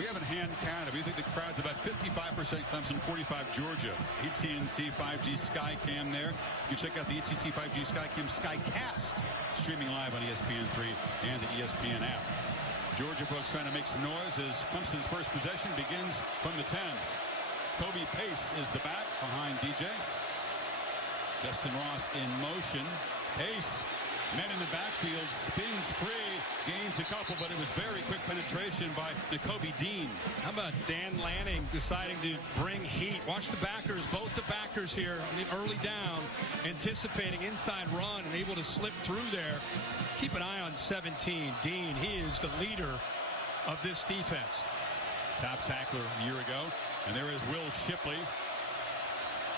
We haven't hand counted. We think the crowd's about 55% Clemson, 45 Georgia. AT&T 5G Skycam there. You check out the AT&T 5G Skycam Skycast streaming live on ESPN3 and the ESPN app. Georgia folks trying to make some noise as Clemson's first possession begins from the 10. Kobe Pace is the back behind DJ. Justin Ross in motion. Pace, men in the backfield, spins free, gains a couple, but it was very quick penetration by Nakobe Dean. How about Dan Lanning deciding to bring heat? Watch the backers, both the backers here on the early down, anticipating inside run and able to slip through there. Keep an eye on 17. Dean, he is the leader of this defense. Top tackler a year ago. And there is Will Shipley,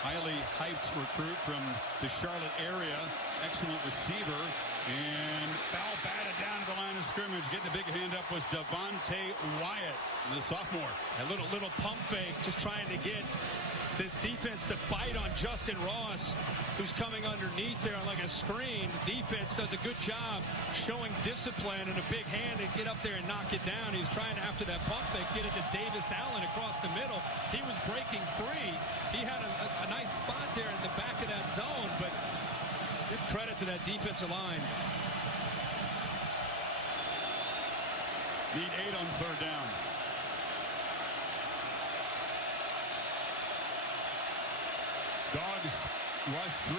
highly hyped recruit from the Charlotte area. Excellent receiver. And foul batted down to the line of scrimmage. Getting a big hand up was Devontae Wyatt, the sophomore. A little pump fake, just trying to get this defense to bite on Justin Ross, who's coming underneath there like a screen. Defense does a good job showing discipline and a big hand to get up there and knock it down. He's trying, after that pump fake, get it to Davis Allen across the middle. He was breaking free. He had a nice spot there in the back of that zone, but give credit to that defensive line. Need 8 on third down. Dogs rush 3,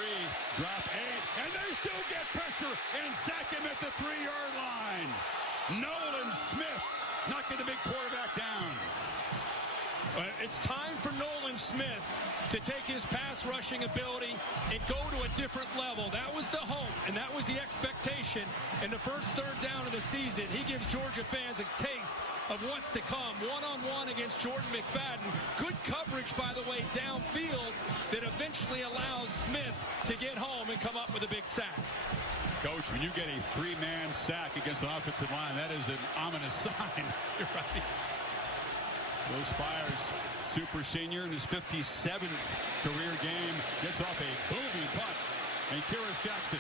drop 8, and they still get pressure and sack him at the 3-yard line. Nolan Smith knocking the big quarterback down. It's time for Nolan Smith to take his pass rushing ability and go to a different level. That was the hope, and that was the expectation. In the first third down of the season, he gives Georgia fans a taste of what's to come. One-on-one against Jordan McFadden. Good coverage, by the way, downfield that eventually allows Smith to get home and come up with a big sack. Coach, when you get a 3-man sack against an offensive line, that is an ominous sign. You're right. Will Spires, super senior in his 57th career game, gets off a booming punt. And Kyrus Jackson,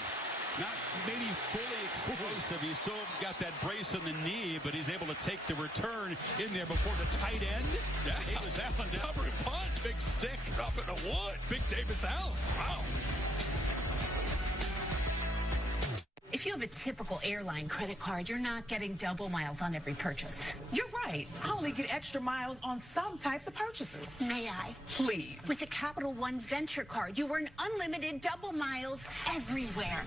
not maybe fully explosive. He's still got that brace on the knee, but he's able to take the return in there before the tight end. Yeah. Davis Allen Cover and punch. Big stick up in the wood. Big Davis Allen. Wow. If you have a typical airline credit card, you're not getting double miles on every purchase. You're right. I only get extra miles on some types of purchases. May I? Please. With the Capital One Venture Card, you earn unlimited double miles everywhere.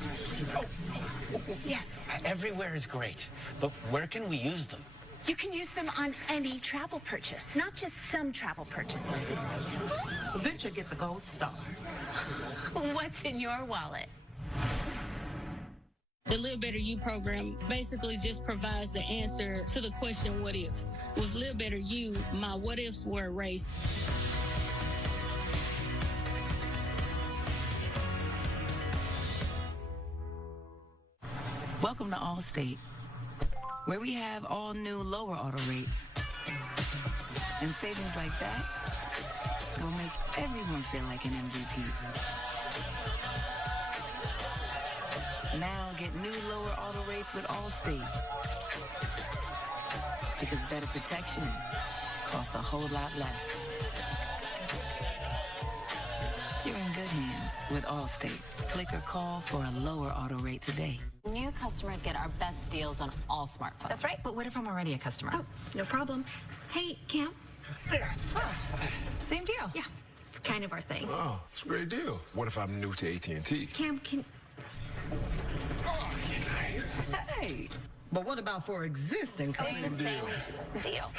Yes. Everywhere is great, but where can we use them? You can use them on any travel purchase, not just some travel purchases. Venture gets a gold star. What's in your wallet? The Live Better You program basically just provides the answer to the question, what if? With Live Better You, my what ifs were erased. Welcome to Allstate, where we have all new lower auto rates. And savings like that will make everyone feel like an MVP. Now get new lower auto rates with Allstate. Because better protection costs a whole lot less. You're in good hands with Allstate. Click or call for a lower auto rate today. New customers get our best deals on all smartphones. That's right, but what if I'm already a customer? Oh, no problem. Hey, Cam. Same deal. Yeah, it's kind of our thing. Oh, it's a great deal. What if I'm new to AT&T? Cam, can... Oh, nice. Hey, but what about for existing customers? Same deal.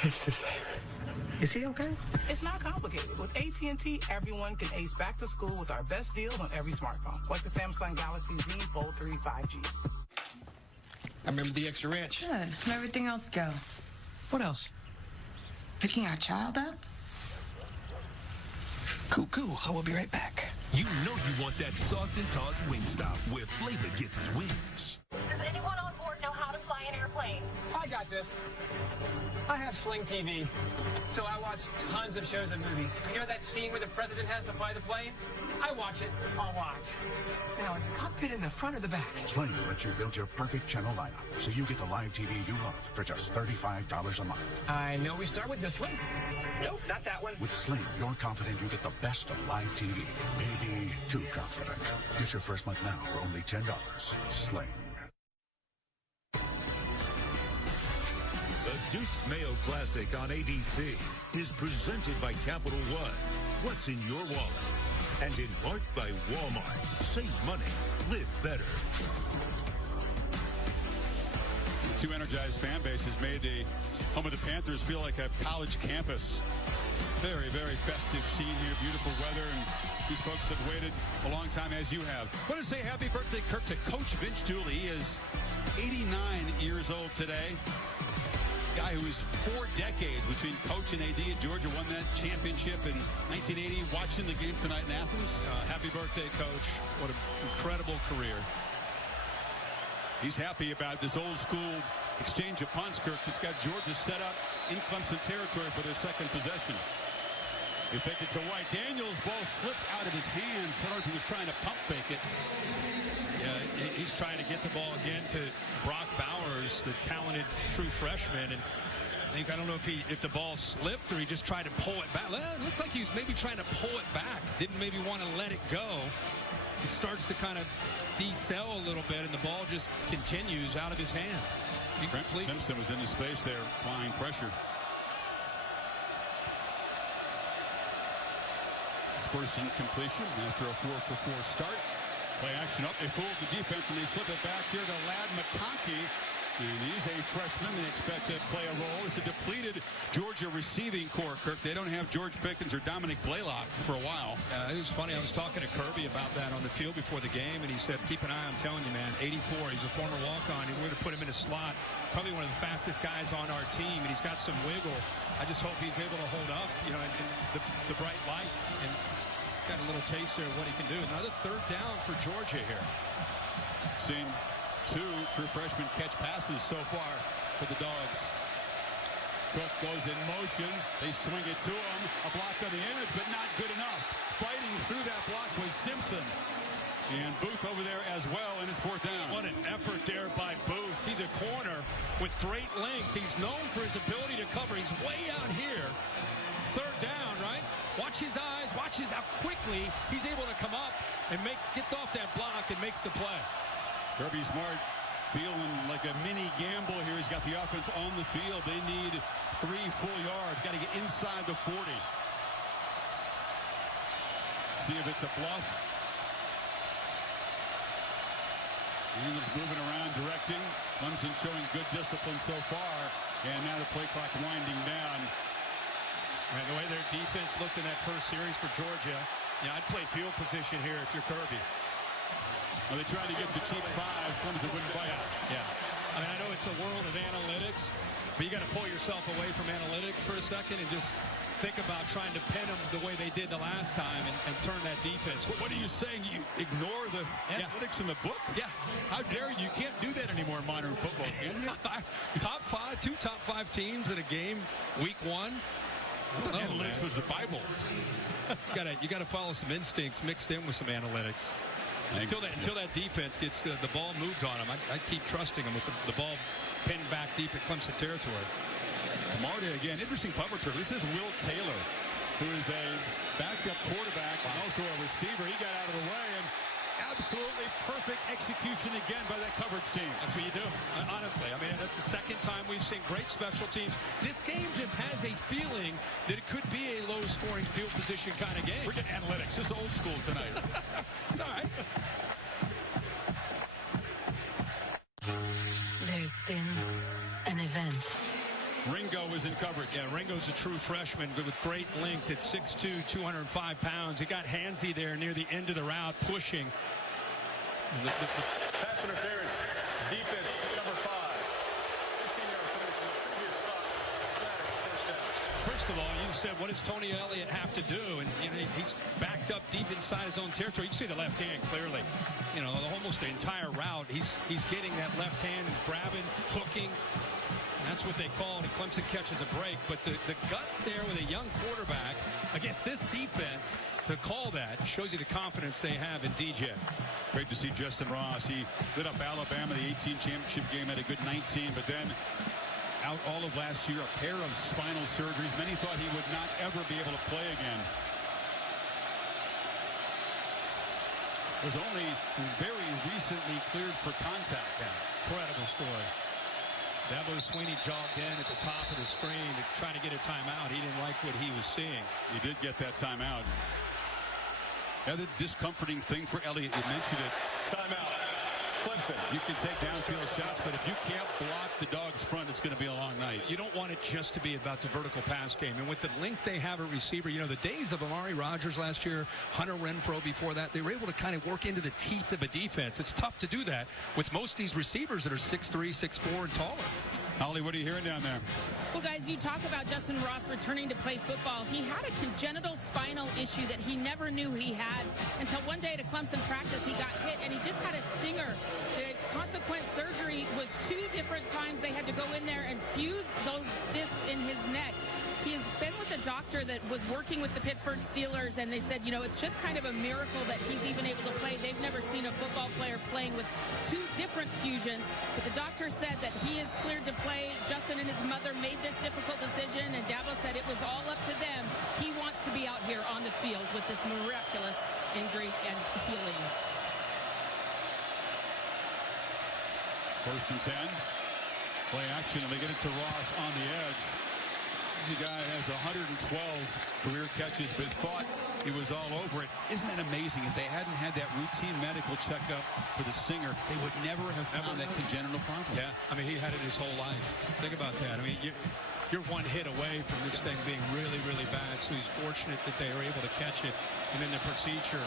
Is he okay? It's not complicated. With AT&T, everyone can ace back to school with our best deals on every smartphone, like the Samsung Galaxy Z Fold 3 5G. I remember the extra ranch. Good. Let everything else go. What else? Picking our child up? Cool. I will be right back. You know you want that sauced and tossed Wingstop, where flavor gets its wings. Does anyone on board know how to fly an airplane? I got this. I have have Sling TV, so I watch tons of shows and movies. You know that scene where the president has to fly the plane? I watch it a lot. Now, is the cockpit in the front or the back? Sling lets you build your perfect channel lineup, so you get the live TV you love for just $35 a month. I know we start with this one. Nope, not that one. With Sling, you're confident you get the best of live TV. Maybe too confident. Get your first month now for only $10. Sling. The Duke's Mayo Classic on ABC is presented by Capital One. What's in your wallet? And in part by Walmart. Save money. Live better. The two energized fan bases made the home of the Panthers feel like a college campus. Very, very festive scene here. Beautiful weather. And these folks have waited a long time, as you have. I want to say happy birthday, Kirk, to Coach Vince Dooley. He is 89 years old today. Guy who was 4 decades between coach and AD at Georgia, won that championship in 1980. Watching the game tonight in Athens. Happy birthday, Coach. What an incredible career. He's happy about this old school exchange of punts, Kirk. It's got Georgia set up in Clemson territory for their second possession. They fake it to White. Daniels' ball slipped out of his hands. I don't know if he was trying to pump fake it. Yeah, he's trying to get the ball again to Brock Bowers, the talented true freshman. And I don't know if the ball slipped or he just tried to pull it back. It looked like he was maybe trying to pull it back. Didn't maybe want to let it go. He starts to kind of decel a little bit, and the ball just continues out of his hand. Simpson was in the space there, applying pressure. First incompletion after a 4-for-4 start. Play action up. They fooled the defense and they slip it back here to Ladd McConkey. And he's a freshman. They expect to play a role. It's a depleted Georgia receiving corps, Kirk. They don't have George Pickens or Dominic Blaylock for a while. It was funny. I was talking to Kirby about that on the field before the game, and he said, keep an eye, I'm telling you, man, 84. He's a former walk-on. We're going to put him in a slot. Probably one of the fastest guys on our team, and he's got some wiggle. I just hope he's able to hold up, in the bright lights, and got a little taste there of what he can do. Another third down for Georgia here. Seen 2 true freshmen catch passes so far for the Dogs. Cook goes in motion. They swing it to him. A block on the edge, but not good enough. Fighting through that block was Simpson. And Booth over there as well, and it's 4th down. What an effort there by Booth. He's a corner with great length. He's known for his ability to cover. He's way out here. 3rd down, right? Watch his eyes. Watch how quickly he's able to come up and gets off that block and makes the play. Kirby Smart feeling like a mini gamble here. He's got the offense on the field. They need 3 full yards. Got to get inside the 40. See if it's a bluff. England's moving around, directing. Clemson showing good discipline so far. And now the play clock winding down. And the way their defense looked in that first series for Georgia, I'd play field position here if you're Kirby. Well, they tried to get the cheap 5. Clemson wouldn't bite. Yeah. I mean, I know it's a world of analytics, but you got to pull yourself away from analytics for a second and just think about trying to pin them the way they did the last time and turn that defense. What are you saying? You ignore the analytics in the book? Yeah. How dare you? You can't do that anymore in modern football, can you? Two top five teams in a game, week 1. Analytics was the Bible. You got to follow some instincts mixed in with some analytics. Until that defense gets the ball moved on them, I keep trusting them with the ball pinned back deep at Clemson territory. Marta again, interesting punt return. This is Will Taylor, who is a backup quarterback and also a receiver. He got out of the way, and absolutely perfect execution again by that coverage team. That's what you do. Honestly, I mean, that's the second time we've seen great special teams. This game just has a feeling that it could be a low-scoring field position kind of game. We're getting analytics. This is old school tonight. It's all right. There's been an event. Ringo is in coverage. Yeah, Ringo's a true freshman, but with great length at 6'2", 205 pounds. He got handsy there near the end of the route, pushing. Pass interference. Defense, number 5. 15-yard penalty. Previous spot. First down. First of all, you said, what does Tony Elliott have to do? And he's backed up deep inside his own territory. You can see the left hand clearly. Almost the entire route, he's getting that left hand and grabbing, hooking. That's what they call it. Clemson catches a break. But the guts there with a young quarterback against this defense to call that shows you the confidence they have in DJ. Great to see Justin Ross. He lit up Alabama, the 18 championship game, had a good 19, but then out all of last year, a pair of spinal surgeries. Many thought he would not ever be able to play again. Was only very recently cleared for contact. Incredible story. Dabo Swinney jogged in at the top of the screen to try to get a timeout. He didn't like what he was seeing. He did get that timeout. Another discomforting thing for Elliott, you mentioned it. Timeout. Clemson. You can take downfield shots, but if you can't block the Dogs' front, it's going to be a long night. You don't want it just to be about the vertical pass game. And with the length they have at receiver, you know, the days of Amari Rodgers last year, Hunter Renfrow before that, they were able to kind of work into the teeth of a defense. It's tough to do that with most of these receivers that are 6'3", 6'4", and taller. Holly, what are you hearing down there? Well, guys, you talk about Justin Ross returning to play football. He had a congenital spinal issue that he never knew he had until one day at a Clemson practice he got hit, and he just had a stinger. The consequent surgery was 2 different times they had to go in there and fuse those discs in his neck. He has been with a doctor that was working with the Pittsburgh Steelers, and they said, you know, it's just kind of a miracle that he's even able to play. They've never seen a football player playing with 2 different fusions. But the doctor said that he is cleared to play. Justin and his mother made this difficult decision, and Dabo said it was all up to them. He wants to be out here on the field with this miraculous injury and healing. 1st and 10. Play action, and they get it to Ross on the edge. The guy has 112 career catches, but thought he was all over it. Isn't that amazing? If they hadn't had that routine medical checkup for the stinger, they would never have found that congenital problem. Yeah, I mean, he had it his whole life. Think about that. I mean, you're one hit away from this thing being really, really bad, so he's fortunate that they were able to catch it. And then the procedure,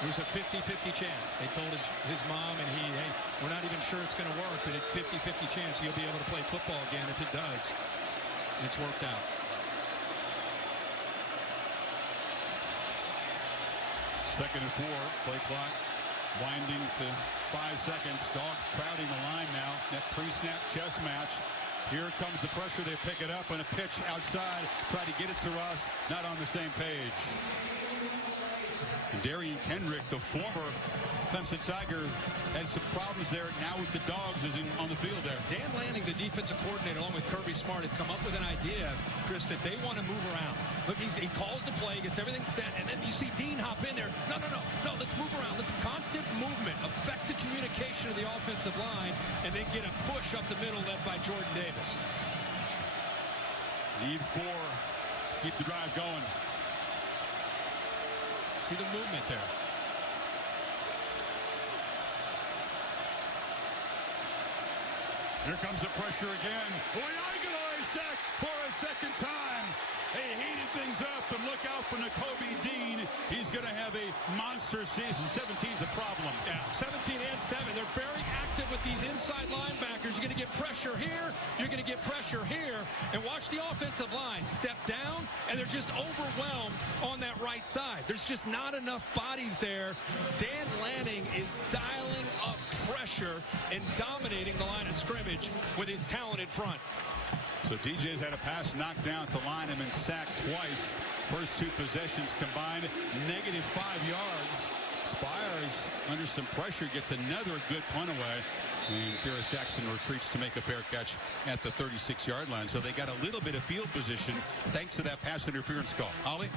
it was a 50-50 chance. They told his mom and he, hey, we're not even sure it's going to work, but it's 50-50 chance he'll be able to play football again if it does. And it's worked out. Second and 4, play clock winding to 5 seconds. Dogs crowding the line now. That pre-snap chess match. Here comes the pressure. They pick it up on a pitch outside. Try to get it to Ross. Not on the same page. And Darian Kendrick, the former Clemson Tiger, had some problems there. Now with the Dogs is on the field there. Dan Lanning, the defensive coordinator, along with Kirby Smart, have come up with an idea, Chris, that they want to move around. Look, he calls the play, gets everything set, and then you see Dean hop in there. No, let's move around. Let's constant movement, effective communication of the offensive line, and then get a push up the middle led by Jordan Davis. Need 4. Keep the drive going. See the movement there. Here comes the pressure again. Oyagala sack for a second time. They heated things up, and look out for Nakobe Dean. He's going to have a monster season. 17's a problem. Yeah, 17 and 7. They're very active with these inside linebackers. You're going to get pressure here. You're going to get pressure here. And watch the offensive line step down, and they're just overwhelmed on that right side. There's just not enough bodies there. Dan Lanning is dialing up pressure and dominating the line of scrimmage with his talented front. So DJ's had a pass knocked down at the line and been sacked twice. First 2 possessions combined, -5 yards. Spires, under some pressure, gets another good punt away. And Ferris Jackson retreats to make a fair catch at the 36-yard line. So they got a little bit of field position thanks to that pass interference call. Holly?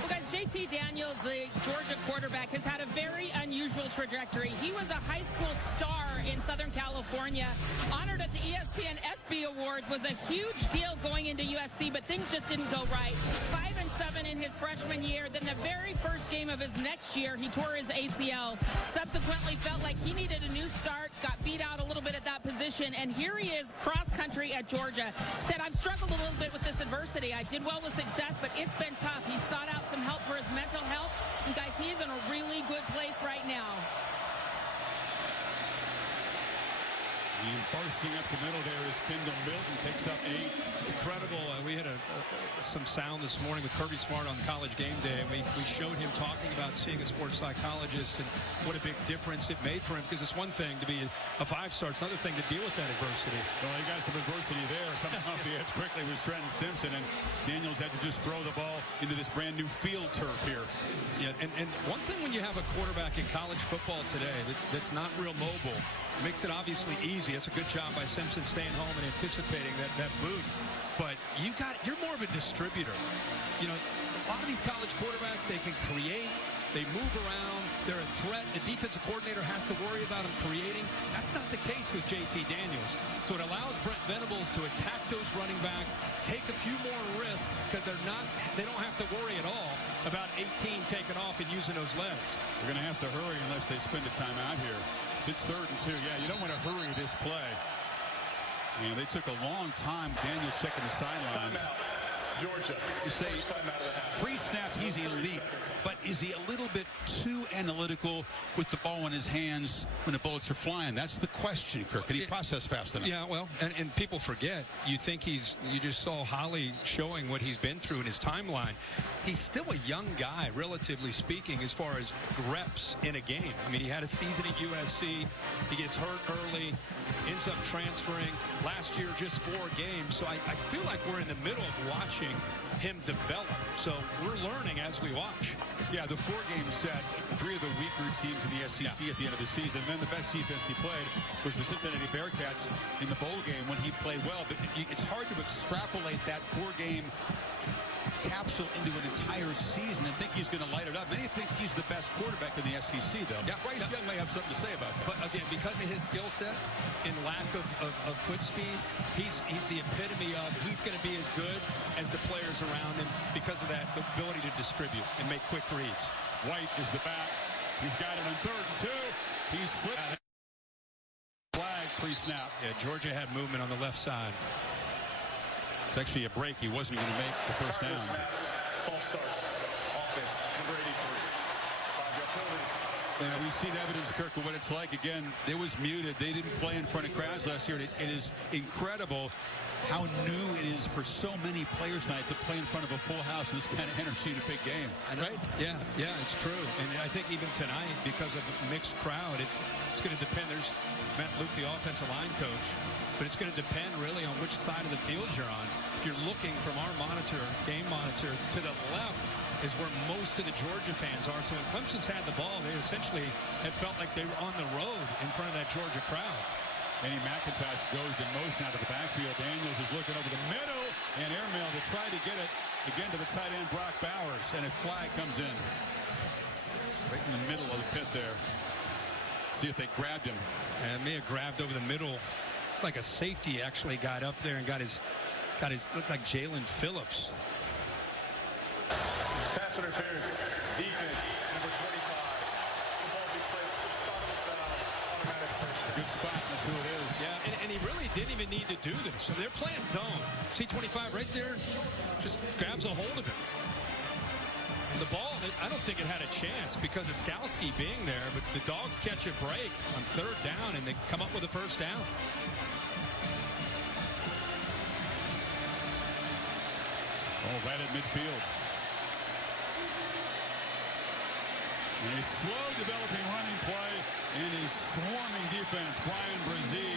Well, guys, JT Daniels, the Georgia quarterback, has had a very unusual trajectory. He was a high school star in Southern California, honored at the ESPN ESPY Awards, was a huge deal going into USC, but things just didn't go right. 5-7 in his freshman year. Then the very first game of his next year, he tore his ACL. Subsequently felt like he needed a new start, got beat out a little bit at that position, and here he is cross country at Georgia. Said, I've struggled a little bit with this adversity. I did well with success, but it's been tough. He sought out some help for his mental health, and guys, he is in a really good place right now. And bursting up the middle there is Kendall Milton, takes up 8. Incredible. we had some sound this morning with Kirby Smart on College Game Day, and we showed him talking about seeing a sports psychologist and what a big difference it made for him, because it's one thing to be a 5-star. It's another thing to deal with that adversity. Well, he got some adversity there. Coming off the edge quickly was Trenton Simpson, and Daniels had to just throw the ball into this brand new field turf here. Yeah, and one thing when you have a quarterback in college football today that's not real mobile, makes it obviously easy. It's a good job by Simpson staying home and anticipating that boot. But you're more of a distributor. You know, a lot of these college quarterbacks, they can create, they move around, they're a threat. The defensive coordinator has to worry about them creating. That's not the case with JT Daniels. So it allows Brent Venables to attack those running backs, take a few more risks, because they don't have to worry at all about 18 taking off and using those legs. They're going to have to hurry unless they spend a timeout here. It's 3rd and 2. Yeah, you don't want to hurry this play. And they took a long time. Daniels checking the sidelines. Timeout. Georgia. You say timeout of the half. Pre-snap, he's elite, but is he a little bit too analytical with the ball in his hands when the bullets are flying? That's the question, Kirk. Can he process fast enough? Yeah, well, and people forget. You just saw Holly showing what he's been through in his timeline. He's still a young guy, relatively speaking, as far as reps in a game. I mean, he had a season at USC. He gets hurt early, ends up transferring. Last year, just 4 games. So I feel like we're in the middle of watching him develop. So we're learning as we watch. Yeah, the 4-game set, 3 of the weaker teams in the SEC at the end of the season. And then the best defense he played was the Cincinnati Bearcats in the bowl game when he played well. But it's hard to extrapolate that 4-game capsule into an entire season and think he's going to light it up. Many think he's the best quarterback in the SEC, though. Yeah, Bryce Young may have something to say about that. But again, because of his skill set and lack of foot speed, he's the epitome of he's going to be as good as the players around him because of that ability to distribute and make quick reads. White is the back. He's got it on 3rd and 2. He's slipped. Flag pre-snap. Yeah, Georgia had movement on the left side. It's actually a break. He wasn't going to make the first down. False start. Offense. Number 83. 5-yard penalty. Yeah, we've seen evidence, Kirk, of what it's like. Again, it was muted. They didn't play in front of crowds last year. It is incredible how new it is for so many players tonight to play in front of a full house in this kind of energy in a big game. Right? Yeah, it's true. And I think even tonight, because of the mixed crowd, it's going to depend. There's Matt Luke, the offensive line coach. But it's going to depend really on which side of the field you're on. If you're looking from our monitor, game monitor, to the left is where most of the Georgia fans are. So when Clemson's had the ball, they essentially had felt like they were on the road in front of that Georgia crowd. Andy McIntosh goes in motion out of the backfield. Daniels is looking over the middle and airmail to try to get it again to the tight end, Brock Bowers. And a flag comes in right in the middle of the pit there. See if they grabbed him. And may have grabbed over the middle. Like a safety actually got up there and got his looked like Jalen Phillips. Pass interference. Defense. Number 25. The ball be placed. Good spot on the foul. Automatic first down. Good spot. That's who it is. Yeah, and he really didn't even need to do this. So they're playing zone. See 25 right there. Just grabs a hold of it. The ball, I don't think it had a chance because of Skalski being there, but the Dogs catch a break on 3rd down, and they come up with a first down. Oh, right at midfield. And a slow developing running play and a swarming defense. Brian Brzee,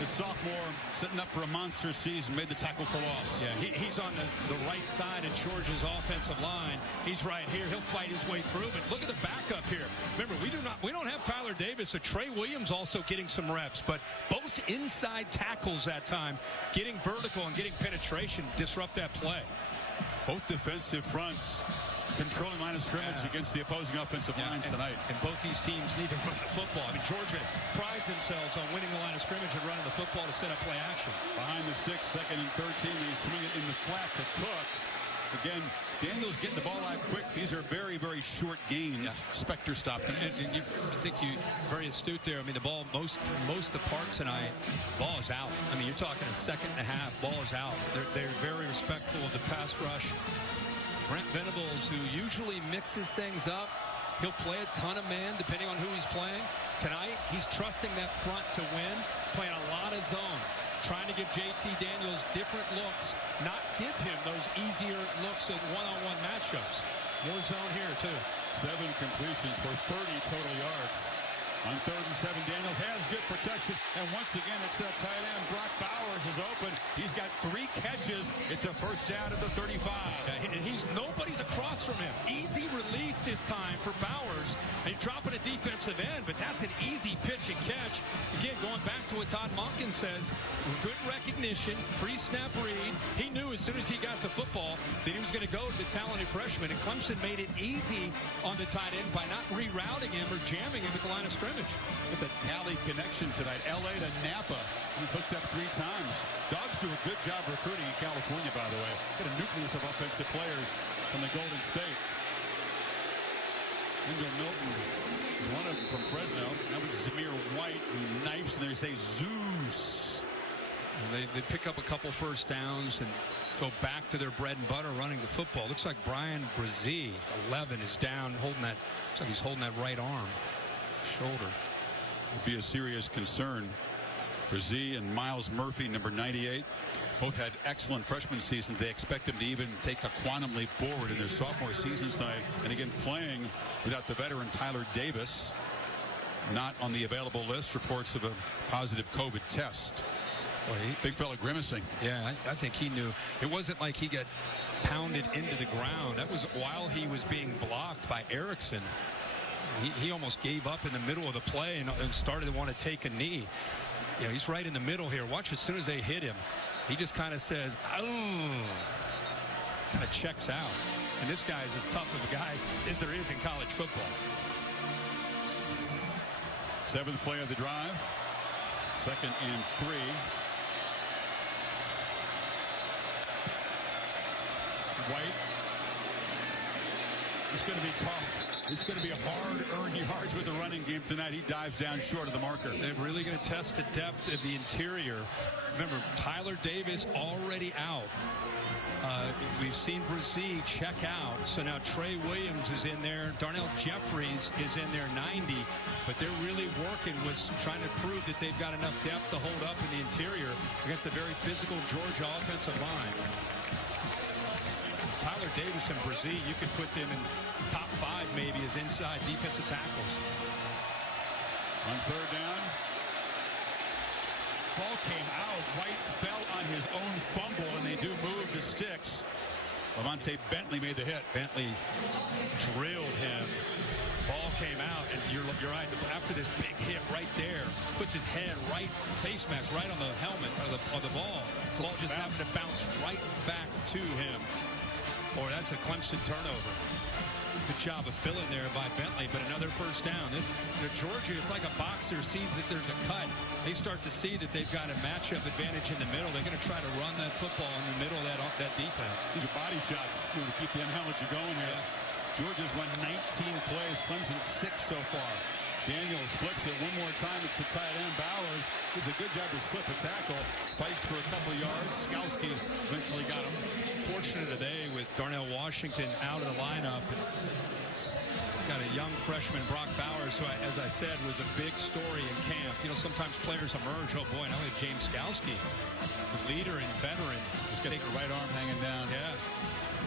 the sophomore, setting up for a monster season, made the tackle for loss. Yeah, he's on the right side of Georgia's offensive line. He's right here. He'll fight his way through. But look at the backup here. Remember, we don't have Tyler Davis. So Trey Williams also getting some reps. But both inside tackles that time, getting vertical and getting penetration, disrupt that play. Both defensive fronts controlling line of scrimmage against the opposing offensive lines tonight. And both these teams need to run the football. I mean, Georgia prides themselves on winning the line of scrimmage and running the football to set up play action. Behind the 6, 2nd and 13. He's swinging it in the flat to Cook. Again, Daniels getting the ball out quick. These are very, very short gains. Yeah. Spector stopped. I think you very astute there. I mean, the ball most apart tonight. Ball is out. I mean, you're talking a 2nd and a half. Ball is out. They're very respectful of the pass rush. Brent Venables, who usually mixes things up, he'll play a ton of man depending on who he's playing. Tonight, he's trusting that front to win, playing a lot of zone. trying to give JT Daniels different looks, not give him those easier looks at one-on-one matchups. More zone here, too. 7 completions for 30 total yards. On 3rd and 7, Daniels has good protection. And once again, it's that tight end. Brock Bowers is open. He's got 3 catches. It's a first down at the 35. Yeah, and nobody's across from him. Easy release this time for Bowers. And he's dropping a defensive end, but that's an easy pitch and catch. Again, going back to what Todd Monken says, good recognition, pre-snap read. He knew as soon as he got to football that he was going to go to the talented freshman. And Clemson made it easy on the tight end by not rerouting him or jamming him at the line of scrimmage. With the Cali connection tonight, LA to Napa. He hooked up 3 times. Dogs do a good job recruiting in California, by the way. Got a nucleus of offensive players from the Golden State. Wendell Milton, one of them from Fresno. Now with Zamir White, who knifes, and they say Zeus. And they pick up a couple first downs and go back to their bread and butter running the football. Looks like Brian Brzee, 11, is down, holding that. Looks like he's holding that right arm. Shoulder. Would be a serious concern. Brzee and Miles Murphy, number 98, both had excellent freshman seasons. They expect them to even take a quantum leap forward in their sophomore seasons tonight. And again, playing without the veteran Tyler Davis, not on the available list. Reports of a positive COVID test. Well, big fella grimacing. Yeah, I think he knew. It wasn't like he got pounded into the ground. That was while he was being blocked by Erickson. He almost gave up in the middle of the play and started to want to take a knee. You know, he's right in the middle here. Watch, as soon as they hit him, he just kind of says, oh, kind of checks out. And this guy is as tough of a guy as there is in college football. 7th play of the drive. 2nd and 3. White. It's going to be tough. It's going to be a hard-earned yards with the running game tonight. He dives down short of the marker. They're really going to test the depth of the interior. Remember, Tyler Davis already out. We've seen Brzee check out. So now Trey Williams is in there. Darnell Jeffries is in there, 90. But they're really working with trying to prove that they've got enough depth to hold up in the interior against a very physical Georgia offensive line. Tyler Davis and Brzee, you could put them in top 5 maybe as inside defensive tackles. On 3rd down, ball came out. White fell on his own fumble, and they do move the sticks. Lavonte Bentley made the hit. Bentley drilled him. Ball came out, and you're right. After this big hit right there, puts his head right, face mask right on the helmet of the ball. The ball just happened to bounce right back to him. Or that's a Clemson turnover. Good job of filling there by Bentley, but another first down. Georgia, it's like a boxer sees that there's a cut. They start to see that they've got a matchup advantage in the middle. They're going to try to run that football in the middle of that defense. These are body shots to keep the analogy going here. Georgia's won 19 plays. Clemson 6 so far. Daniels flips it one more time. It's the tight end. Bowers does a good job to slip a tackle. Fights for a couple yards. Skalski eventually got him. Fortunate today with Darnell Washington out of the lineup. And got a young freshman, Brock Bowers, who, as I said, was a big story in camp. You know, sometimes players emerge. Oh, boy, now we have James Skalski, the leader and veteran. He's got the right arm hanging down. Yeah.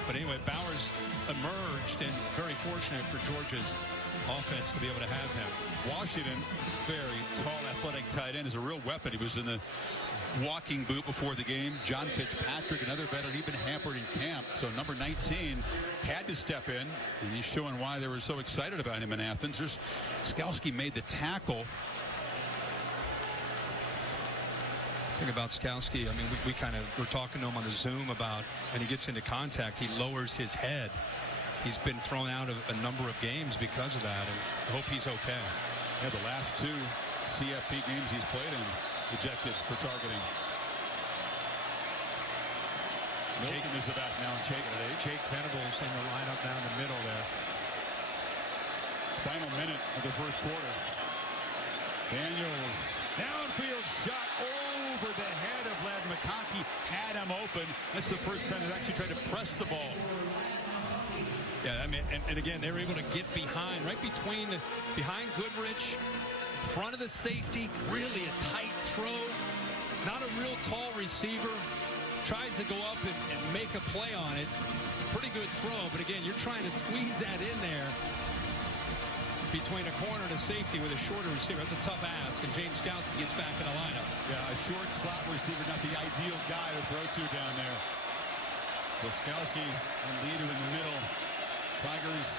But anyway, Bowers emerged, and very fortunate for Georgia's offense to be able to have him. Washington, very tall, athletic tight end, is a real weapon. He was in the walking boot before the game. John Fitzpatrick, another veteran, he'd been hampered in camp. So number 19 had to step in, and he's showing why they were so excited about him in Athens. Skalski made the tackle. Thing about Skalski, I mean, we kind of were talking to him on the Zoom about, and he gets into contact, he lowers his head. He's been thrown out of a number of games because of that, and I hope he's okay. Yeah, the last 2 CFP games he's played in, ejected for targeting. Milton is the back now. Jake Venables in the lineup down the middle there. Final minute of the first quarter. Daniels, downfield shot over the head of Vlad McConkey. Had him open. That's the first time they've actually tried to press the ball. Yeah, I mean, and again, they were able to get behind, right behind Goodrich, front of the safety, really a tight throw. Not a real tall receiver. Tries to go up and make a play on it. Pretty good throw, but again, you're trying to squeeze that in there between a corner and a safety with a shorter receiver. That's a tough ask, and James Skowski gets back in the lineup. Yeah, a short slot receiver, not the ideal guy to throw to down there. So Skowski and leader in the middle. Tigers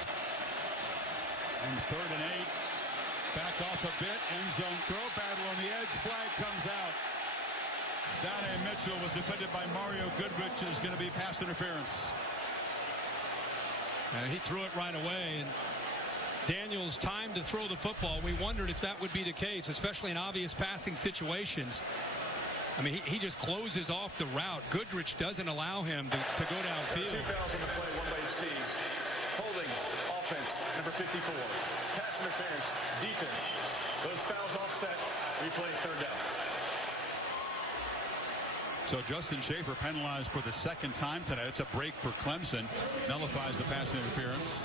on 3rd and 8. Back off a bit. End zone throw. Battle on the edge. Flag comes out. Donnie Mitchell was defended by Mario Goodrich, and is going to be pass interference. He threw it right away, and Daniels timed to throw the football. We wondered if that would be the case, especially in obvious passing situations. I mean, he just closes off the route. Goodrich doesn't allow him to go downfield. 2 fouls on the play, one by each team. Holding, offense, number 54. Pass interference, defense. Those fouls offset. Replay, 3rd down. So Justin Schaefer penalized for the 2nd time today. It's a break for Clemson. Nullifies the pass interference.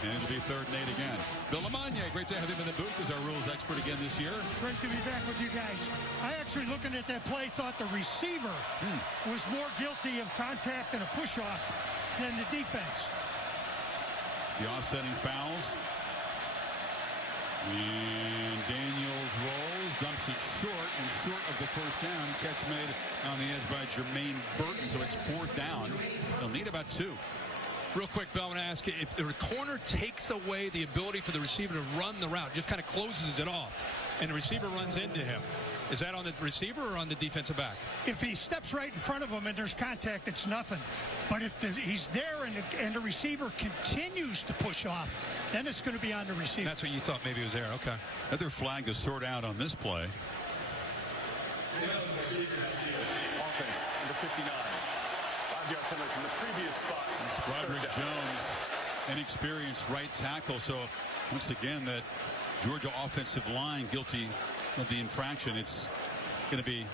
And it'll be 3rd and 8 again. Bill Lamagna, great to have him in the booth as our rules expert again this year. Great to be back with you guys. I actually, looking at that play, thought the receiver was more guilty of contact and a push-off than the defense. The offsetting fouls. And Daniels rolls, dumps it short of the 1st down. Catch made on the edge by Jermaine Burton, so it's 4th down. They'll need about 2. Real quick, Bill, I want to ask you, if the corner takes away the ability for the receiver to run the route, just kind of closes it off, and the receiver runs into him, is that on the receiver or on the defensive back? If he steps right in front of him and there's contact, it's nothing. But if he's there and the receiver continues to push off, then it's going to be on the receiver. That's what you thought maybe was there. Okay. Another flag to sort out on this play. Offense, number 59. 5-yard penalty from the previous spot. It's Broderick Jones, inexperienced right tackle. So once again, that Georgia offensive line guilty of the infraction. It's going to be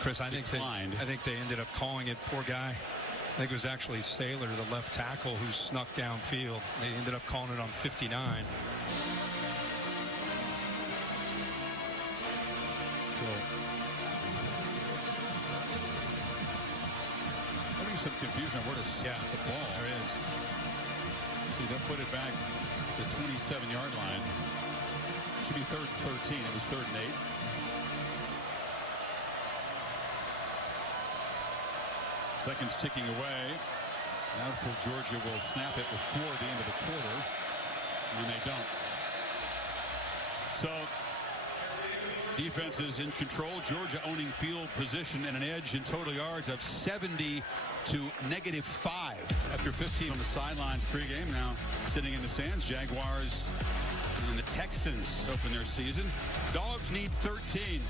Chris, I think they ended up calling it, poor guy. I think it was actually Saylor, the left tackle, who snuck downfield. They ended up calling it on 59. So I think some confusion on where to snap the ball. There is. See, they'll put it back to the 27-yard line. Should be 3rd and 13. It was 3rd and 8. Seconds ticking away. Doubtful Georgia will snap it before the end of the quarter. And they don't. So defense is in control. Georgia owning field position and an edge in total yards of 70 to -5 after 15 on the sidelines pregame. Now sitting in the stands, Jaguars and the Texans open their season. Dogs need 13.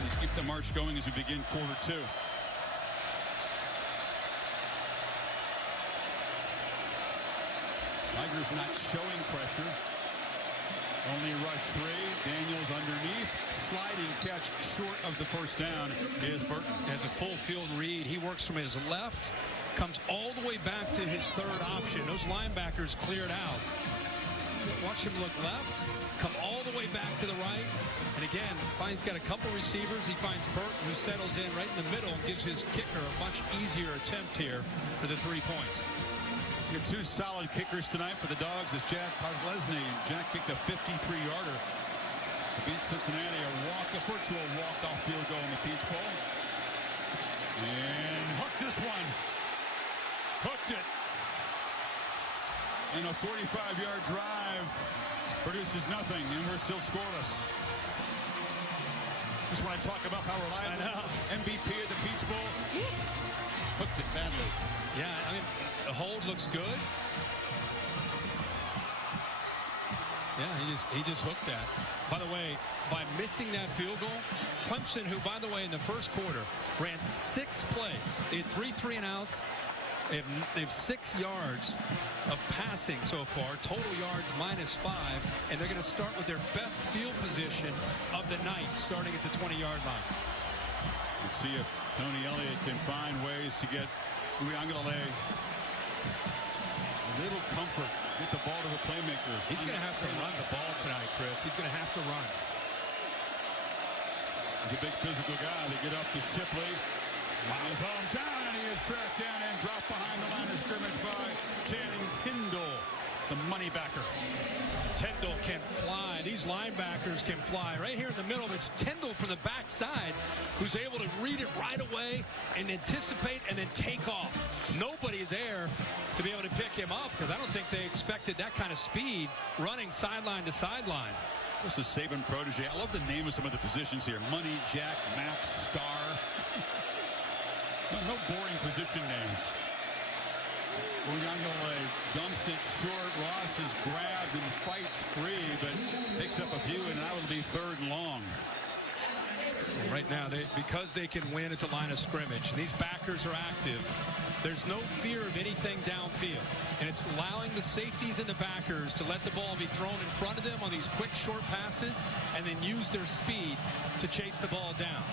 And keep the march going as we begin quarter 2. Tigers not showing pressure. Only rush 3. Daniels underneath. Sliding catch short of the 1st down is Burton. Has a full field read. He works from his left, comes all the way back to his 3rd option. Those linebackers cleared out. Watch him look left, come all the way back to the right. And again, finds got a couple receivers. He finds Burton, who settles in right in the middle and gives his kicker a much easier attempt here for the 3 points. Your 2 solid kickers tonight for the Dogs is Chad Podlesny. Jack kicked a 53-yarder to beat Cincinnati. A virtual walk-off field goal in the Peach Bowl. And hooks this one. Hooked it. And a 45-yard drive produces nothing, and we're still scoreless. This is when I talk about how reliable. MVP of the Peach Bowl. Hooked it badly. Yeah, I mean, the hold looks good. Yeah, he just hooked that. By the way, by missing that field goal, Clemson, who, by the way, in the 1st quarter ran 6 plays. They had 3 3-and-outs. They have 6 yards of passing so far, total yards -5, and they're going to start with their best field position of the night, starting at the 20-yard line. Let's see if Tony Elliott can find ways to get Uiagalelei a little comfort, get the ball to the playmakers. He's going to have to run the ball tonight, Chris. He's going to have to run. He's a big physical guy. They get up to Shipley. His hometown, and he is tracked down and dropped behind the line of scrimmage by Channing Tindall, the money backer. Tindall can fly. These linebackers can fly. Right here in the middle, it's Tindall from the backside who's able to read it right away and anticipate and then take off. Nobody is there to be able to pick him up because I don't think they expected that kind of speed running sideline to sideline. This is Saban protege. I love the name of some of the positions here. Money, Jack, Max, Star. No boring position names. Uyunglele dumps it short. Ross is grabbed and fights free, but picks up a few, and that will be 3rd and long. Right now, because they can win at the line of scrimmage, and these backers are active, there's no fear of anything downfield. And it's allowing the safeties and the backers to let the ball be thrown in front of them on these quick, short passes, and then use their speed to chase the ball down.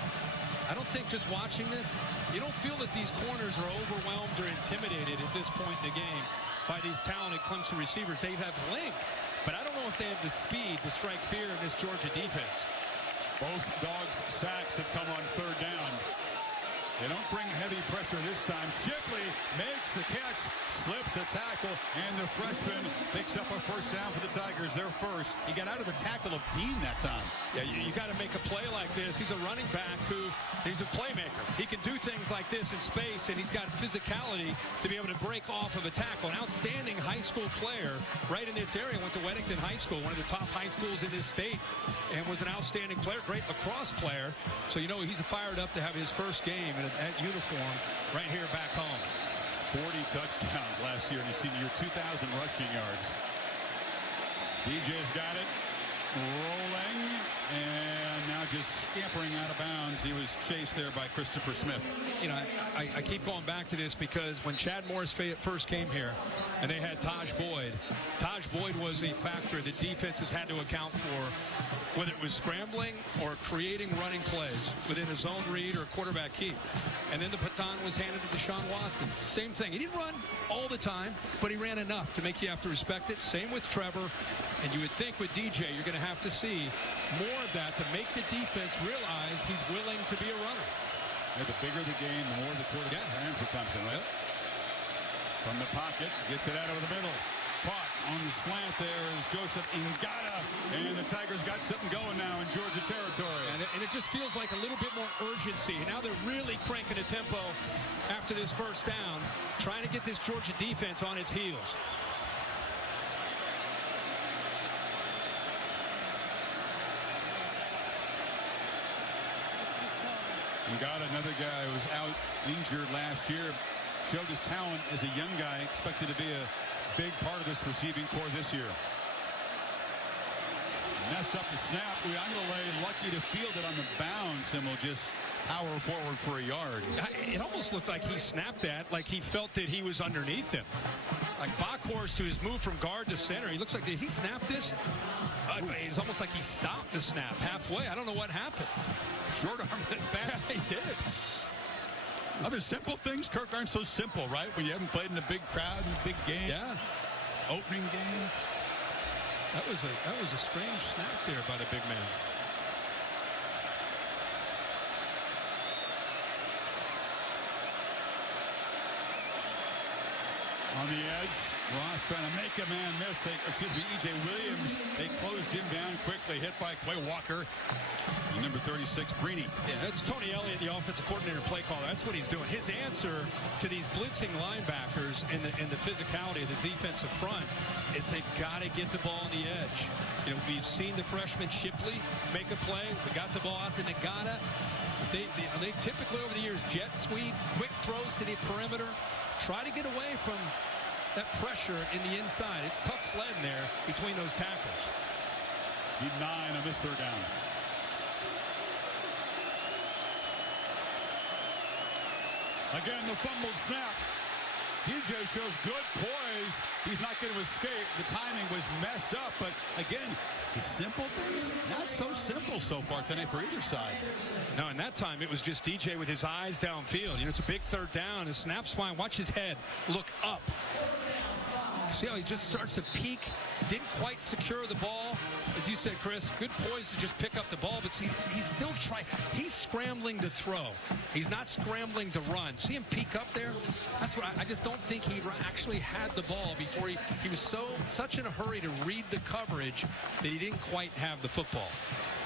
I don't think just watching this, you don't feel that these corners are overwhelmed or intimidated at this point in the game by these talented Clemson receivers. They have length, but I don't know if they have the speed to strike fear in this Georgia defense. Both Dogs' sacks have come on 3rd down. They don't bring heavy pressure this time. Shipley makes the catch, slips a tackle, and the freshman picks up a 1st down for the Tigers. They're first. He got out of the tackle of Dean that time. Yeah, you got to make a play like this. He's a running back he's a playmaker. He can do things like this in space, and he's got physicality to be able to break off of a tackle. An outstanding high school player right in this area. Went to Weddington High School, one of the top high schools in this state, and was an outstanding player, great lacrosse player. So, you know, he's fired up to have his first game in that uniform right here back home. 40 touchdowns last year in his senior year, 2,000 rushing yards. DJ's got it, rolling, and now just scampering out of bounds. He was chased there by Christopher Smith. You know, I keep going back to this because when Chad Morris first came here and they had Taj Boyd was a factor that defenses had to account for, whether it was scrambling or creating running plays within a zone read or quarterback keep. And then the baton was handed to Deshaun Watson. Same thing. He didn't run all the time, but he ran enough to make you have to respect it. Same with Trevor. And you would think with DJ, you're going to have to see more of that to make the defense realize he's willing to be a runner. Yeah, the bigger the game, the more the quarterback ran for Clemson, right? From the pocket, gets it out over the middle. Caught on the slant there is Joseph Ngata, and the Tigers got something going now in Georgia territory. And it just feels like a little bit more urgency. Now they're really cranking the tempo after this 1st down, trying to get this Georgia defense on its heels. Ngata, another guy who was out injured last year, showed his talent as a young guy, expected to be a big part of this receiving corps this year. Messed up the snap. Uyunglele lucky to field it on the bounce and will just power forward for a yard. It almost looked like he snapped that, like he felt that he was underneath him. Like Backhorst to his move from guard to center. He looks like, did he snap this? It's almost like he stopped the snap halfway. I don't know what happened. Short arm it back. He did. Other simple things, Kirk, aren't so simple, right? When you haven't played in a big crowd, in a big game. Yeah. Opening game. That was a strange snap there by the big man. On the edge, Ross trying to make a man miss. E.J. Williams, they closed him down quickly, hit by Quay Walker. And number 36, Breeny. Yeah, that's Tony Elliott, the offensive coordinator, play caller. That's what he's doing. His answer to these blitzing linebackers and the physicality of the defensive front is they've got to get the ball on the edge. You know, we've seen the freshman Shipley make a play. They got the ball out to Ngata. They typically over the years jet sweep, quick throws to the perimeter. Try to get away from that pressure in the inside. It's tough sledding there between those tackles. Need 9 on this 3rd down. Again, the fumbled snap. DJ shows good poise. He's not going to escape. The timing was messed up, but again, the simple things, not so simple so far tonight for either side. No, and that time it was just DJ with his eyes downfield. You know, it's a big 3rd down. His snap's fine. Watch his head look up. See how he just starts to peek, didn't quite secure the ball. As you said, Chris, good poise to just pick up the ball, but see, he's still trying. He's scrambling to throw. He's not scrambling to run. See him peek up there? That's what I just don't think he actually had the ball before he was such in a hurry to read the coverage that he didn't quite have the football.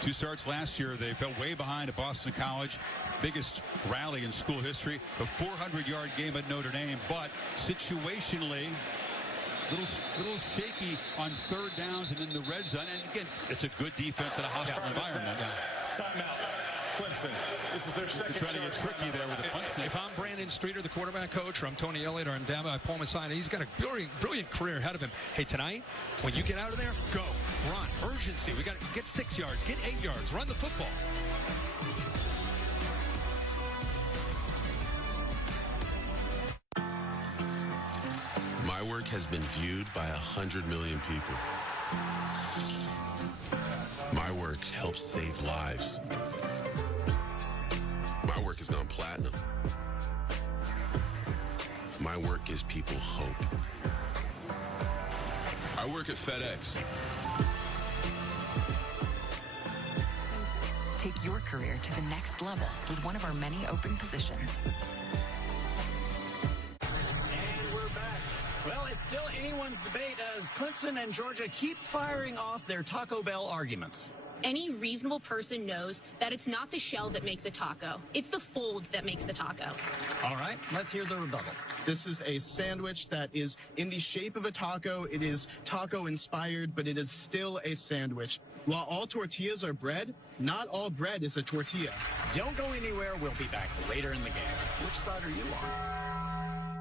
2 starts last year. They fell way behind at Boston College. Biggest rally in school history. The 400-yard game at Notre Dame, but situationally, little shaky on 3rd downs and in the red zone. And again, it's a good defense in a hostile environment. Timeout. Clemson. This is their second. Trying to get tricky there with the punt snake. If I'm Brandon Streeter, the quarterback coach, or I'm Tony Elliott, or I'm Dabo, I pull him aside. He's got a brilliant career ahead of him. Hey, tonight, when you get out of there, go, run, urgency. We got to get 6 yards, get 8 yards, run the football. My work has been viewed by 100 million people. My work helps save lives. My work has gone platinum. My work gives people hope. I work at FedEx. Take your career to the next level with one of our many open positions. Well, it's still anyone's debate as Clemson and Georgia keep firing off their Taco Bell arguments. Any reasonable person knows that it's not the shell that makes a taco. It's the fold that makes the taco. All right, let's hear the rebuttal. This is a sandwich that is in the shape of a taco. It is taco inspired, but it is still a sandwich. While all tortillas are bread, not all bread is a tortilla. Don't go anywhere. We'll be back later in the game. Which side are you on?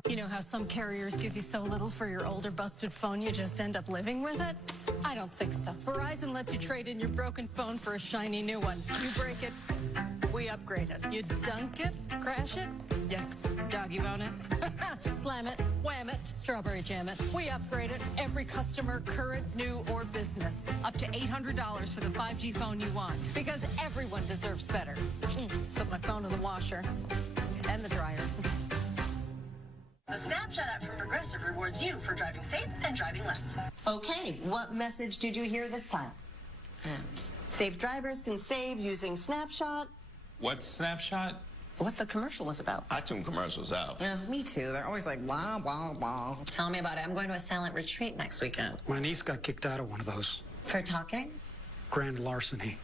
You know how some carriers give you so little for your older busted phone you just end up living with it? I don't think so. Verizon lets you trade in your broken phone for a shiny new one. You break it, we upgrade it. You dunk it, crash it, yucks, doggy bone it, slam it, wham it, strawberry jam it. We upgrade it. Every customer, current, new, or business. Up to $800 for the 5G phone you want. Because everyone deserves better. Put my phone in the washer and the dryer. The Snapshot app from Progressive rewards you for driving safe and driving less. Okay, what message did you hear this time? Safe drivers can save using Snapshot. What's Snapshot? What the commercial was about. I tune commercials out. Yeah, me too. They're always like, blah, blah, blah. Tell me about it. I'm going to a silent retreat next weekend. My niece got kicked out of one of those. For talking? Grand larceny.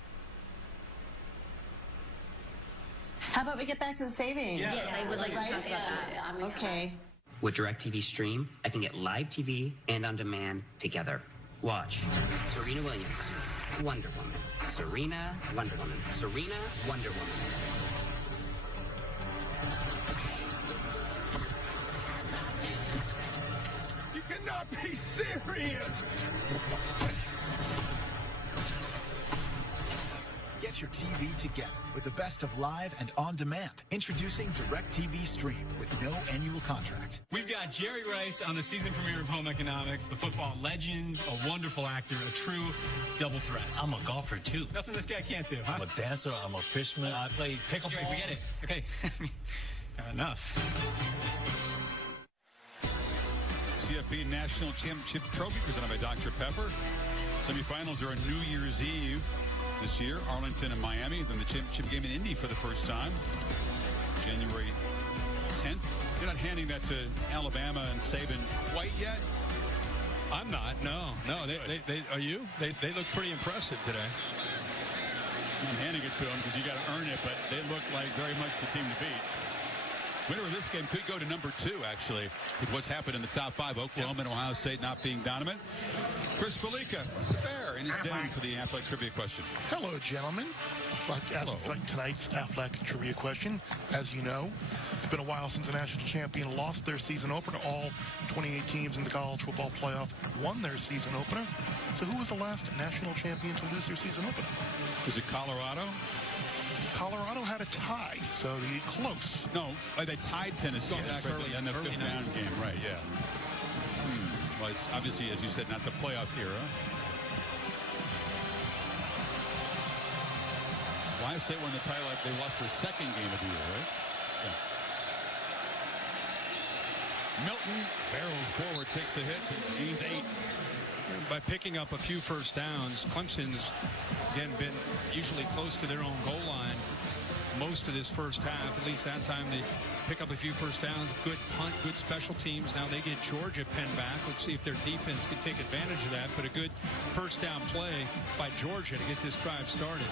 How about we get back to the savings? Yes, I would like to talk about that. Okay. With DirecTV Stream, I can get live TV and on demand together. Watch Serena Williams, Wonder Woman. Serena, Wonder Woman. Serena, Wonder Woman. You cannot be serious! Get your TV together with the best of live and on demand. Introducing DirecTV Stream with no annual contract. We've got Jerry Rice on the season premiere of Home Economics, a football legend, a wonderful actor, a true double threat. I'm a golfer too. Nothing this guy can't do, huh? I'm a dancer, I'm a fisherman, I play pickleball. Okay, we get it. Okay. Enough. CFP National Championship Trophy presented by Dr. Pepper. Semifinals are on New Year's Eve this year. Arlington and Miami. Then the championship game in Indy for the first time. January 10th. You're not handing that to Alabama and Saban quite yet? I'm not. No. They are you? They look pretty impressive today. I'm handing it to them because you got to earn it, but they look like very much the team to beat. Winner of this game could go to number 2, actually, with what's happened in the top 5. Oklahoma and Ohio State not being dominant. Chris Felica there in his den for the Athletic Trivia question. Hello, gentlemen. I'd like to ask tonight's Athletic Trivia question. As you know, it's been a while since the national champion lost their season opener. All 28 teams in the college football playoff won their season opener. So who was the last national champion to lose their season opener? Was it Colorado? Colorado had a tie, so they close. No, they tied Tennessee early in the fifth down game, right? Yeah. Well, it's obviously, as you said, not the playoff era. Ohio State won the title. They lost their second game of the year, right? Yeah. Milton barrels forward, takes the hit, gains 8. By picking up a few first downs, Clemson's, again, been usually close to their own goal line most of this first half. At least that time they pick up a few first downs. Good punt, good special teams. Now they get Georgia pinned back. Let's see if their defense can take advantage of that. But a good first down play by Georgia to get this drive started.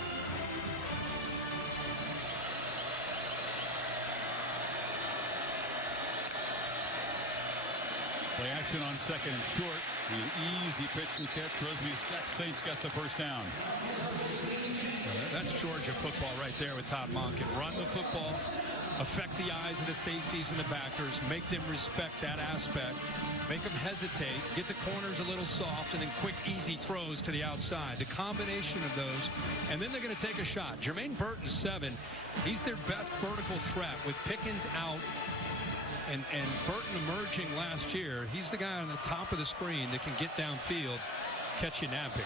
Play action on second and short. An easy pitch and catch. Rosby's Saints got the first down. That's Georgia football right there with Todd Monken. Run the football, affect the eyes of the safeties and the backers, make them respect that aspect, make them hesitate, get the corners a little soft, and then quick, easy throws to the outside. The combination of those, and then they're going to take a shot. Jermaine Burton's 7. He's their best vertical threat with Pickens out. And Burton emerging last year, he's the guy on the top of the screen that can get downfield, catch you napping.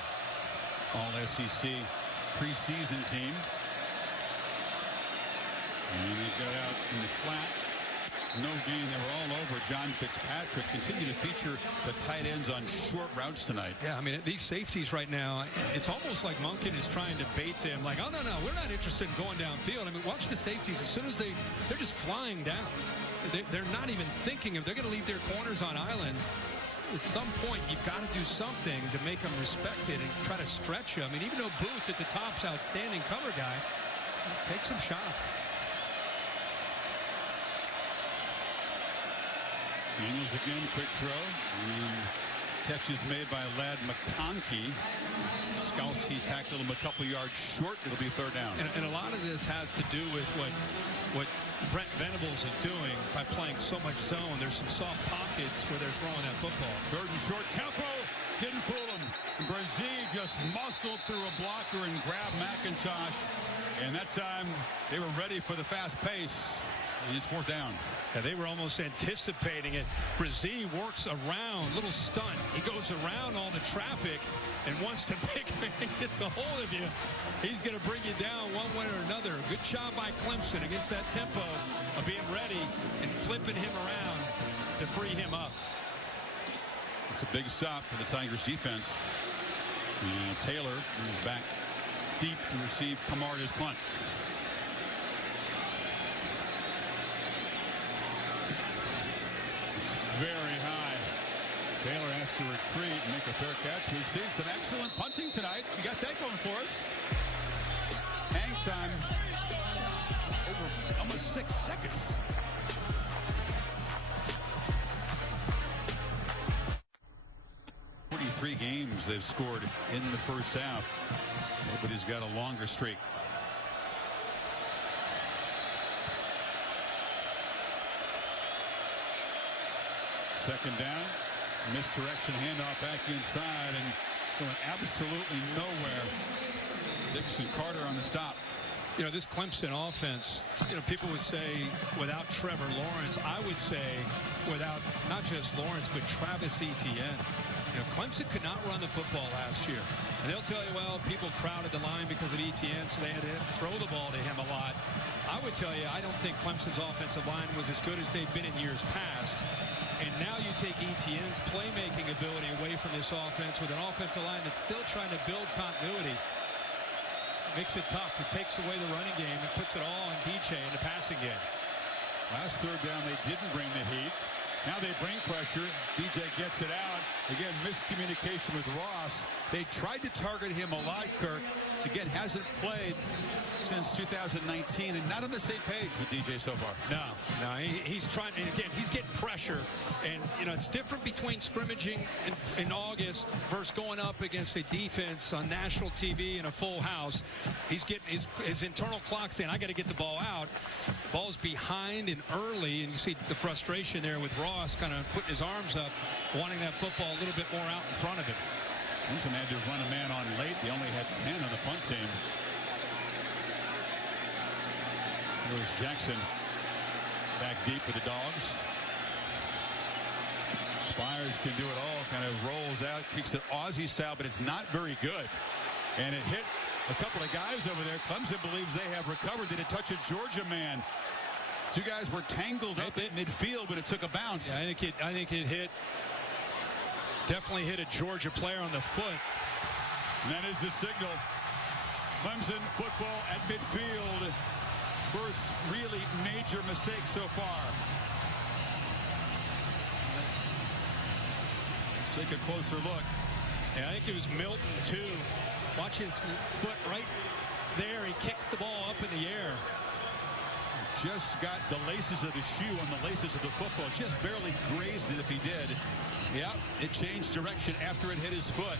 All SEC preseason team. And he got out in the flat. No gain. They were all over John Fitzpatrick. Continue to feature the tight ends on short routes tonight. Yeah, I mean, these safeties right now, it's almost like Monken is trying to bait them. Like, oh, no, we're not interested in going downfield. I mean, watch the safeties. As soon as they're just flying down. They're not even thinking of, they're going to leave their corners on islands. At some point, you've got to do something to make them respected and try to stretch them. I mean, even though Booth at the top's outstanding cover guy, take some shots. Daniels again, quick throw. And catch is made by Ladd McConkey. Skalski tackled him a couple yards short. It'll be third down. And a lot of this has to do with what Brent Venables is doing by playing so much zone. There's some soft pockets where they're throwing that football. Third and short, tempo, didn't fool him. Brazil just muscled through a blocker and grabbed McIntosh. And that time, they were ready for the fast pace. And it's fourth down. Yeah, they were almost anticipating it. Brazil works around, little stunt. He goes around all the traffic, and once the big man gets a hold of you, he's going to bring you down one way or another. Good job by Clemson against that tempo of being ready and flipping him around to free him up. It's a big stop for the Tigers defense. And Taylor is back deep to receive Camarda's punt. Very high. Taylor has to retreat and make a fair catch. We've seen some excellent punting tonight. We got that going for us. Hang time over almost 6 seconds. Three games they've scored in the first half. Nobody's got a longer streak. Second down, misdirection handoff back inside and going absolutely nowhere. Dixon Carter on the stop. You know, this Clemson offense, you know, people would say without Trevor Lawrence, I would say without not just Lawrence, but Travis Etienne. You know, Clemson could not run the football last year. And they'll tell you, well, people crowded the line because of Etienne, so they had to throw the ball to him a lot. I would tell you, I don't think Clemson's offensive line was as good as they've been in years past. And now you take Etienne's playmaking ability away from this offense with an offensive line that's still trying to build continuity. Makes it tough. It takes away the running game and puts it all on DJ in the passing game. Last third down, they didn't bring the heat. Now they bring pressure. DJ gets it out. Again, miscommunication with Ross. They tried to target him a lot, Kirk. Again, hasn't played since 2019 and not on the same page with DJ so far. No, he's trying, and again, he's getting pressure. And, you know, it's different between scrimmaging in August versus going up against a defense on national TV in a full house. He's getting his internal clock saying, I got to get the ball out. Ball's behind and early, and you see the frustration there with Ross kind of putting his arms up, wanting that football a little bit more out in front of him. Clemson had to run a man on late. They only had 10 on the punt team. Here's Jackson back deep with the Dogs. Spires can do it all. Kind of rolls out, kicks it Aussie style, but it's not very good. And it hit a couple of guys over there. Clemson believes they have recovered. Did it touch a Georgia man? Two guys were tangled up at midfield, but it took a bounce. Yeah, I think it definitely hit a Georgia player on the foot. And that is the signal. Clemson football at midfield. First really major mistake so far. Let's take a closer look. Yeah, I think it was Milton, too. Watch his foot right there. He kicks the ball up in the air. Just got the laces of the shoe on the laces of the football. Just barely grazed it if he did. Yeah, it changed direction after it hit his foot.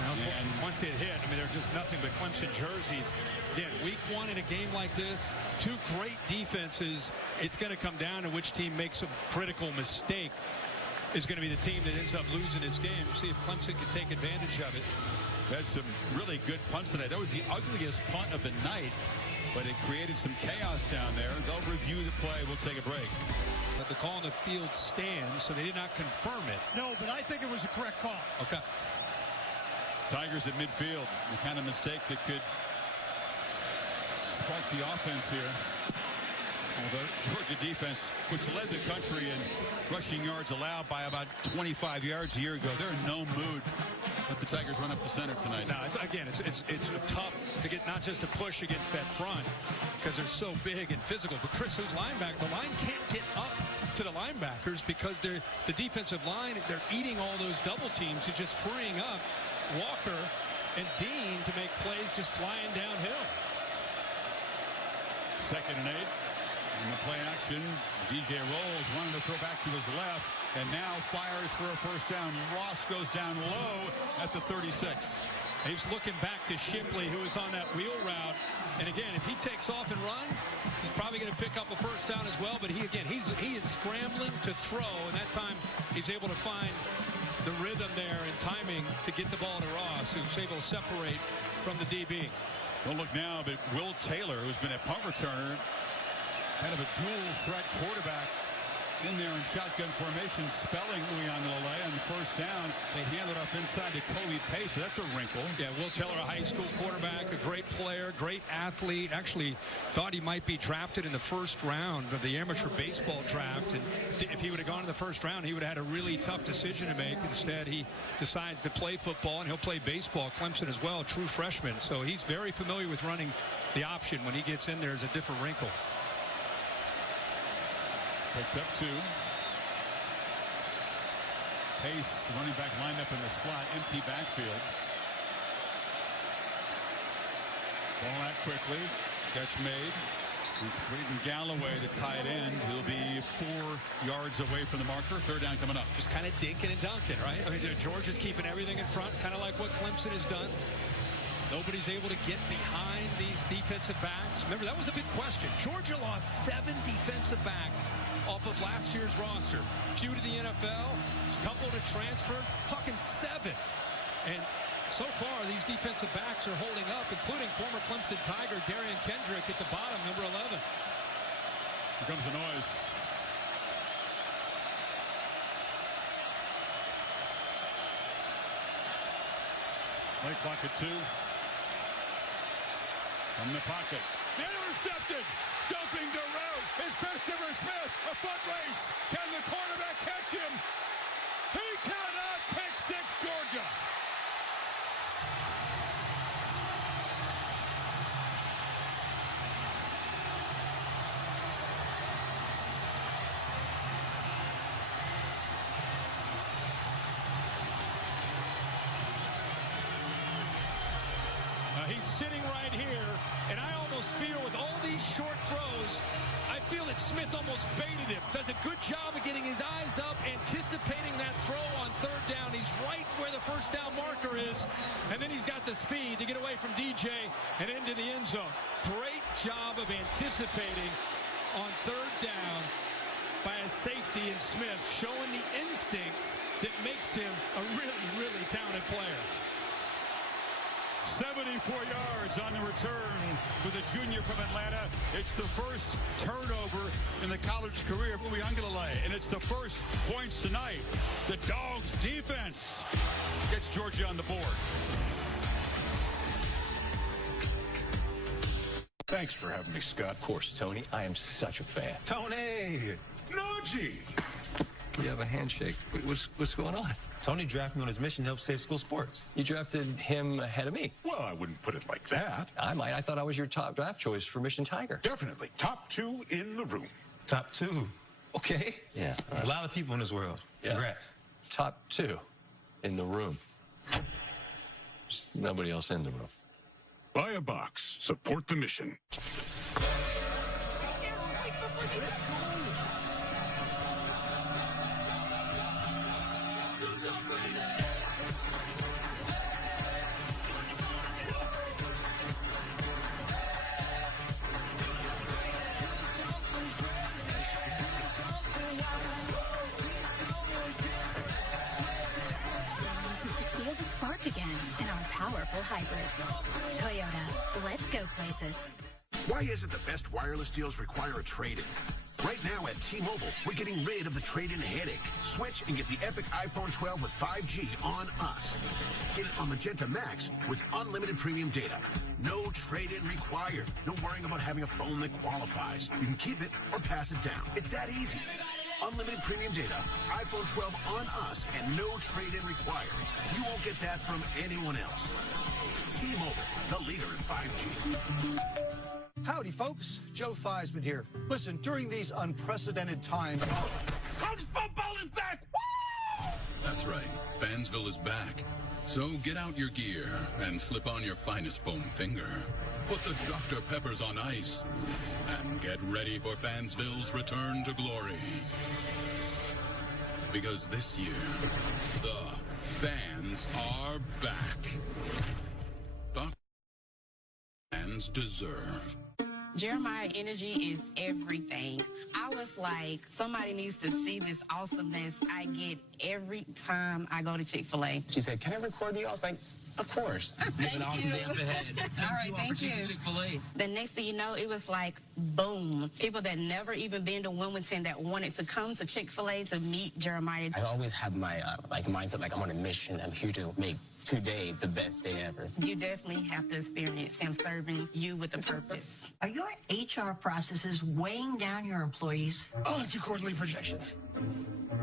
And once it hit, I mean, they're just nothing but Clemson jerseys. Again, week one in a game like this, two great defenses. It's going to come down to which team makes a critical mistake is going to be the team that ends up losing this game. See if Clemson can take advantage of it. Had some really good punts tonight. That was the ugliest punt of the night, but it created some chaos down there. They'll review the play. We'll take a break. But the call on the field stands, so they did not confirm it. No, but I think it was a correct call. Okay. Tigers at midfield. The kind of mistake that could spark the offense here. The Georgia defense, which led the country in rushing yards allowed by about 25 yards a year ago, they're in no mood. Let the Tigers run up the center tonight. No, it's tough to get not just a push against that front because they're so big and physical. But Chris, who's linebacker? The line can't get up to the linebackers because the defensive line, they're eating all those double teams and just freeing up Walker and Dean to make plays just flying downhill. 2nd and 8. In the play action, DJ rolls, wanted to throw back to his left, and now fires for a first down. Ross goes down low at the 36. He's looking back to Shipley, who was on that wheel route. And again, if he takes off and runs, he's probably going to pick up a first down as well. But he is scrambling to throw, and that time he's able to find the rhythm there and timing to get the ball to Ross, who's able to separate from the DB. Don't look now, but Will Taylor, who's been a punt returner, kind of a dual threat quarterback in there in shotgun formation, spelling Uiagalelei on the first down. They hand it off inside to Kobe Pace, so that's a wrinkle. Yeah, Will Taylor, a high school quarterback, a great player, great athlete. Actually thought he might be drafted in the first round of the amateur baseball draft. And if he would have gone in the first round, he would have had a really tough decision to make. Instead, he decides to play football, and he'll play baseball. Clemson as well, true freshman. So he's very familiar with running the option. When he gets in there, is a different wrinkle. Picked up 2. Pace, the running back, lined up in the slot, empty backfield. Ball out quickly. Catch made. Braden Galloway, the tight end. He'll be 4 yards away from the marker. 3rd down coming up. Just kind of dinking and dunking, right? I mean, Georgia's keeping everything in front, kind of like what Clemson has done. Nobody's able to get behind these defensive backs. Remember, that was a big question. Georgia lost 7 defensive backs off of last year's roster. Few to the NFL, a couple to transfer, talking 7. And so far, these defensive backs are holding up, including former Clemson Tiger Darian Kendrick at the bottom, number 11. Here comes the noise. Play clock at 2. From the pocket. Intercepted. Jumping the road is Christopher Smith. A foot race. Can the quarterback catch him? He cannot. Pick 6, Georgia. He's sitting right here, and I almost feel with all these short throws, I feel that Smith almost baited him. Does a good job of getting his eyes up, anticipating that throw on 3rd down. He's right where the first down marker is, and then he's got the speed to get away from DJ and into the end zone. Great job of anticipating on 3rd down by a safety in Smith, showing the instincts that makes him a really, really talented player. 74 yards on the return with a junior from Atlanta. It's the first turnover in the college career of Uiagalelei, and it's the first points tonight. The Dogs defense gets Georgia on the board. Thanks for having me, Scott. Of course, Tony. I am such a fan. Tony! New Fuji. You have a handshake. What's going on? Tony drafted me on his mission to help save school sports. You drafted him ahead of me. Well, I wouldn't put it like that. I might. I thought I was your top draft choice for Mission Tiger. Definitely. Top 2 in the room. Top 2. Okay. Yeah. There's a lot of people in this world. Yeah. Congrats. Top 2 in the room. There's nobody else in the room. Buy a box. Support the mission. Feel the spark again in our powerful hybrids. Toyota, let's go places. Why is it the best wireless deals require a trade-in? Right now at T-Mobile, we're getting rid of the trade-in headache. Switch and get the epic iPhone 12 with 5G on us. Get it on Magenta Max with unlimited premium data. No trade-in required. No worrying about having a phone that qualifies. You can keep it or pass it down. It's that easy. Unlimited premium data, iPhone 12 on us, and no trade-in required. You won't get that from anyone else. T-Mobile, the leader in 5G. Howdy, folks. Joe Theismann here. Listen, during these unprecedented times... College football is back! Woo! That's right. Fansville is back. So get out your gear and slip on your finest foam finger. Put the Dr. Peppers on ice. And get ready for Fansville's return to glory. Because this year, the fans are back. Dr. Fans deserve. Jeremiah energy is everything. I was like, somebody needs to see this awesomeness I get every time I go to Chick-fil-A. She said, "Can I record you?" I was like, "Of course." You have an awesome day up ahead. All right, thank you. Chick-fil-A. The next thing you know, it was like, boom. People that never even been to Wilmington that wanted to come to Chick-fil-A to meet Jeremiah. I always have my mindset like I'm on a mission. I'm here to make today the best day ever. You definitely have to experience him serving you with a purpose. Are your HR processes weighing down your employees? Oh, let's do quarterly projections.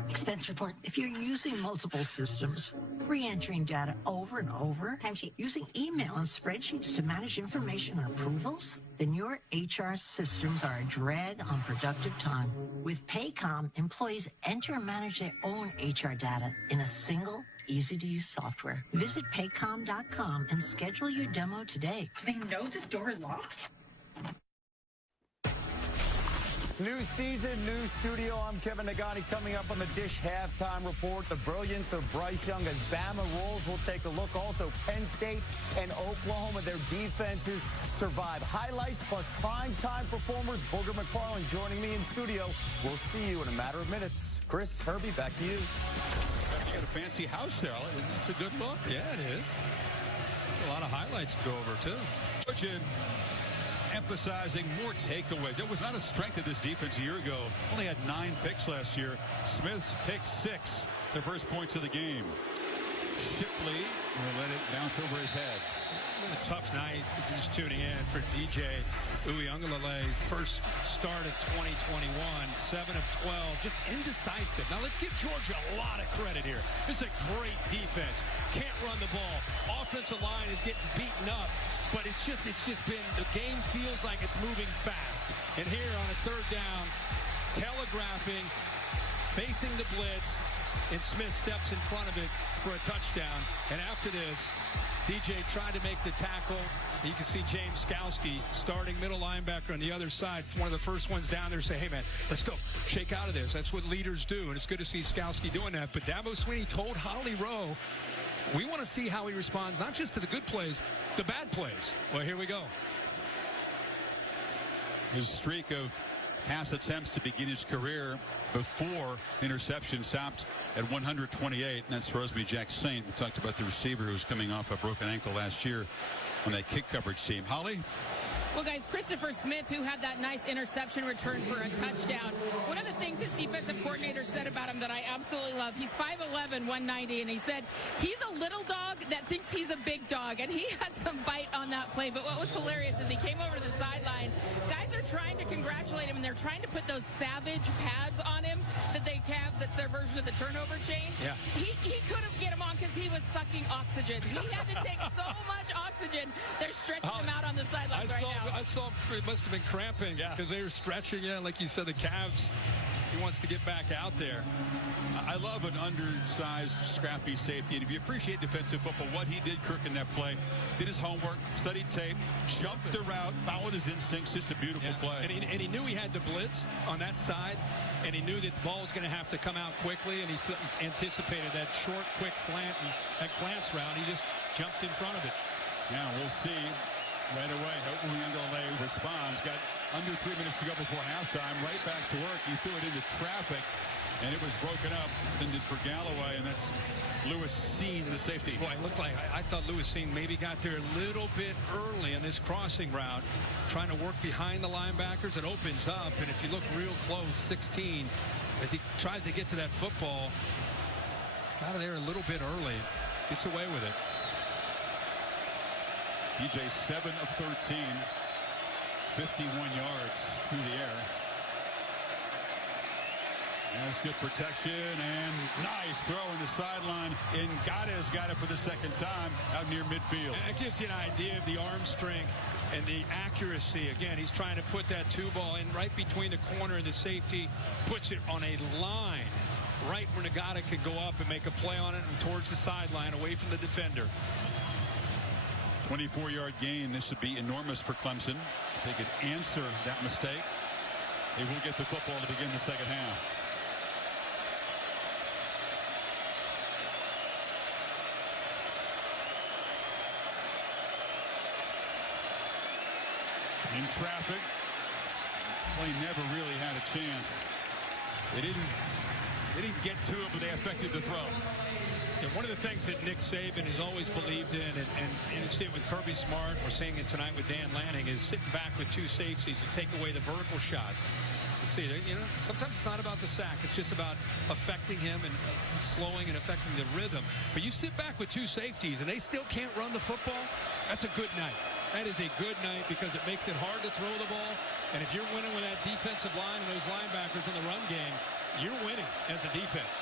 Expense report. If you're using multiple systems, re-entering data over and over, timesheet, using email and spreadsheets to manage information and approvals, then your HR systems are a drag on productive time. With Paycom, employees enter and manage their own HR data in a single, easy-to-use software. Visit Paycom.com and schedule your demo today. Do they know this door is locked? New season, new studio. I'm Kevin Nagani. Coming up on the Dish Halftime Report, the brilliance of Bryce Young as Bama rolls. We'll take a look. Also, Penn State and Oklahoma, their defenses survive. Highlights plus primetime performers. Booger McFarland joining me in studio. We'll see you in a matter of minutes. Chris, Herbie, back to you. You got a fancy house there. It's a good look. Yeah, it is. A lot of highlights to go over, too. Georgia emphasizing more takeaways. It was not a strength of this defense a year ago. Only had 9 picks last year. Smith's pick 6, the first points of the game. Shipley will let it bounce over his head. What a tough night if you're just tuning in for DJ Uiagalelei. First start of 2021, 7 of 12, just indecisive. Now let's give Georgia a lot of credit here. This is a great defense. Can't run the ball. Offensive line is getting beaten up, but it's just been, the game feels like it's moving fast. And here on a third down, telegraphing, facing the blitz, and Smith steps in front of it for a touchdown. And after this, DJ tried to make the tackle. You can see James Skowski, starting middle linebacker on the other side, one of the first ones down there, say, "Hey, man, let's go. Shake out of this." That's what leaders do, and it's good to see Skowski doing that. But Dabo Swinney told Holly Rowe, we want to see how he responds, not just to the good plays, the bad plays. Well, here we go. His streak of pass attempts to begin his career before interception stopped at 128, and that throws me Jack Saint. We talked about the receiver who was coming off a broken ankle last year on that kick coverage team. Holly? Well, guys, Christopher Smith, who had that nice interception return for a touchdown. One of the things his defensive coordinator said about him that I absolutely love, he's 5'11", 190, and he said he's a little dog that thinks he's a big dog, and he had some bite on that play. But what was hilarious is he came over to the sideline. Guys are trying to congratulate him, and they're trying to put those Savage pads on him. their version of the turnover chain. Yeah. He couldn't get him on because he was sucking oxygen. He had to take so much oxygen. They're stretching him out on the sidelines right now. I saw it must have been cramping because they were stretching. Yeah, like you said, the calves. He wants to get back out there. I love an undersized, scrappy safety. And if you appreciate defensive football, what he did, Kirk, in that play, did his homework, studied tape, jumped the route, followed his instincts. Just a beautiful play. And he knew he had to blitz on that side, and he knew that the ball was going to have to come out quickly, and he anticipated that short, quick slant and that glance route. He just jumped in front of it. Now we'll see right away. Hopefully Underlay responds. Got under 3 minutes to go before halftime. Right back to work. He threw it into traffic, and it was broken up. Intended for Galloway, and that's Lewis Seen, the safety. Boy, it looked like I thought Lewis Seen maybe got there a little bit early in this crossing route, trying to work behind the linebackers. It opens up, and if you look real close, 16, as he tries to get to that football, got out of there a little bit early. Gets away with it. DJ 7 of 13. 51 yards through the air. That's good protection and nice throw in the sideline. Ngata's got it for the second time out near midfield. And that gives you an idea of the arm strength and the accuracy. Again, he's trying to put that two ball in right between the corner and the safety. Puts it on a line right where Ngata can go up and make a play on it and towards the sideline away from the defender. 24-yard gain. This would be enormous for Clemson. If they could answer that mistake, they will get the football to begin the second half. In traffic, play never really had a chance. They didn't get to it, but they affected the throw. Yeah, one of the things that Nick Saban has always believed in, and you see it with Kirby Smart, we're seeing it tonight with Dan Lanning, is sitting back with two safeties to take away the vertical shots. You see, sometimes it's not about the sack. It's just about affecting him and slowing and affecting the rhythm. But you sit back with two safeties, and they still can't run the football, that's a good night. That is a good night because it makes it hard to throw the ball. And if you're winning with that defensive line and those linebackers in the run game, you're winning as a defense.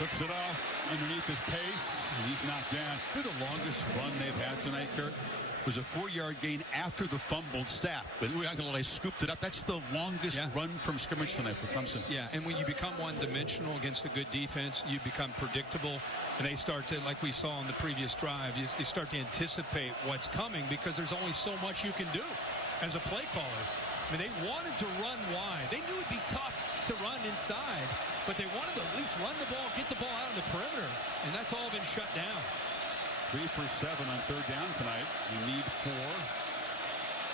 Flips it off underneath his pace, and he's knocked down. They're the longest run they've had tonight, Kurt. It was a 4-yard gain after the fumbled snap. But they scooped it up. That's the longest run from scrimmage tonight for Clemson. Yeah, and when you become one-dimensional against a good defense, you become predictable. And they start to, like we saw on the previous drive, you start to anticipate what's coming because there's only so much you can do as a play caller. I mean, they wanted to run wide. They knew it'd be tough to run inside, but they wanted to at least run the ball, get the ball out on the perimeter, and that's all been shut down. 3 for 7 on third down tonight. You need 4.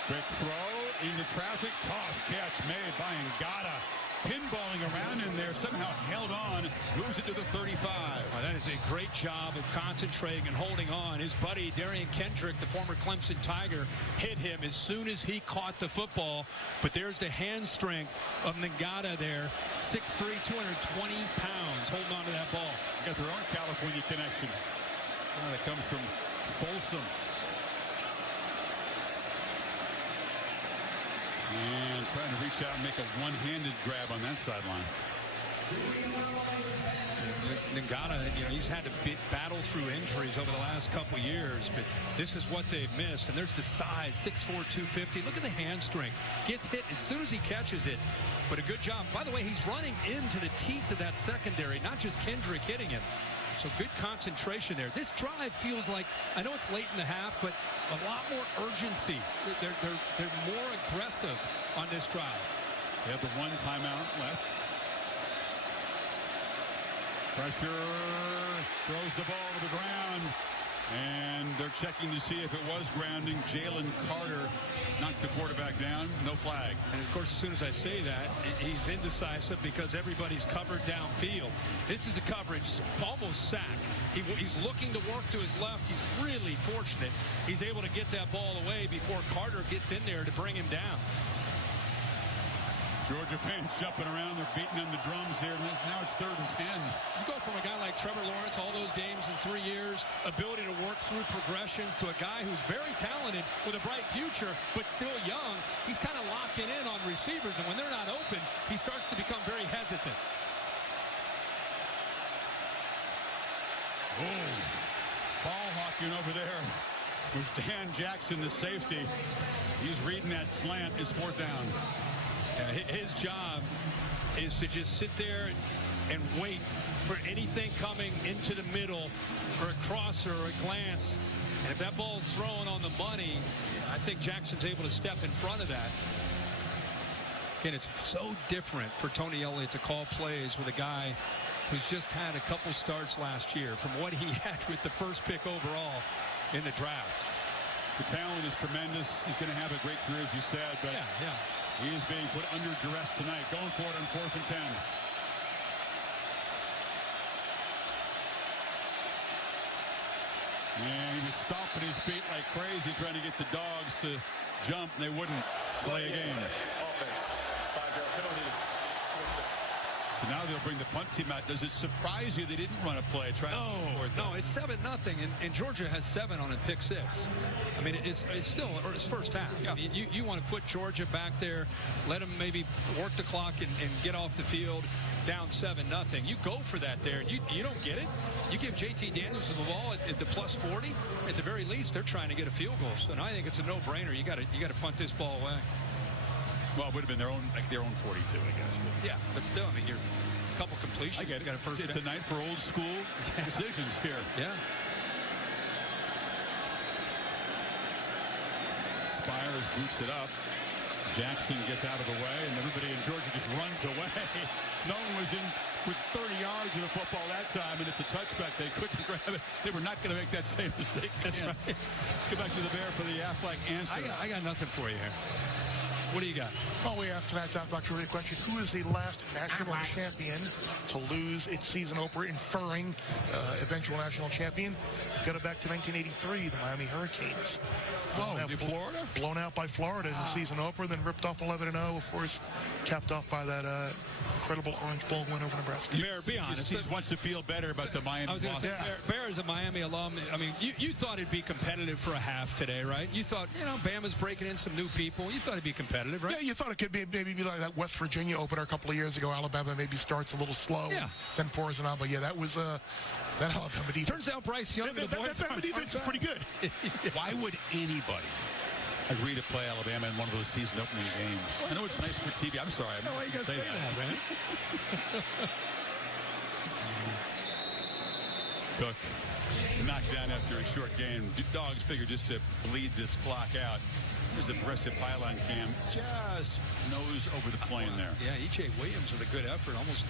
Quick throw into traffic. Tough catch made by Ngata. Pinballing around in there, somehow held on, moves it to the 35. Well, that is a great job of concentrating and holding on. His buddy Darian Kendrick, the former Clemson Tiger, hit him as soon as he caught the football. But there's the hand strength of Ngata there, 6'3", 220 pounds, holding on to that ball. Got their own California connection. That comes from Folsom. And trying to reach out and make a one-handed grab on that sideline. Ngata, he's had to battle through injuries over the last couple years, but this is what they've missed. And there's the size, 6'4", 250. Look at the hand strength. Gets hit as soon as he catches it. But a good job. By the way, he's running into the teeth of that secondary, not just Kendrick hitting him. So good concentration there. This drive feels like, I know it's late in the half, but a lot more urgency. They're more aggressive on this drive. They have the one timeout left. Pressure, throws the ball to the ground. And they're checking to see if it was grounding. Jalen Carter knocked the quarterback down. No flag. And, of course, as soon as I say that, he's indecisive because everybody's covered downfield. This is a coverage, almost sack. He's looking to work to his left. He's really fortunate. He's able to get that ball away before Carter gets in there to bring him down. Georgia fans jumping around. They're beating on the drums here. Now it's 3rd and 10. You go from a guy like Trevor Lawrence, all those games in 3 years, ability to work through progressions, to a guy who's very talented with a bright future, but still young. He's kind of locking in on receivers, and when they're not open, he starts to become very hesitant. Oh, ball hawking over there. With Dan Jackson, the safety. He's reading that slant. It's 4th down. His job is to just sit there and wait for anything coming into the middle, or a crosser or a glance. And if that ball's thrown on the money, I think Jackson's able to step in front of that. Again, it's so different for Tony Elliott to call plays with a guy who's just had a couple starts last year from what he had with the first pick overall in the draft. The talent is tremendous. He's going to have a great career, as you said, but he is being put under duress tonight. Going for it on 4th and 10. And he was stomping his feet like crazy, trying to get the dogs to jump, and they wouldn't play a game. Offense, 5-yard penalty. So now they'll bring the punt team out. Does it surprise you they didn't run a play? No, it's 7-0, and Georgia has 7 on a pick 6. I mean, it's still it's first half. Yeah. I mean, you want to put Georgia back there, let them maybe work the clock and get off the field down 7-0. You go for that there, and you don't get it. You give JT Daniels the ball at the plus 40. At the very least, they're trying to get a field goal. So I think it's a no-brainer. You got to punt this ball away. Well, it would have been their own 42, I guess. But. Yeah, but still, I mean, you're a couple completions. I get it. It's a night for old school decisions here. Yeah. Spires boots it up. Jackson gets out of the way, and everybody in Georgia just runs away. No one was in with 30 yards of the football that time, and it's a touchback. They couldn't grab it. They were not going to make that same mistake again. That's right. Go back to the Bear for the Affleck answer. I got nothing for you here. What do you got? Well, we asked tonight's Outdoor Trivia question, who is the last national champion to lose its season opener, inferring eventual national champion? Got it back to 1983, the Miami Hurricanes. Florida? Blown out by Florida in the season opener, then ripped off 11-0, of course, capped off by that incredible Orange Bowl win over Nebraska. Bear, be honest. He wants to feel better about the Miami loss. Bear is a Miami alum. I mean, you thought it'd be competitive for a half today, right? You thought, Bama's breaking in some new people. You thought it'd be competitive, right? Yeah, you thought it could maybe be like that West Virginia opener a couple of years ago. Alabama maybe starts a little slow, then pours it on. But, yeah, that was that Alabama defense. Turns out Bryce Young, the boys Alabama defense is pretty good. Why would anybody agree to play Alabama in one of those season opening games? I know it's nice for TV. I'm sorry. I why you guys say that, man? Cook knocked down after a short game. Dogs figure just to bleed this clock out. There's a aggressive pylon cam. Just nose over the plane there. Yeah, E.J. Williams with a good effort, almost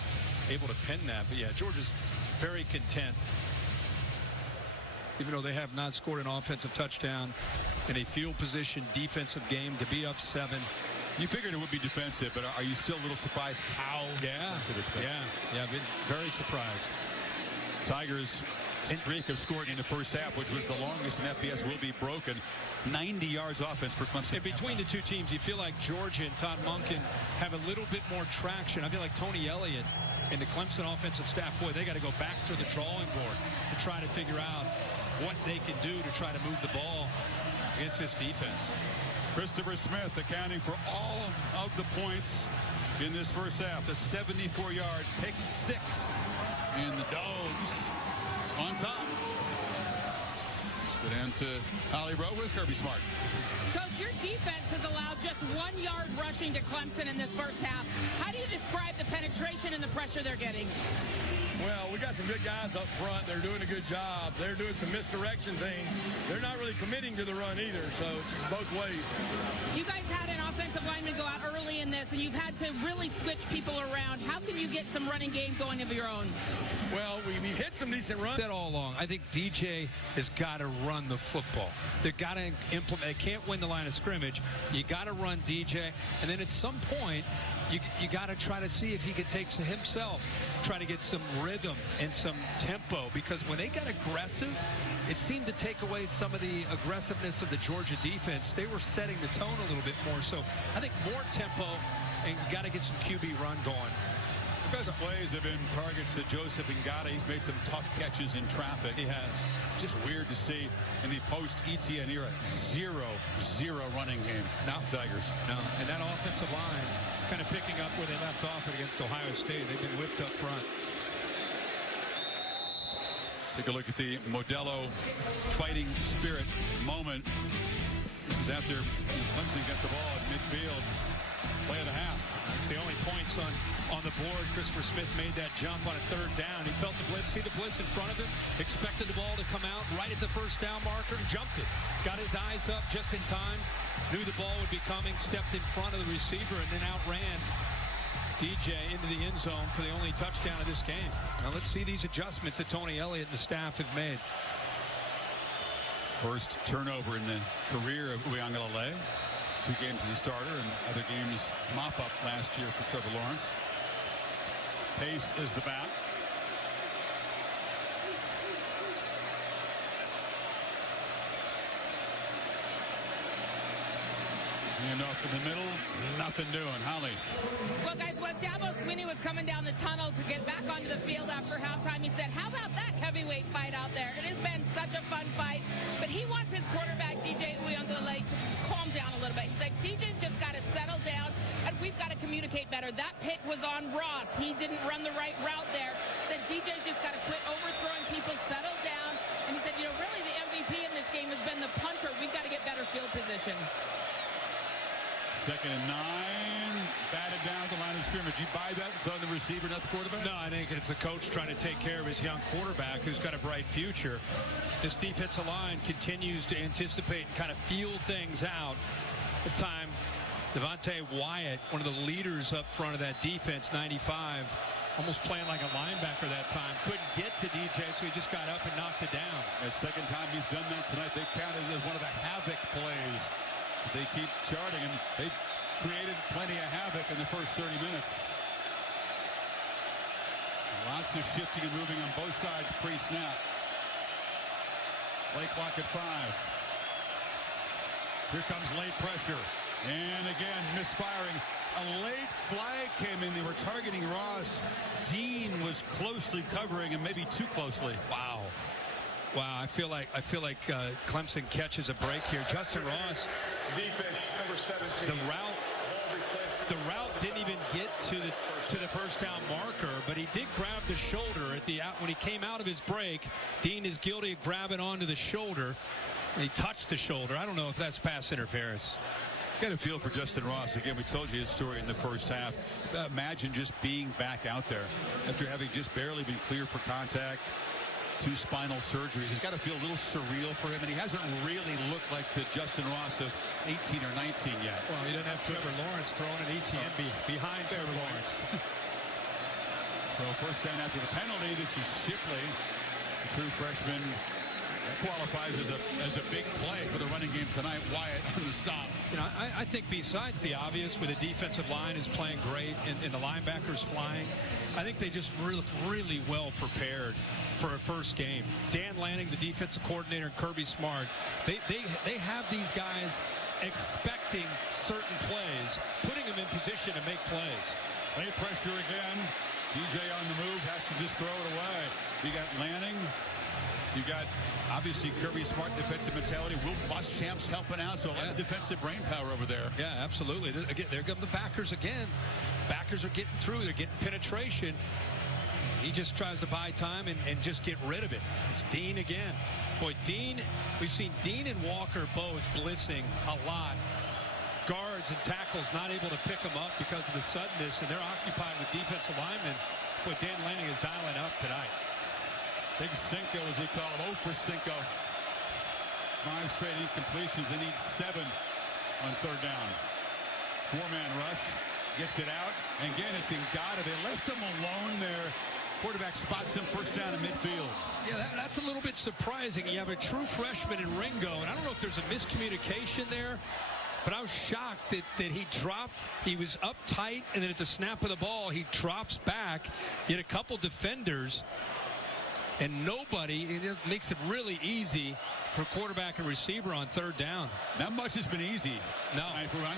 able to pin that. But, yeah, Georgia's very content. Even though they have not scored an offensive touchdown in a field position defensive game, to be up 7. You figured it would be defensive, but are you still a little surprised how defensive it's been? Yeah, been very surprised. Tigers' streak of scoring in the first half, which was the longest in FBS, will be broken. 90 yards offense for Clemson. And between the two teams, you feel like Georgia and Todd Monken have a little bit more traction. I feel like Tony Elliott and the Clemson offensive staff, boy, they got to go back to the drawing board to try to figure out what they can do to try to move the ball against this defense. Christopher Smith accounting for all of the points in this first half. The 74-yard pick 6. And the Dogs on top. Let's go down to Holly Rowe with Kirby Smart. Coach, your defense has allowed just 1 yard rushing to Clemson in this first half. How do you describe the penetration and the pressure they're getting? Well, we got some good guys up front. They're doing a good job. They're doing some misdirection things. They're not really committing to the run either, so both ways. You guys had an offensive lineman go out early in this, and you've had to really switch people around. How can you get some running game going of your own? Well, we hit some decent runs. Said all along, I think DJ has got to run the football. They've got to implement. They can't win the line of scrimmage. You got to run DJ, and then at some point, you got to try to see if he could take himself, try to get some rhythm and some tempo, because when they got aggressive, it seemed to take away some of the aggressiveness of the Georgia defense. They were setting the tone a little bit more. So I think more tempo, and you got to get some QB run going. The best plays have been targets to Joseph Ngata. He's made some tough catches in traffic. He has. Just weird to see in the post-ETN era, 0-0 running game. No. Tigers. No, and that offensive line kind of picking up where they left off against Ohio State. They've been whipped up front. Take a look at the Modelo fighting spirit moment. This is after Clemson got the ball at midfield. Play of the half. It's the only points on the board. Christopher Smith made that jump on a third down. He felt the blitz, see the blitz in front of him, expected the ball to come out right at the first down marker, and jumped it. Got his eyes up just in time, knew the ball would be coming, stepped in front of the receiver, and then outran DJ into the end zone for the only touchdown of this game. Now let's see these adjustments that Tony Elliott and the staff have made. First turnover in the career of Uiagalelei. 2 games as a starter and other games mop-up last year for Trevor Lawrence. Pace is the back. And off in the middle, nothing doing. Holly. Well, guys, when Dabo Swinney was coming down the tunnel to get back onto the field after halftime, he said, how about that heavyweight fight out there? It has been such a fun fight, but he wants his quarterback, DJ Uiagalelei, to calm down a little bit. He's like, DJ's just got to settle down, and we've got to communicate better. That pick was on Ross. He didn't run the right route there. He said, DJ's just got to quit overthrowing people, settle down. And he said, you know, really the MVP in this game has been the punter. We've got to get better field position. 2nd and 9, batted down at the line of scrimmage. You buy that? It's on the receiver, not the quarterback? No, I think it's the coach trying to take care of his young quarterback who's got a bright future. This defensive line continues to anticipate and kind of feel things out. At the time, Devontae Wyatt, one of the leaders up front of that defense, 95, almost playing like a linebacker that time. Couldn't get to DJ, so he just got up and knocked it down. The second time he's done that tonight. They counted it as one of the havoc plays. They keep charting, and they created plenty of havoc in the first 30 minutes. Lots of shifting and moving on both sides pre-snap. Play clock at 5. Here comes late pressure. And again, misfiring. A late flag came in. They were targeting Ross. Dean was closely covering him, maybe too closely. Wow. Wow, I feel like Clemson catches a break here. Justin Ross, defense number 17. The route didn't even get to the first down marker, but he did grab the shoulder when he came out of his break. Dean is guilty of grabbing onto the shoulder. And he touched the shoulder. I don't know if that's pass interference. Got a feel for Justin Ross. Again, we told you his story in the first half. Imagine just being back out there after having just barely been cleared for contact. 2 spinal surgeries. He's got to feel a little surreal for him, and he hasn't really looked like the Justin Ross of 18 or 19 yet. Well, he doesn't have Trevor Lawrence throwing an ETN behind Trevor Lawrence. So first down after the penalty. This is Shipley, the true freshman. That qualifies as a big play for the running game tonight. Wyatt on the stop. You know, I think besides the obvious, where the defensive line is playing great and the linebackers flying, I think they just really well prepared for a first game. Dan Lanning, the defensive coordinator, and Kirby Smart, they have these guys expecting certain plays, putting them in position to make plays. Late pressure again. DJ on the move, has to just throw it away. You got Lanning. You got, obviously, Kirby Smart defensive mentality. Will Muschamp's helping out, so a lot of defensive brain power over there. Yeah, absolutely. Again, there come the backers again. Backers are getting through. They're getting penetration. He just tries to buy time and just get rid of it. It's Dean again. Boy, Dean, we've seen Dean and Walker both blitzing a lot. Guards and tackles not able to pick them up because of the suddenness, and they're occupied with defensive linemen. Boy, Dan Lanning is dialing up tonight. Big Cinco, as they call him, 0 for Cinco. 5 straight incompletions. They need 7 on third down. 4-man rush. Gets it out. And again, it's Ngata. They left him alone there. Quarterback spots him first down in midfield. Yeah, that's a little bit surprising. You have a true freshman in Ringo, and I don't know if there's a miscommunication there, but I was shocked that he dropped. He was up tight, and then at the snap of the ball, he drops back. You had a couple defenders, and nobody. It makes it really easy for quarterback and receiver on third down. Not much has been easy. No,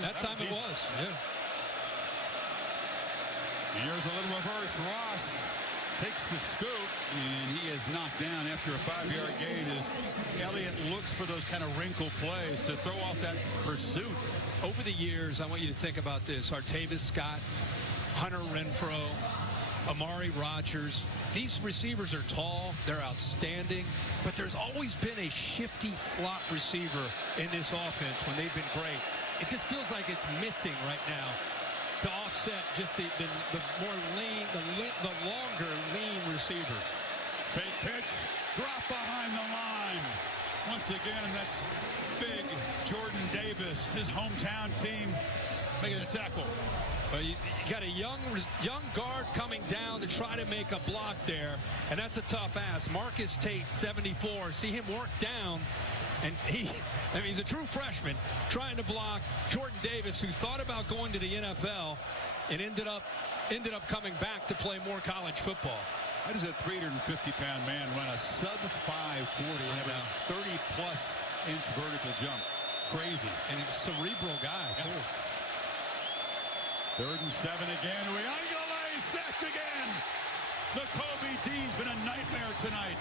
that time it was. Yeah. Here's a little reverse. Ross takes the scoop, and he is knocked down after a 5-yard gain as Elliott looks for those kind of wrinkle plays to throw off that pursuit. Over the years, I want you to think about this. Artavis Scott, Hunter Renfrow, Amari Rodgers. These receivers are tall. They're outstanding. But there's always been a shifty slot receiver in this offense when they've been great. It just feels like it's missing right now to offset just the more lean, the longer lean receiver. Fake pitch, drop behind the line. Once again, that's big Jordan Davis, his hometown team, making a tackle. Well, you got a young guard coming down to try to make a block there, and that's a tough ask. Marcus Tate, 74. See him work down, and he's a true freshman trying to block Jordan Davis, who thought about going to the NFL and ended up coming back to play more college football. How does a 350-pound man run a sub-540 and have a 30-plus inch vertical jump? Crazy. And he's a cerebral guy, too. 3rd and 7 again. Uiagalelei sacked again. The Kobe D's been a nightmare tonight.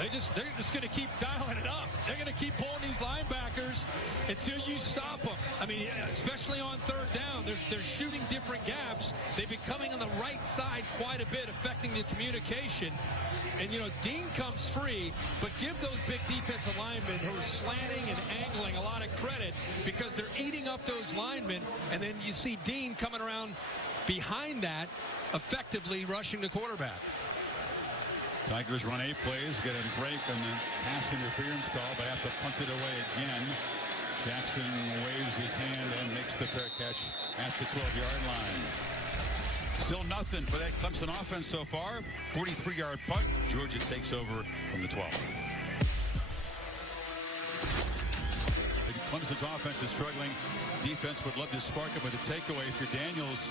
They're just going to keep dialing it up. They're going to keep pulling these linebackers until you stop them. I mean, especially on 3rd down, they're shooting different gaps. They've been coming on the right side quite a bit, affecting the communication. And, you know, Dean comes free, but give those big defensive linemen who are slanting and angling a lot of credit because they're eating up those linemen. And then you see Dean coming around behind that, effectively rushing the quarterback. Tigers run 8 plays, get a break on the pass interference call, but have to punt it away again. Jackson waves his hand and makes the fair catch at the 12-yard line. Still nothing for that Clemson offense so far. 43-yard punt. Georgia takes over from the 12. Clemson's offense is struggling. Defense would love to spark it with a takeaway if you're Daniels.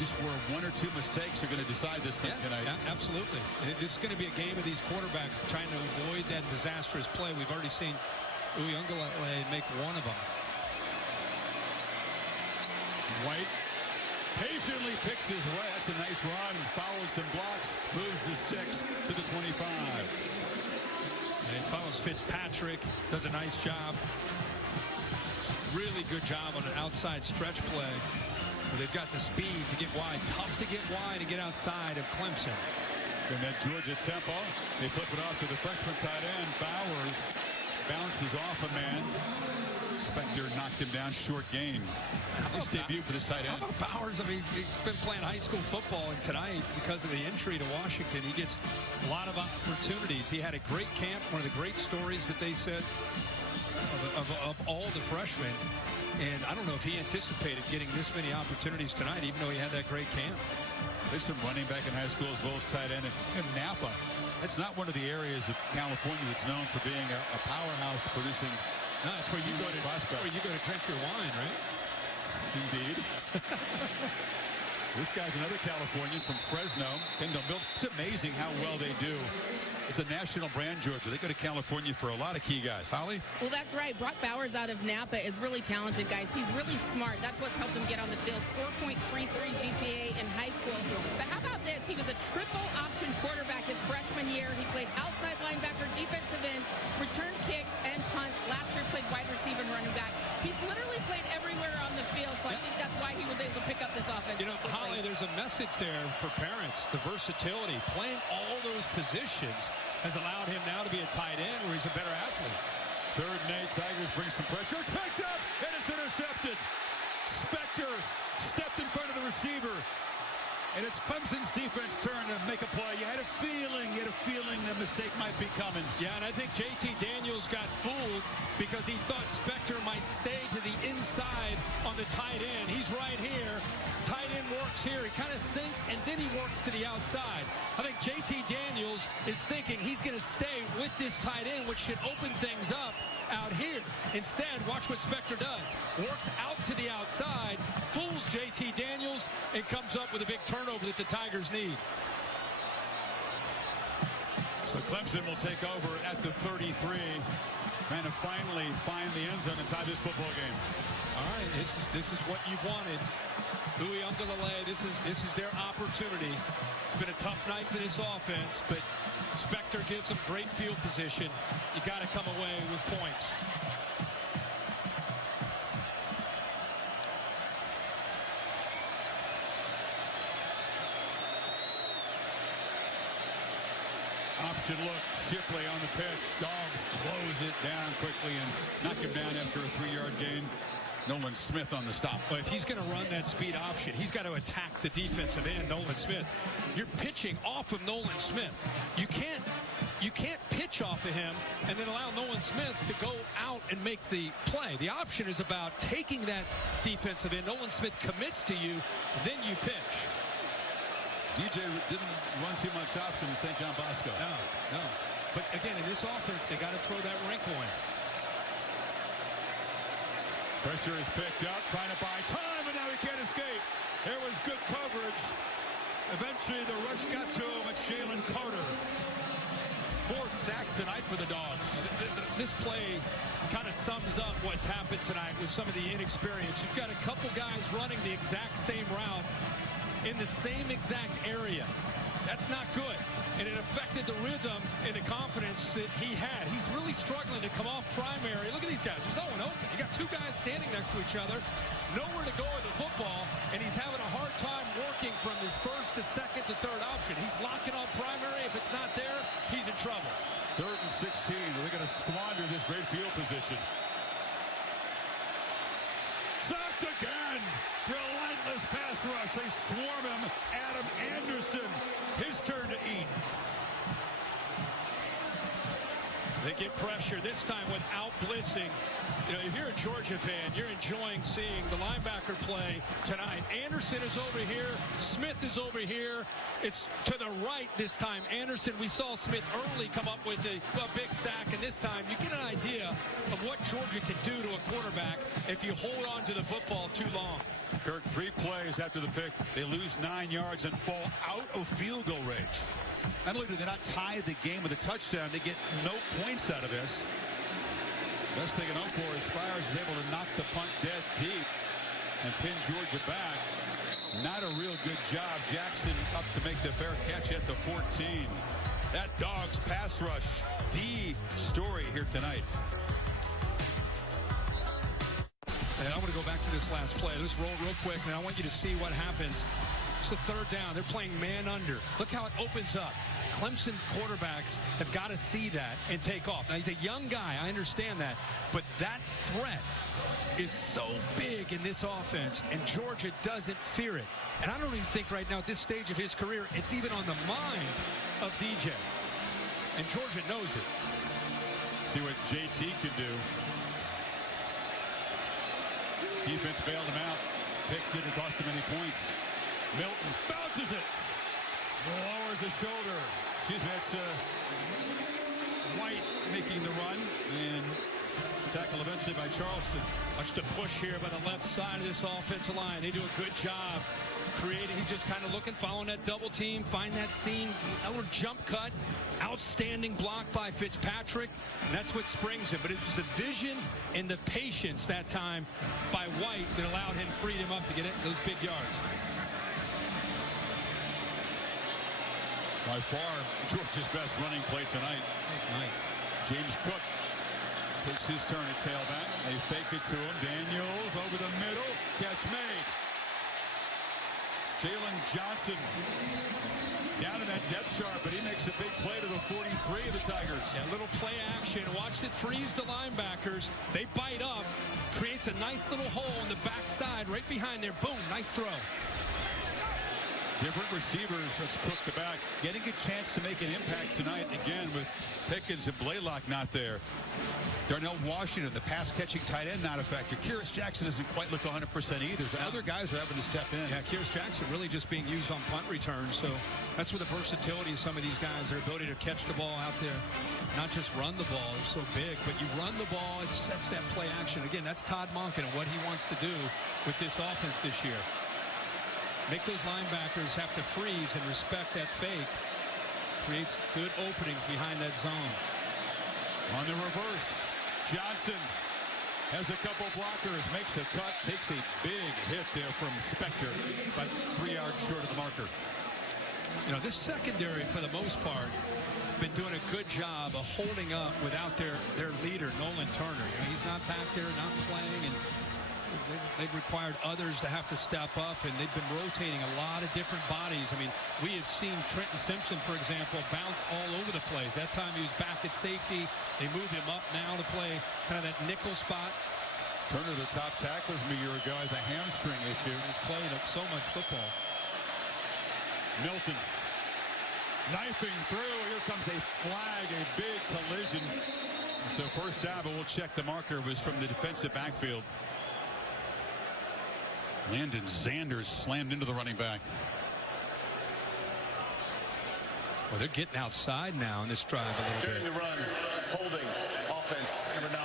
Just where 1 or 2 mistakes are going to decide this thing tonight. Yeah, absolutely. This is going to be a game of these quarterbacks trying to avoid that disastrous play. We've already seen Uiagalelei make one of them. White patiently picks his way. That's a nice run. Fouled some blocks. Moves the sticks to the 25. And he follows Fitzpatrick. Does a nice job. Really good job on an outside stretch play. They've got the speed to get wide. Tough to get wide and get outside of Clemson. And that Georgia tempo, they flip it off to the freshman tight end. Bowers bounces off a man. Spector knocked him down, short gain. Nice debut for this tight end. How about Bowers? I mean, he's been playing high school football, and tonight, because of the injury to Washington, he gets a lot of opportunities. He had a great camp, one of the great stories that they said of all the freshmen. And I don't know if he anticipated getting this many opportunities tonight, even though he had that great camp. There's some running back in high school as well as tight end. And Napa, that's not one of the areas of California that's known for being a powerhouse producing. No, that's where you go to drink your wine, right? Indeed. This guy's another Californian from Fresno. Kendall Mill. It's amazing how well they do. It's a national brand, Georgia. They go to California for a lot of key guys. Holly? Well, that's right. Brock Bowers out of Napa is really talented, guys. He's really smart. That's what's helped him get on the field. 4.33 GPA in high school. But how about this? He was a triple option quarterback his freshman year. He played outside linebacker, defensive end, return kicks, and punts. Last year played wide receiver and running back. He's literally played everywhere on the field, so I think that's why he was able to pick up this offense. You know, Holly, there's a message there for parents. The versatility, playing all those positions has allowed him now to be a tight end where he's a better athlete. 3rd and 8, Tigers bring some pressure. It's picked up, and it's intercepted. Spector stepped in front of the receiver. And it's Clemson's defense turn to make a play. You had a feeling a mistake might be coming. Yeah, and I think JT Daniels got fooled because he thought Spector might stay to the inside on the tight end. He's right here. Tight end works here. He kind of sinks, and then he works to the outside. I think JT Daniels is thinking he's going to stay with this tight end, which should open things up out here. Instead, watch what Spector does. Works out to the outside, fools JT Daniels, and comes up with a big turnover that the Tigers need. So Clemson will take over at the 33. Trying to finally find the end zone and tie this football game. All right, This is what you wanted. Louis Ungalale, this is their opportunity. It's been a tough night for this offense, but Spector gives them great field position. You got to come away with points. Option look, Shipley on the pitch. Dogs close it down quickly and knock him down after a 3-yard gain. Nolan Smith on the stop. But if he's going to run that speed option, he's got to attack the defensive end, Nolan Smith. You're pitching off of Nolan Smith. You can't pitch off of him and then allow Nolan Smith to go out and make the play. The option is about taking that defensive end. Nolan Smith commits to you, then you pitch. DJ didn't run too much option in St. John Bosco. No. But again, in this offense, they got to throw that wrinkle in. Pressure is picked up, trying to buy time, and now he can't escape. There was good coverage. Eventually, the rush got to him at Jalen Carter. 4th sack tonight for the Dogs. This play kind of sums up what's happened tonight with some of the inexperience. You've got a couple guys running the exact same route in the same exact area. That's not good. And it affected the rhythm and the confidence that he had. He's really struggling to come off primary. Look at these guys. There's no one open. You got 2 guys standing next to each other, nowhere to go with the football, and he's having a hard time working from his 1st to 2nd to 3rd option. He's locking on primary. If it's not there, he's in trouble. 3rd and 16. They're going to squander this great field position. Sacked again. Relentless pass rush. They swarm him. Adam Anderson. His turn to eat. They get pressure this time without blitzing. You know, if you're a Georgia fan, you're enjoying seeing the linebacker play tonight. Anderson is over here. Smith is over here. It's to the right this time. Anderson, we saw Smith early come up with a big sack, and this time you get an idea of what Georgia can do to a quarterback if you hold on to the football too long. Kirk, 3 plays after the pick. They lose 9 yards and fall out of field goal range. Not only do they not tie the game with a touchdown, they get no points out of this. Best they can hope for is Spires is able to knock the punt dead deep and pin Georgia back. Not a real good job. Jackson up to make the fair catch at the 14. That Dogs pass rush, the story here tonight. And I want to go back to this last play. Let's roll real quick, and I want you to see what happens. It's the 3rd down. They're playing man under. Look how it opens up. Clemson quarterbacks have got to see that and take off. Now, he's a young guy. I understand that. But that threat is so big in this offense, and Georgia doesn't fear it. And I don't even think right now at this stage of his career it's even on the mind of DJ. And Georgia knows it. See what JT can do. Defense bailed him out. Picked it and cost him any points. Milton bounces it. Lowers the shoulder. Excuse me, that's White making the run. And tackle eventually by Charleston. Watch the push here by the left side of this offensive line. They do a good job creating. He's just kind of looking, following that double team, find that seam, a little jump cut. Outstanding block by Fitzpatrick. And that's what springs him. But it was the vision and the patience that time by White that allowed him, freed him up to get those big yards. By far, Georgia's best running play tonight. Nice. James Cook takes his turn at tailback. They fake it to him. Daniels over the middle. Catch made. Jalen Johnson down in that depth chart, but he makes a big play to the 43 of the Tigers. Yeah, little play action. Watch it freeze the linebackers. They bite up. Creates a nice little hole in the backside right behind there. Boom, nice throw. Different receivers. Let's Cook the back. Getting a chance to make an impact tonight again with Pickens and Blaylock not there. Darnell Washington, the pass-catching tight end, not a factor. Kyrus Jackson doesn't quite look 100% either. So other guys are having to step in. Yeah, Kyrus Jackson really just being used on punt returns. So that's where the versatility of some of these guys, their ability to catch the ball out there, not just run the ball, is so big. But you run the ball, it sets that play action. Again, that's Todd Monken and what he wants to do with this offense this year. Make those linebackers have to freeze and respect that fake. Creates good openings behind that zone. On the reverse, Johnson has a couple blockers, makes a cut, takes a big hit there from Spector, about 3 yards short of the marker. You know, this secondary, for the most part, been doing a good job of holding up without their leader, Nolan Turner. You know, he's not back there, not playing, and they've required others to have to step up, and they've been rotating a lot of different bodies. I mean, we have seen Trenton Simpson, for example, bounce all over the place. That time he was back at safety. They moved him up now to play kind of that nickel spot. Turner, the top tackler from a year ago, has a hamstring issue. He's played up so much football. Milton knifing through. Here comes a flag, a big collision. So first down, but we'll check the marker. Was from the defensive backfield. Landon Sanders slammed into the running back. Well, they're getting outside now in this drive a little During bit. the run, holding, offense, number 9.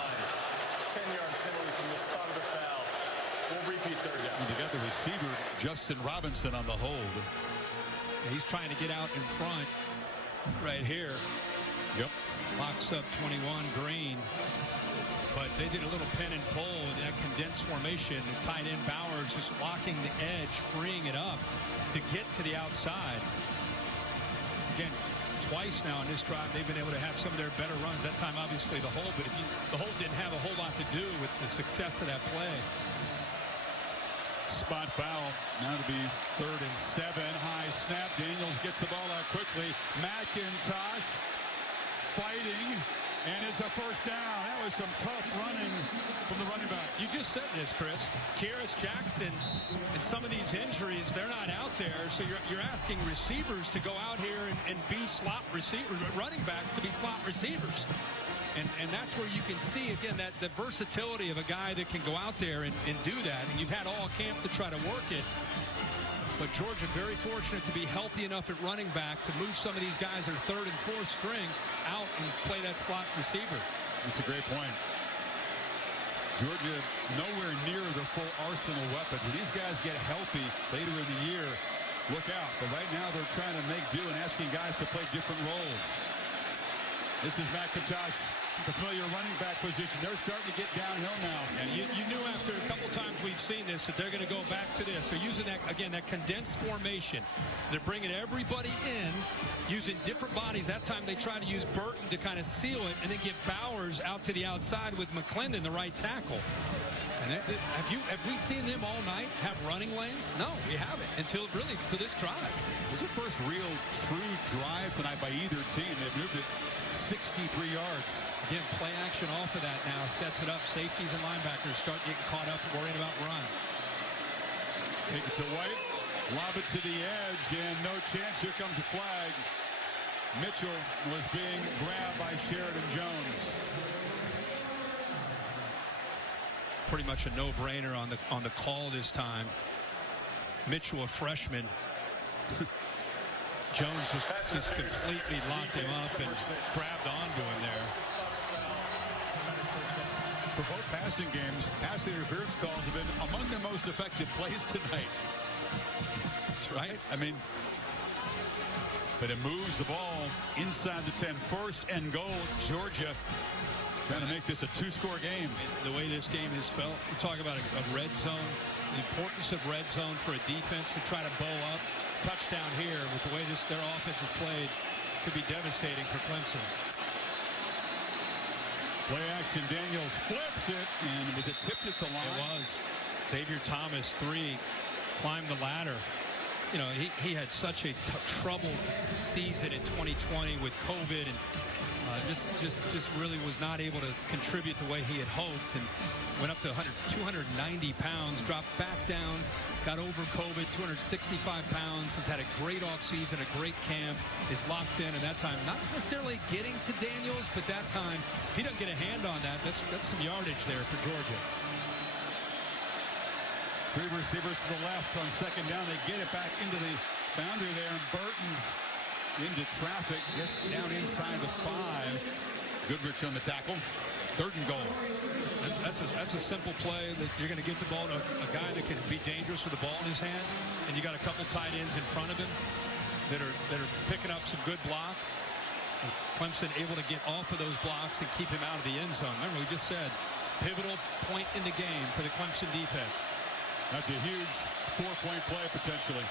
10-yard penalty from the spot of the foul. We'll repeat third down. And they got the receiver, Justin Robinson, on the hold. He's trying to get out in front right here. Yep. Locks up 21 Green. But they did a little pin and pull in that condensed formation. The tight end Bowers just blocking the edge, freeing it up to get to the outside. Again, twice now in this drive, they've been able to have some of their better runs. That time, obviously, the hold. But the hold didn't have a whole lot to do with the success of that play. Spot foul. Now to be 3rd and 7. High snap. Daniels gets the ball out quickly. McIntosh fighting. And it's a first down. That was some tough running from the running back. You just said this, Chris. Kyrus Jackson and some of these injuries, they're not out there. So you're asking receivers to go out here and be slot receivers, running backs to be slot receivers. And that's where you can see, again, that the versatility of a guy that can go out there and do that. And you've had all camp to try to work it. But Georgia very fortunate to be healthy enough at running back to move some of these guys that are 3rd and 4th string out and play that slot receiver. That's a great point. Georgia nowhere near the full arsenal weapons. When these guys get healthy later in the year, look out. But right now they're trying to make do and asking guys to play different roles. This is McIntosh, the familiar running back position. They're starting to get downhill now. And you knew after a couple times we've seen this that they're going to go back to this. They're using that, again, that condensed formation. They're bringing everybody in, using different bodies. That time they tried to use Burton to kind of seal it and then get Bowers out to the outside with McClendon, the right tackle. And have we seen them all night have running lanes? No, we haven't until this drive. This is the first real true drive tonight by either team. They've moved it 63 yards. Again, play action off of that now. Sets it up. Safeties and linebackers start getting caught up and worrying about run. Take it to White. Lob it to the edge, and no chance. Here comes the flag. Mitchell was being grabbed by Sheridan Jones. Pretty much a no-brainer on the call this time. Mitchell, a freshman. Jones just completely locked him up and grabbed onto him there. For both passing games, pass interference calls have been among their most effective plays tonight. That's right. I mean, but it moves the ball inside the 10. 1st and goal, Georgia. Trying to make this a 2-score game. The way this game has felt, we talk about a red zone, the importance of red zone for a defense to try to bow up. Touchdown here with the way their offense is played could be devastating for Clemson. Play action, Daniels flips it, and was it tipped at the line? It was. Xavier Thomas, 3, climbed the ladder. You know, he had such a troubled season in 2020 with COVID, and just really was not able to contribute the way he had hoped, and went up to 290 pounds, dropped back down, got over COVID, 265 pounds, has had a great offseason, a great camp, is locked in, and that time not necessarily getting to Daniels, but that time, if he doesn't get a hand on that, that's some yardage there for Georgia. 3 receivers to the left on 2nd down. They get it back into the boundary there, and Burton into traffic, gets down inside the 5. Goodrich on the tackle. 3rd and goal. That's a simple play that you're going to get the ball to a guy that can be dangerous with the ball in his hands, and you got a couple tight ends in front of him that are picking up some good blocks. And Clemson able to get off of those blocks and keep him out of the end zone. Remember, we just said pivotal point in the game for the Clemson defense. That's a huge 4-point play potentially.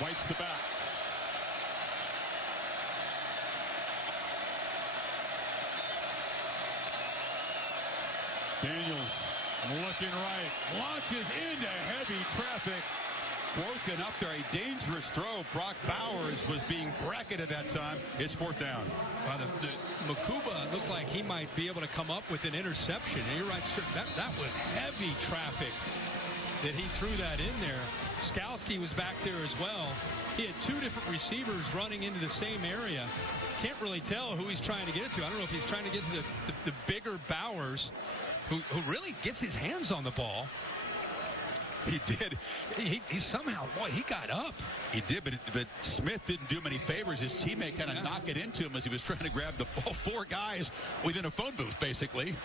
White's the back. Daniels looking right, launches into heavy traffic. Broken up there, a dangerous throw. Brock Bowers was being bracketed at that time. It's 4th down. Makuba looked like he might be able to come up with an interception. And you're right, that was heavy traffic that he threw that in there. Skalski was back there as well. He had 2 different receivers running into the same area. Can't really tell who he's trying to get to. I don't know if he's trying to get to the bigger Bowers, who really gets his hands on the ball. He did. He somehow, boy, he got up. He did, but Smith didn't do him any favors. His teammate kind of knocked it into him as he was trying to grab the ball. 4 guys within a phone booth, basically.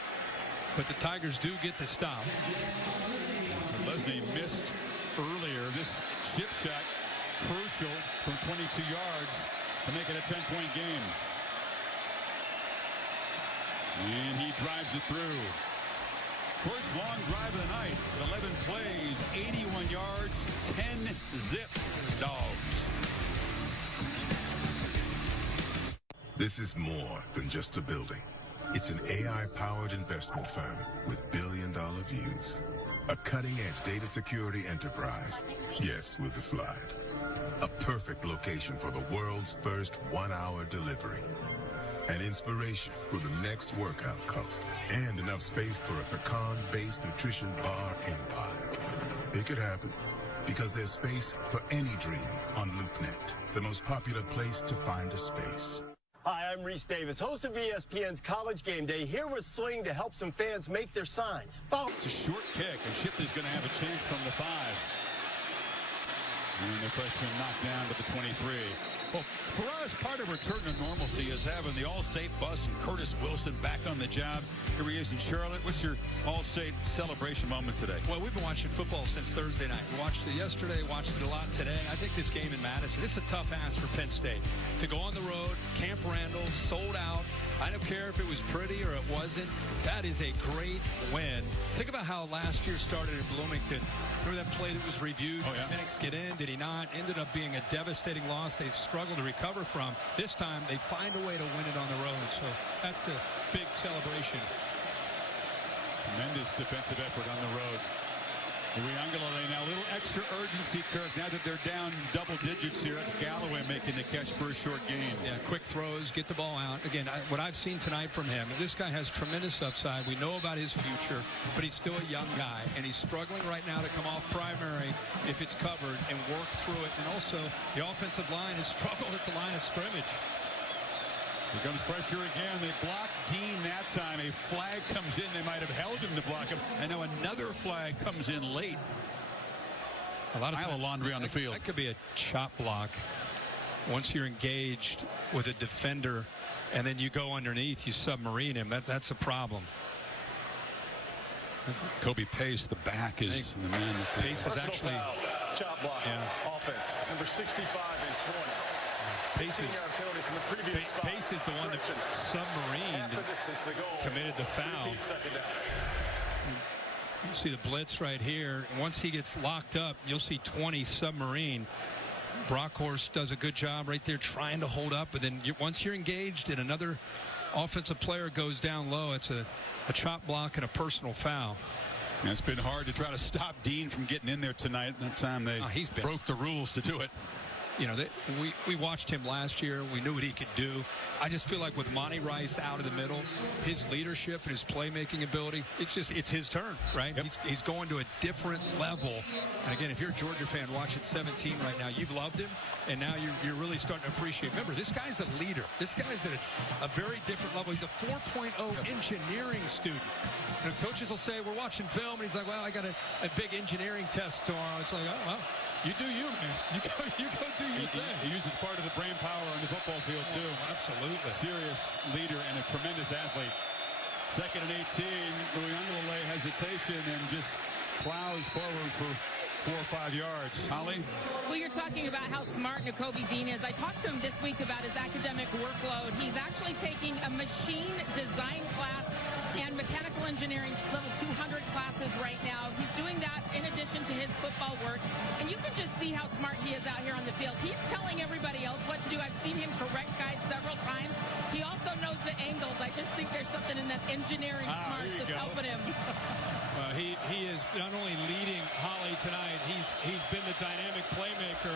But the Tigers do get the stop. Lesney missed earlier. This chip shot, crucial from 22 yards to make it a 10-point game. And he drives it through. First long drive of the night, 11 plays, 81 yards, 10 zip Dogs. This is more than just a building. It's an AI-powered investment firm with billion-dollar views. A cutting-edge data security enterprise. Yes, with a slide. A perfect location for the world's first 1-hour delivery. An inspiration for the next workout cult. And enough space for a pecan-based nutrition bar empire. It could happen because there's space for any dream on LoopNet, the most popular place to find a space. Hi, I'm Reese Davis, host of ESPN's College Game Day, here with Sling to help some fans make their signs. It's a short kick, and Shipley's going to have a chance from the 5. And the freshman knocked down to the 23. Well, for us, part of return to normalcy is having the All-State bus and Curtis Wilson back on the job. Here he is in Charlotte. What's your All-State celebration moment today? Well, we've been watching football since Thursday night. We watched it yesterday, watched it a lot today. I think this game in Madison, it's a tough ask for Penn State. To go on the road, Camp Randall, sold out. I don't care if it was pretty or it wasn't. That is a great win. Think about how last year started in Bloomington. Remember that play that was reviewed? Oh, yeah. Did Penix get in? Did he not? Ended up being a devastating loss they've struggled to recover from. This time, they find a way to win it on the road. So that's the big celebration. Tremendous defensive effort on the road. Uyunglele now a little extra urgency, Kirk, now that they're down double digits here. That's Galloway making the catch for a short gain. Yeah, quick throws, get the ball out. Again, what I've seen tonight from him, this guy has tremendous upside. We know about his future, but he's still a young guy, and he's struggling right now to come off primary if it's covered and work through it. And also, the offensive line has struggled at the line of scrimmage. Here comes pressure again. They block Dean that time. A flag comes in. They might have held him to block him. And now another flag comes in late. A lot of pile of laundry on the field. That could be a chop block. Once you're engaged with a defender and then you go underneath, you submarine him. That's a problem. Kobe Pace, the back is the man. That Pace is actually chop block. Yeah. Offense number 65 and 20. Pace is the one that submarined and committed the foul. You see the blitz right here. Once he gets locked up, you'll see 20 submarine. Brockhorst does a good job right there trying to hold up. But then once you're engaged and another offensive player goes down low, it's a chop block and a personal foul. And it's been hard to try to stop Dean from getting in there tonight. That time they broke the rules to do it. You know, we watched him last year. We knew what he could do. I just feel like with Monty Rice out of the middle, his leadership and his playmaking ability, it's his turn, right? Yep. He's going to a different level. And again, if you're a Georgia fan watching 17 right now, you've loved him, and now you're really starting to appreciate. Remember, this guy's a leader. This guy's at a very different level. He's a 4.0 engineering student. And coaches will say, we're watching film, and he's like, well, I got a big engineering test tomorrow. It's like, oh, well, you do you, man. You go do your thing. He uses part of the brain power on the football field, too. Absolutely. Serious leader and a tremendous athlete. 2nd and 18. Uyunglele hesitation and just plows forward for 4 or 5 yards. Holly? Well, you're talking about how smart Nakobe Dean is. I talked to him this week about his academic workload. He's actually taking a machine design class and mechanical engineering level 200 classes right now. He's doing that in addition to his football work. And you can just see how smart he is out here on the field. He's telling everybody else what to do. I've seen him correct guys several times. He also knows the angles. I just think there's something in that engineering smarts that's helping him. He is not only leading Holly tonight, he's been the dynamic playmaker,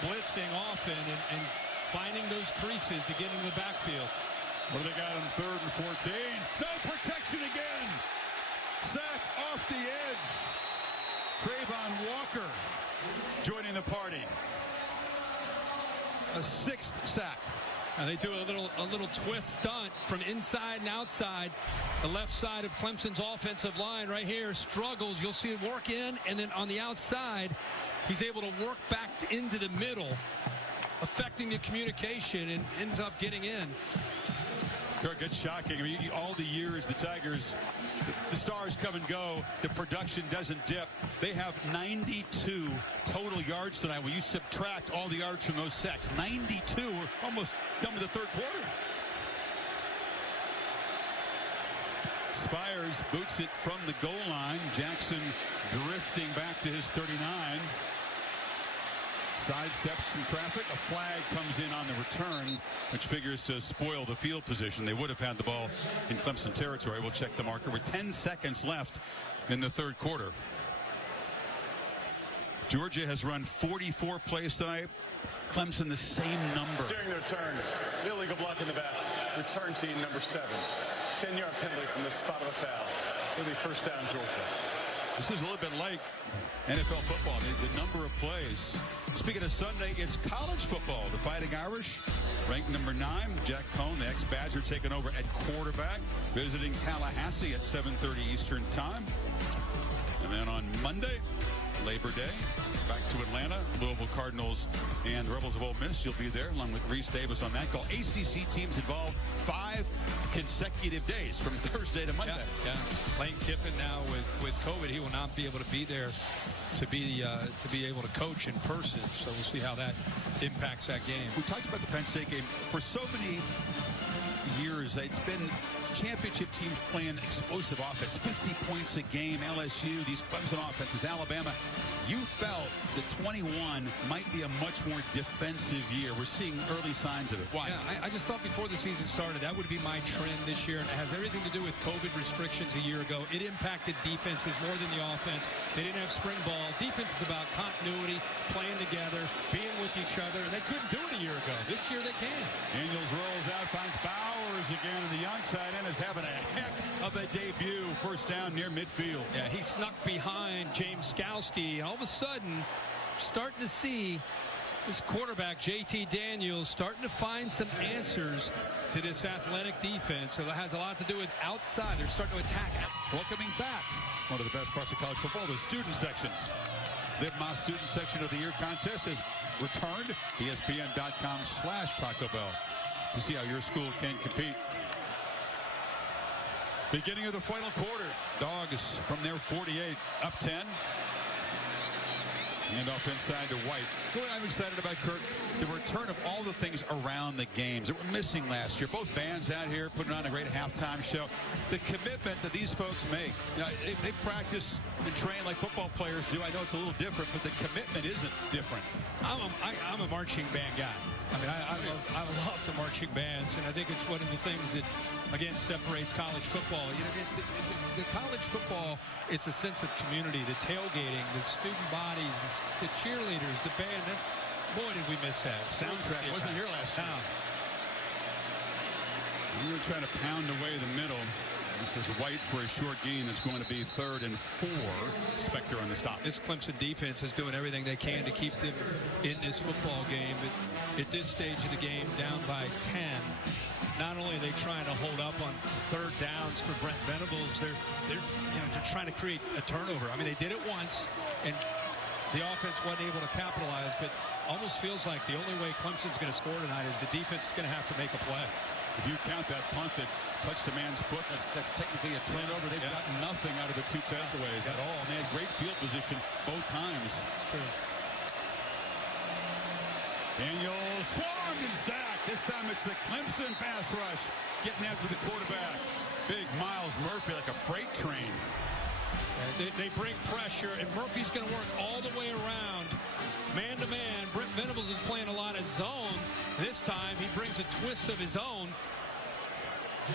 blitzing often and finding those creases to get into the backfield. What do they got on 3rd and 14? No protection again. Sack off the edge. Trayvon Walker joining the party. A 6th sack. And they do a little twist stunt from inside and outside. The left side of Clemson's offensive line right here struggles. You'll see it work in, and then on the outside, he's able to work back into the middle, affecting the communication, and ends up getting in. Kirk, it's shocking. I mean, all the years the Tigers, the stars come and go. The production doesn't dip. They have 92 total yards tonight. When you subtract all the yards from those sacks, 92. We're almost done with the 3rd quarter. Spires boots it from the goal line. Jackson drifting back to his 39. Sidesteps some traffic. A flag comes in on the return, which figures to spoil the field position. They would have had the ball in Clemson territory. We'll check the marker with 10 seconds left in the 3rd quarter. Georgia has run 44 plays tonight. Clemson the same number. During their turns, illegal block in the back. Return team number 7. 10-yard penalty from the spot of a foul. It'll be 1st down, Georgia. This is a little bit like NFL football, the number of plays. Speaking of Sunday, it's college football. The Fighting Irish, ranked number 9. Jack Cohn, the ex-Badger, taking over at quarterback, visiting Tallahassee at 7:30 Eastern time. And then on Monday, Labor Day, back to Atlanta, Louisville Cardinals and the Rebels of Ole Miss. You'll be there along with Reese Davis on that call. ACC teams involved 5 consecutive days from Thursday to Monday. Yeah. Lane Kiffin now with COVID, he will not be able to be there to be able to coach in person. So we'll see how that impacts that game. We talked about the Penn State game for so many years. It's been championship teams playing explosive offense, 50 points a game. LSU, these Clemson offenses, Alabama. You felt that 21 might be a much more defensive year. We're seeing early signs of it. Why? Yeah, I just thought before the season started that would be my trend this year, and it has everything to do with COVID restrictions a year ago. It impacted defenses more than the offense. They didn't have spring ball. Defense is about continuity, playing together, being with each other, and they couldn't do it a year ago. This year they can. Daniels rolls out, finds Bowers again, and the young tight end is having a heck of a debut. 1st down near midfield. Yeah, he snuck behind James Skowski, and all of a sudden, starting to see this quarterback, JT Daniels, starting to find some answers to this athletic defense. So that has a lot to do with outside. They're starting to attack. Welcoming back one of the best parts of college football, the student sections. The Moss Student Section of the Year contest has returned. ESPN.com/Taco Bell to see how your school can compete. Beginning of the final quarter. Dogs from their 48 up 10. And off inside to White. What I'm excited about, Kirk, the return of all the things around the games that were missing last year. Both bands out here putting on a great halftime show. The commitment that these folks make. You know, they practice and train like football players do. I know it's a little different, but the commitment isn't different. I'm a marching band guy. I mean, I love the marching bands, and I think it's one of the things that, again, separates college football. You know, the college football, it's a sense of community, the tailgating, the student bodies, the cheerleaders, the band. Boy, did we miss that. Soundtrack wasn't here last year. We were trying to pound away the middle. This is White for a short gain. It's going to be 3rd and 4. Spector on the stop. This Clemson defense is doing everything they can to keep them in this football game. At this stage of the game, down by 10. Not only are they trying to hold up on 3rd downs for Brent Venables, they're trying to create a turnover. I mean, they did it once, and the offense wasn't able to capitalize, but almost feels like the only way Clemson's going to score tonight is the defense is going to have to make a play. If you count that punt that touched a man's foot, that's technically a turnover. They've got nothing out of the two takeaways at all. And they had great field position both times. It's true. Daniel swarmed and sacked. This time it's the Clemson pass rush getting after the quarterback. Big Miles Murphy like a freight train. They bring pressure, and Murphy's going to work all the way around. Man-to-man, Brent Venables is playing a lot of zone. This time he brings a twist of his own.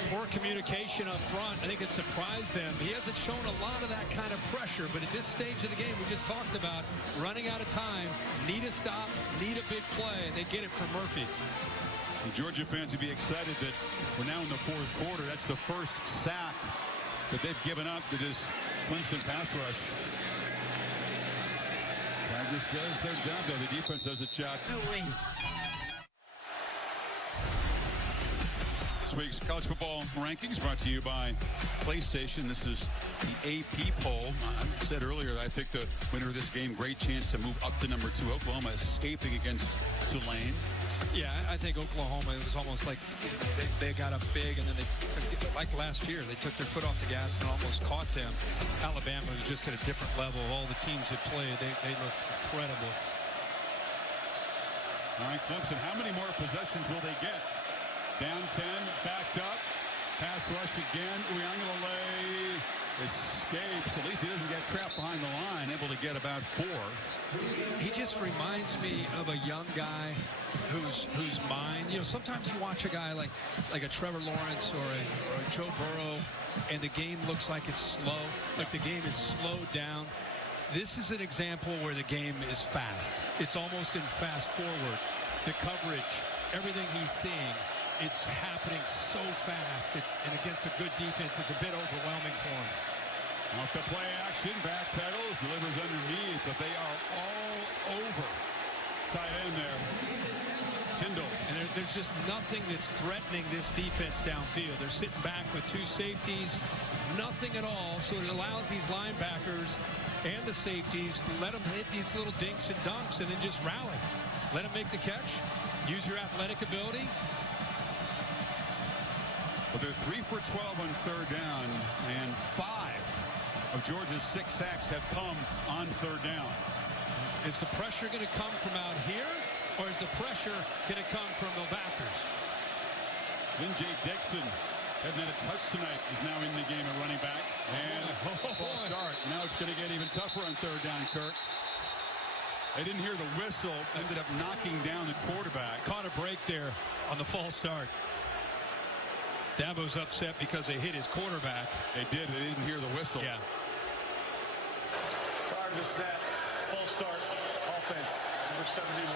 Poor communication up front. I think it surprised them. He hasn't shown a lot of that kind of pressure, but at this stage of the game we just talked about, running out of time, need a stop, need a big play, and they get it from Murphy. The Georgia fans would be excited that we're now in the fourth quarter. That's the first sack that they've given up to this Clemson pass rush. Tigers does their job, though. The defense does its job. This week's college football rankings brought to you by PlayStation. This is the AP poll. I said earlier that I think the winner of this game, great chance to move up to number 2. Oklahoma escaping against Tulane. Yeah, I think Oklahoma, it was almost like they got up big, and then they, like last year, they took their foot off the gas and almost caught them. Alabama was just at a different level. All the teams that played, they looked incredible. All right, Clemson, how many more possessions will they get? Down 10, backed up, pass rush again. Uyunglele escapes. At least he doesn't get trapped behind the line, able to get about 4. He just reminds me of a young guy whose mind, you know, sometimes you watch a guy like a Trevor Lawrence or a Joe Burrow, and the game looks like it's slow, like the game is slowed down. This is an example where the game is fast. It's almost in fast forward. The coverage, everything he's seeing, it's happening so fast. And against a good defense, it's a bit overwhelming for him. Off the play action, back pedals, delivers underneath, but they are all over tight end there. Tyndall. And there's just nothing that's threatening this defense downfield. They're sitting back with 2 safeties, nothing at all, so it allows these linebackers and the safeties to let them hit these little dinks and dunks and then just rally. Let them make the catch, use your athletic ability. Well, they're 3 for 12 on third down, and 5 of Georgia's 6 sacks have come on third down. Is the pressure going to come from out here, or is the pressure going to come from the backers? Then Jay Dixon, hadn't had a touch tonight, is now in the game at running back. And false start. Now it's going to get even tougher on third down, Kirk. They didn't hear the whistle, ended up knocking down the quarterback. Caught a break there on the false start. Dabo's upset because they hit his quarterback. They did. They didn't hear the whistle. Yeah. Prior to the snap, false start, offense, number 71.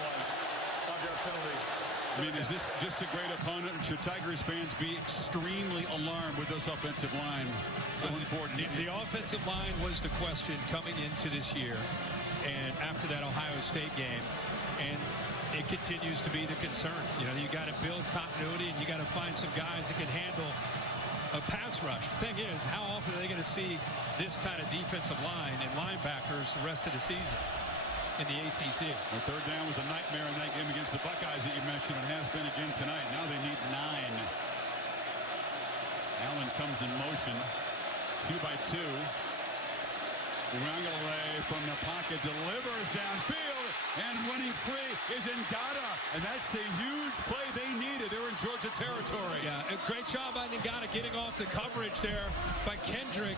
5-yard penalty. I mean, is this just a great opponent? Should Tigers fans be extremely alarmed with this offensive line going forward? The offensive line was the question coming into this year, and after that Ohio State game, and it continues to be the concern. You know, you got to build continuity, and you got to find some guys that can handle a pass rush. The thing is, how often are they going to see this kind of defensive line and linebackers the rest of the season in the ACC? The third down was a nightmare in that game against the Buckeyes that you mentioned. It has been again tonight. Now they need 9. Allen comes in motion. 2 by 2. Uyunglele from the pocket delivers downfield, and running free is Ngata, and that's the huge play they needed. They're in Georgia territory. Yeah, a great job by Ngata getting off the coverage there by Kendrick,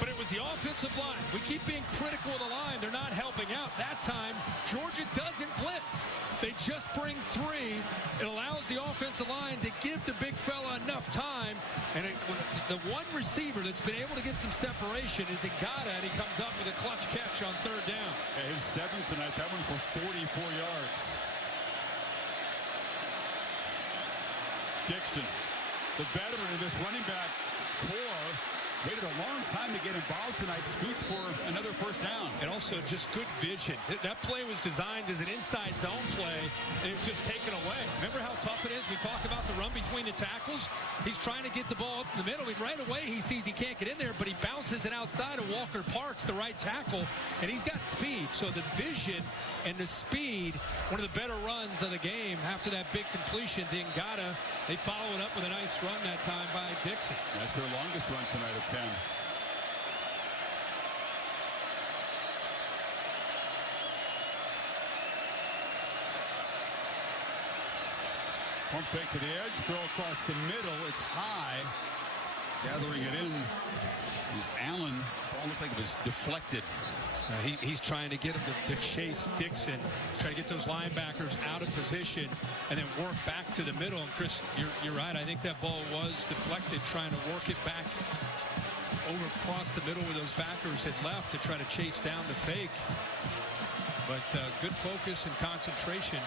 but it was the offensive line. We keep being critical of the line. They're not helping out. That time, Georgia doesn't blitz. They just bring 3. It allows the offensive line to give the big fella enough time, and the one receiver that's been able to get some separation is Ngata, and he comes up with a clutch catch on third down. Yeah, his 7th tonight, that one for 44 yards. Dixon, the veteran of this running back core, waited a long time to get involved tonight. Scoots for another first down. And also just good vision. That play was designed as an inside zone play, and it's just taken away. Remember how tough it is? We talk about the run between the tackles. He's trying to get the ball up in the middle. And right away he sees he can't get in there, but he bounces it out outside of Walker Parks, the right tackle, and he's got speed. So the vision and the speed, one of the better runs of the game after that big completion. Ngata, they follow it up with a nice run that time by Dixon. That's their longest run tonight of 10. Pump fake to the edge, throw across the middle. It's high. Gathering it in is Allen. Ball looked like it was deflected. He's trying to get him to chase Dixon, try to get those linebackers out of position, and then work back to the middle. And Chris, you're right. I think that ball was deflected, trying to work it back over across the middle where those backers had left to try to chase down the fake. But good focus and concentration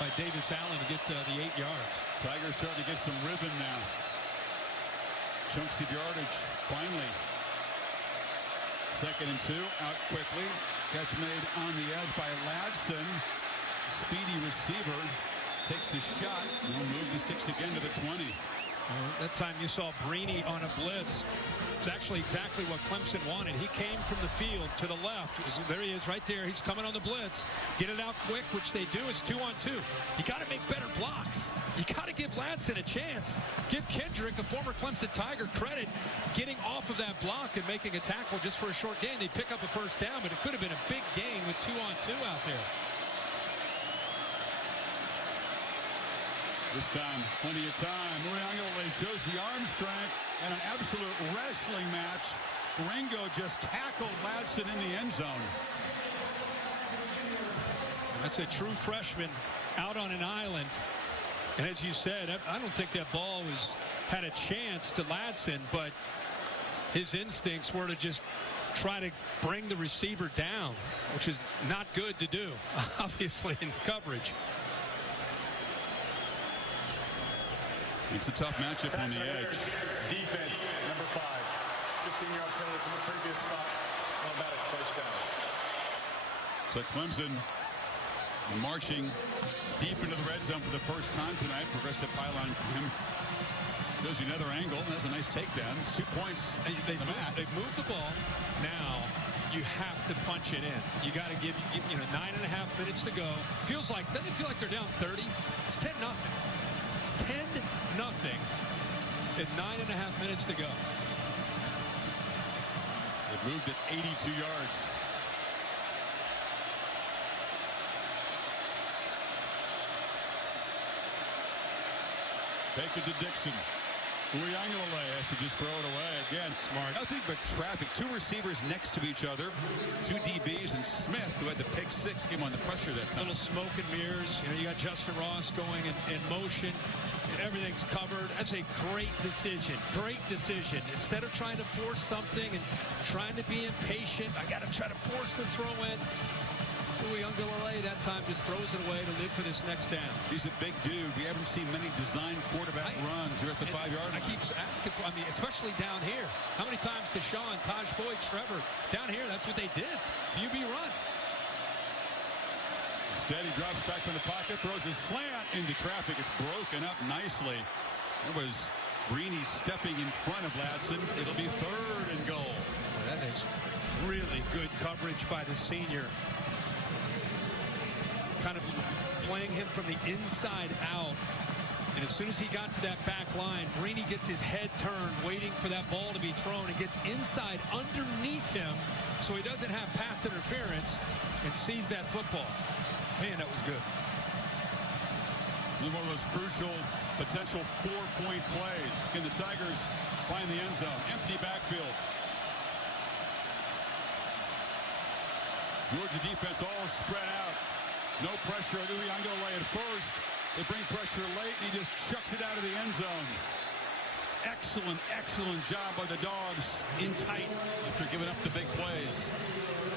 by Davis Allen to get the 8 yards. Tigers starting to get some rhythm now. Chunks of yardage, finally. 2nd and 2, out quickly. Catch made on the edge by Ladson. Speedy receiver takes a shot. We'll move the 6 again to the 20. That time you saw Brini on a blitz. It's actually exactly what Clemson wanted. He came from the field to the left. There he is right there. He's coming on the blitz. Get it out quick, which they do. It's 2-on-2. You got to make better blocks. You got to give Ladson a chance. Give Kendrick, a former Clemson Tiger, credit getting off of that block and making a tackle just for a short gain. They pick up a first down, but it could have been a big gain with 2-on-2 out there. This time, plenty of time. Muriangale shows the arm strength and an absolute wrestling match. Ringo just tackled Ladson in the end zone. That's a true freshman out on an island. And as you said, I don't think that ball had a chance to Ladson, but his instincts were to just try to bring the receiver down, which is not good to do, obviously, in coverage. It's a tough matchup on the edge. Defense, number 5. 15-yard penalty from the previous spot. Automatic first down. So Clemson marching deep into the red zone for the first time tonight. Progressive pylon for him. Shows you another angle. That's a nice takedown. It's 2 points. They've moved the ball. Now you have to punch it in. You got to give 9.5 minutes to go. Doesn't it feel like they're down 30? It's 10-0. 10-0 and 9.5 minutes to go. It moved at 82 yards. Fake it to Dixon. Muriangale has to just throw it away again. Smart. Nothing but traffic. 2 receivers next to each other. 2 DBs and Smith, who had the pick 6, came on the pressure that time. Little smoke and mirrors. You got Justin Ross going in motion. Everything's covered. That's a great decision. Great decision. Instead of trying to force something and trying to be impatient, I got to try to force the throw in. Muriangale that time just throws it away to live for this next down. He's a big dude. We haven't seen many design quarterback runs here at the 5-yard line. I keep asking for, especially down here. How many times Deshaun, Taj Boyd, Trevor, down here, that's what they did. QB run. Instead, he drops back from the pocket, throws a slant into traffic. It's broken up nicely. There was Brini stepping in front of Ladson. It'll be 3rd and goal. That is really good coverage by the senior. Kind of playing him from the inside out. And as soon as he got to that back line, Brini gets his head turned, waiting for that ball to be thrown, and gets inside underneath him so he doesn't have pass interference and sees that football. Man, that was good. One of those crucial potential 4-point plays. Can the Tigers find the end zone? Empty backfield. Georgia defense all spread out. No pressure on Muriangale at first. They bring pressure late, and he just chucks it out of the end zone. Excellent, excellent job by the Dogs in tight after giving up the big plays.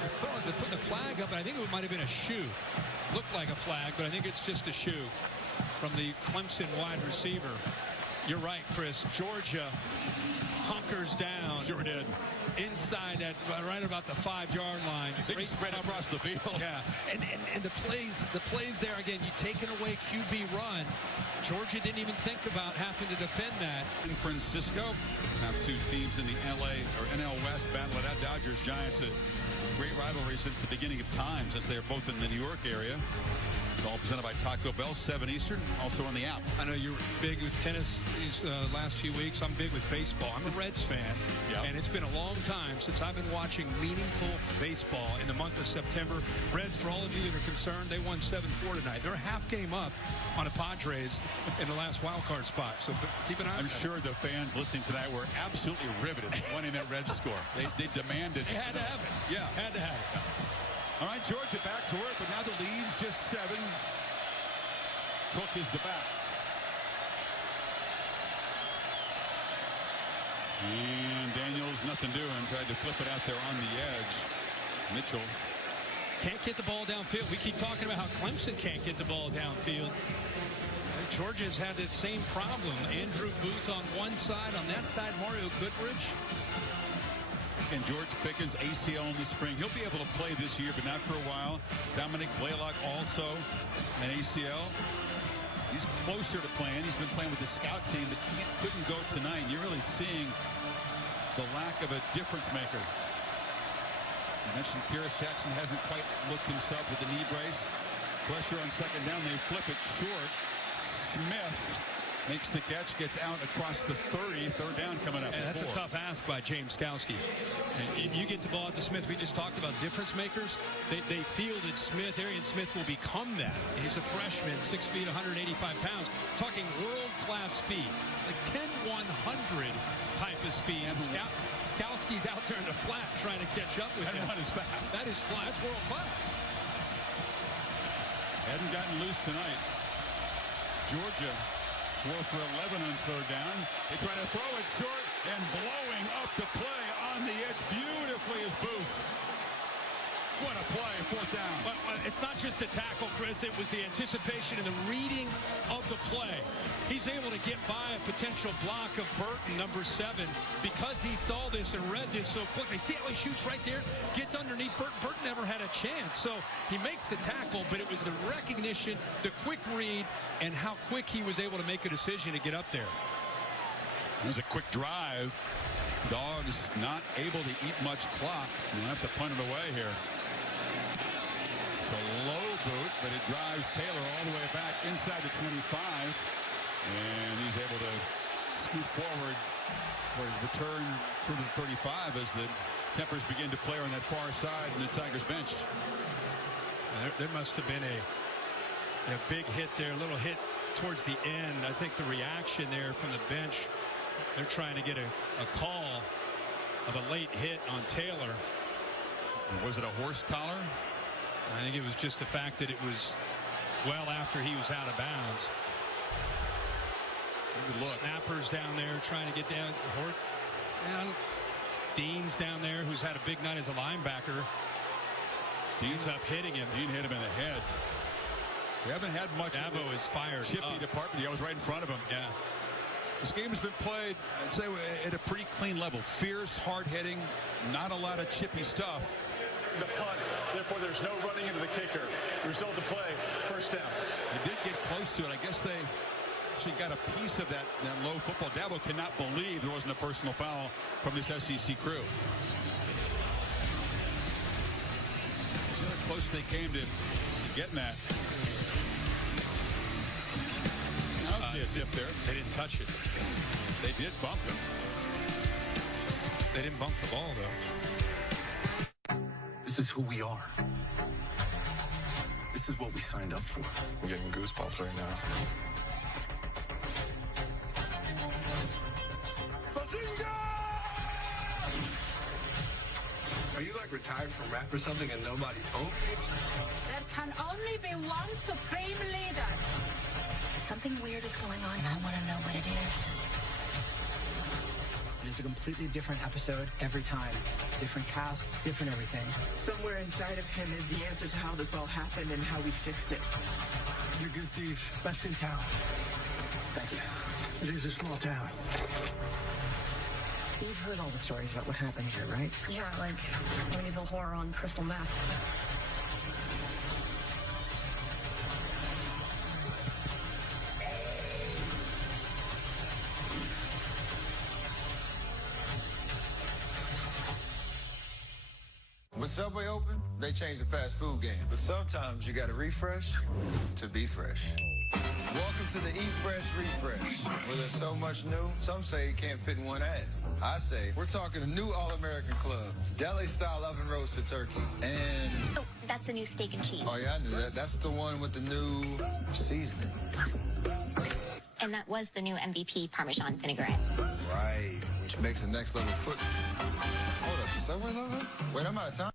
I thought they put the flag up, and I think it might have been a shoe. Looked like a flag, but I think it's just a shoe from the Clemson wide receiver. You're right, Chris. Georgia hunkers down. Sure did. inside that, right about the 5-yard line. Great spread across the field. Yeah, and the plays there again. You taken away QB run. Georgia didn't even think about having to defend that. San Francisco have two teams in the NL West battle it out. Dodgers, Giants, a great rivalry since the beginning of time, since they are both in the New York area. It's all presented by Taco Bell, 7 Eastern, also on the app. I know you're big with tennis these last few weeks. I'm big with baseball. I'm a Reds fan, and it's been a long time since I've been watching meaningful baseball in the month of September. Reds, for all of you that are concerned, they won 7-4 tonight. They're a half game up on the Padres in the last wild card spot. So keep an eye on that. I'm sure the fans listening tonight were absolutely riveted winning that Reds score. They demanded. They had to have it. Yeah. Had to have it. All right, Georgia back to work, but now the lead's just 7. Cook is the back. And Daniels, nothing doing. Tried to flip it out there on the edge. Mitchell. Can't get the ball downfield. We keep talking about how Clemson can't get the ball downfield. Georgia's had that same problem. Andrew Booth on one side. On that side, Mario Goodrich. And George Pickens, ACL in the spring. He'll be able to play this year, but not for a while. Dominic Blaylock also an ACL. He's closer to playing. He's been playing with the scout team, but couldn't go tonight. You're really seeing the lack of a difference maker. You mentioned Kyrus Jackson hasn't quite looked himself with the knee brace. Pressure on second down. They flip it short. Smith makes the catch, gets out across the 30. Third down coming up. And that's a tough ask by James Skowski. And you get the ball to Smith. We just talked about difference makers. They fielded Smith. Arian Smith will become that. He's a freshman, 6 feet, 185 pounds. Talking world-class speed. Like 10-100 type of speed. And Skowski's out there in the flat trying to catch up with him. That run is fast. That is flat. That's world-class. Hadn't gotten loose tonight. Georgia 4 for 11 on third down. They try to throw it short, and blowing up the play on the edge beautifully is Booth. What a play, fourth down. But it's not just the tackle, Chris. It was the anticipation and the reading of the play. He's able to get by a potential block of Burton, number 7, because he saw this and read this so quickly. See how he shoots right there? Gets underneath Burton. Burton never had a chance. So he makes the tackle, but it was the recognition, the quick read, and how quick he was able to make a decision to get up there. It was a quick drive. Dogs not able to eat much clock. We'll have to punt it away here. It's a low boot, but it drives Taylor all the way back inside the 25. And he's able to scoot forward for his return through the 35 as the tempers begin to flare on that far side in the Tigers bench. There must have been a big hit there, a little hit towards the end. I think the reaction there from the bench, they're trying to get a call of a late hit on Taylor. Was it a horse collar? I think it was just the fact that it was well after he was out of bounds. Good look. Snappers down there trying to get down. Dean's down there, who's had a big night as a linebacker. Dean's up hitting him. Dean hit him in the head. We haven't had much. Dabo is fired chippy up. department. I was right in front of him. Yeah. This game has been played, I'd say, at a pretty clean level. Fierce, hard-hitting, not a lot of chippy stuff. The punt, therefore there's no running into the kicker. Result of play, first down. They did get close to it. I guess they actually got a piece of that low football. Dabo cannot believe there wasn't a personal foul from this SEC crew. See how close they came to getting that. A tip there. They didn't touch it. They did bump him. They didn't bump the ball, though. This is who we are. This is what we signed up for. I'm getting goosebumps right now. Are you like retired from rap or something and nobody told me? There can only be one supreme leader. Something weird is going on, and I want to know what it is. It is a completely different episode every time. Different cast, different everything. Somewhere inside of him is the answer to how this all happened and how we fix it. You're good thieves. Best in town. Thank you. It is a small town. You've heard all the stories about what happened here, right? Yeah, like Amityville Horror on crystal meth. When Subway opened, they changed the fast food game. But sometimes you gotta refresh to be fresh. Welcome to the Eat Fresh Refresh, where there's so much new, some say it can't fit in one ad. I say, we're talking a new All-American Club, deli-style oven-roasted turkey, and... Oh, that's the new steak and cheese. Oh, yeah, I knew that. That's the one with the new seasoning. And that was the new MVP Parmesan vinaigrette. Right, which makes the next level foot... Hold up, the Subway logo? Wait, I'm out of time.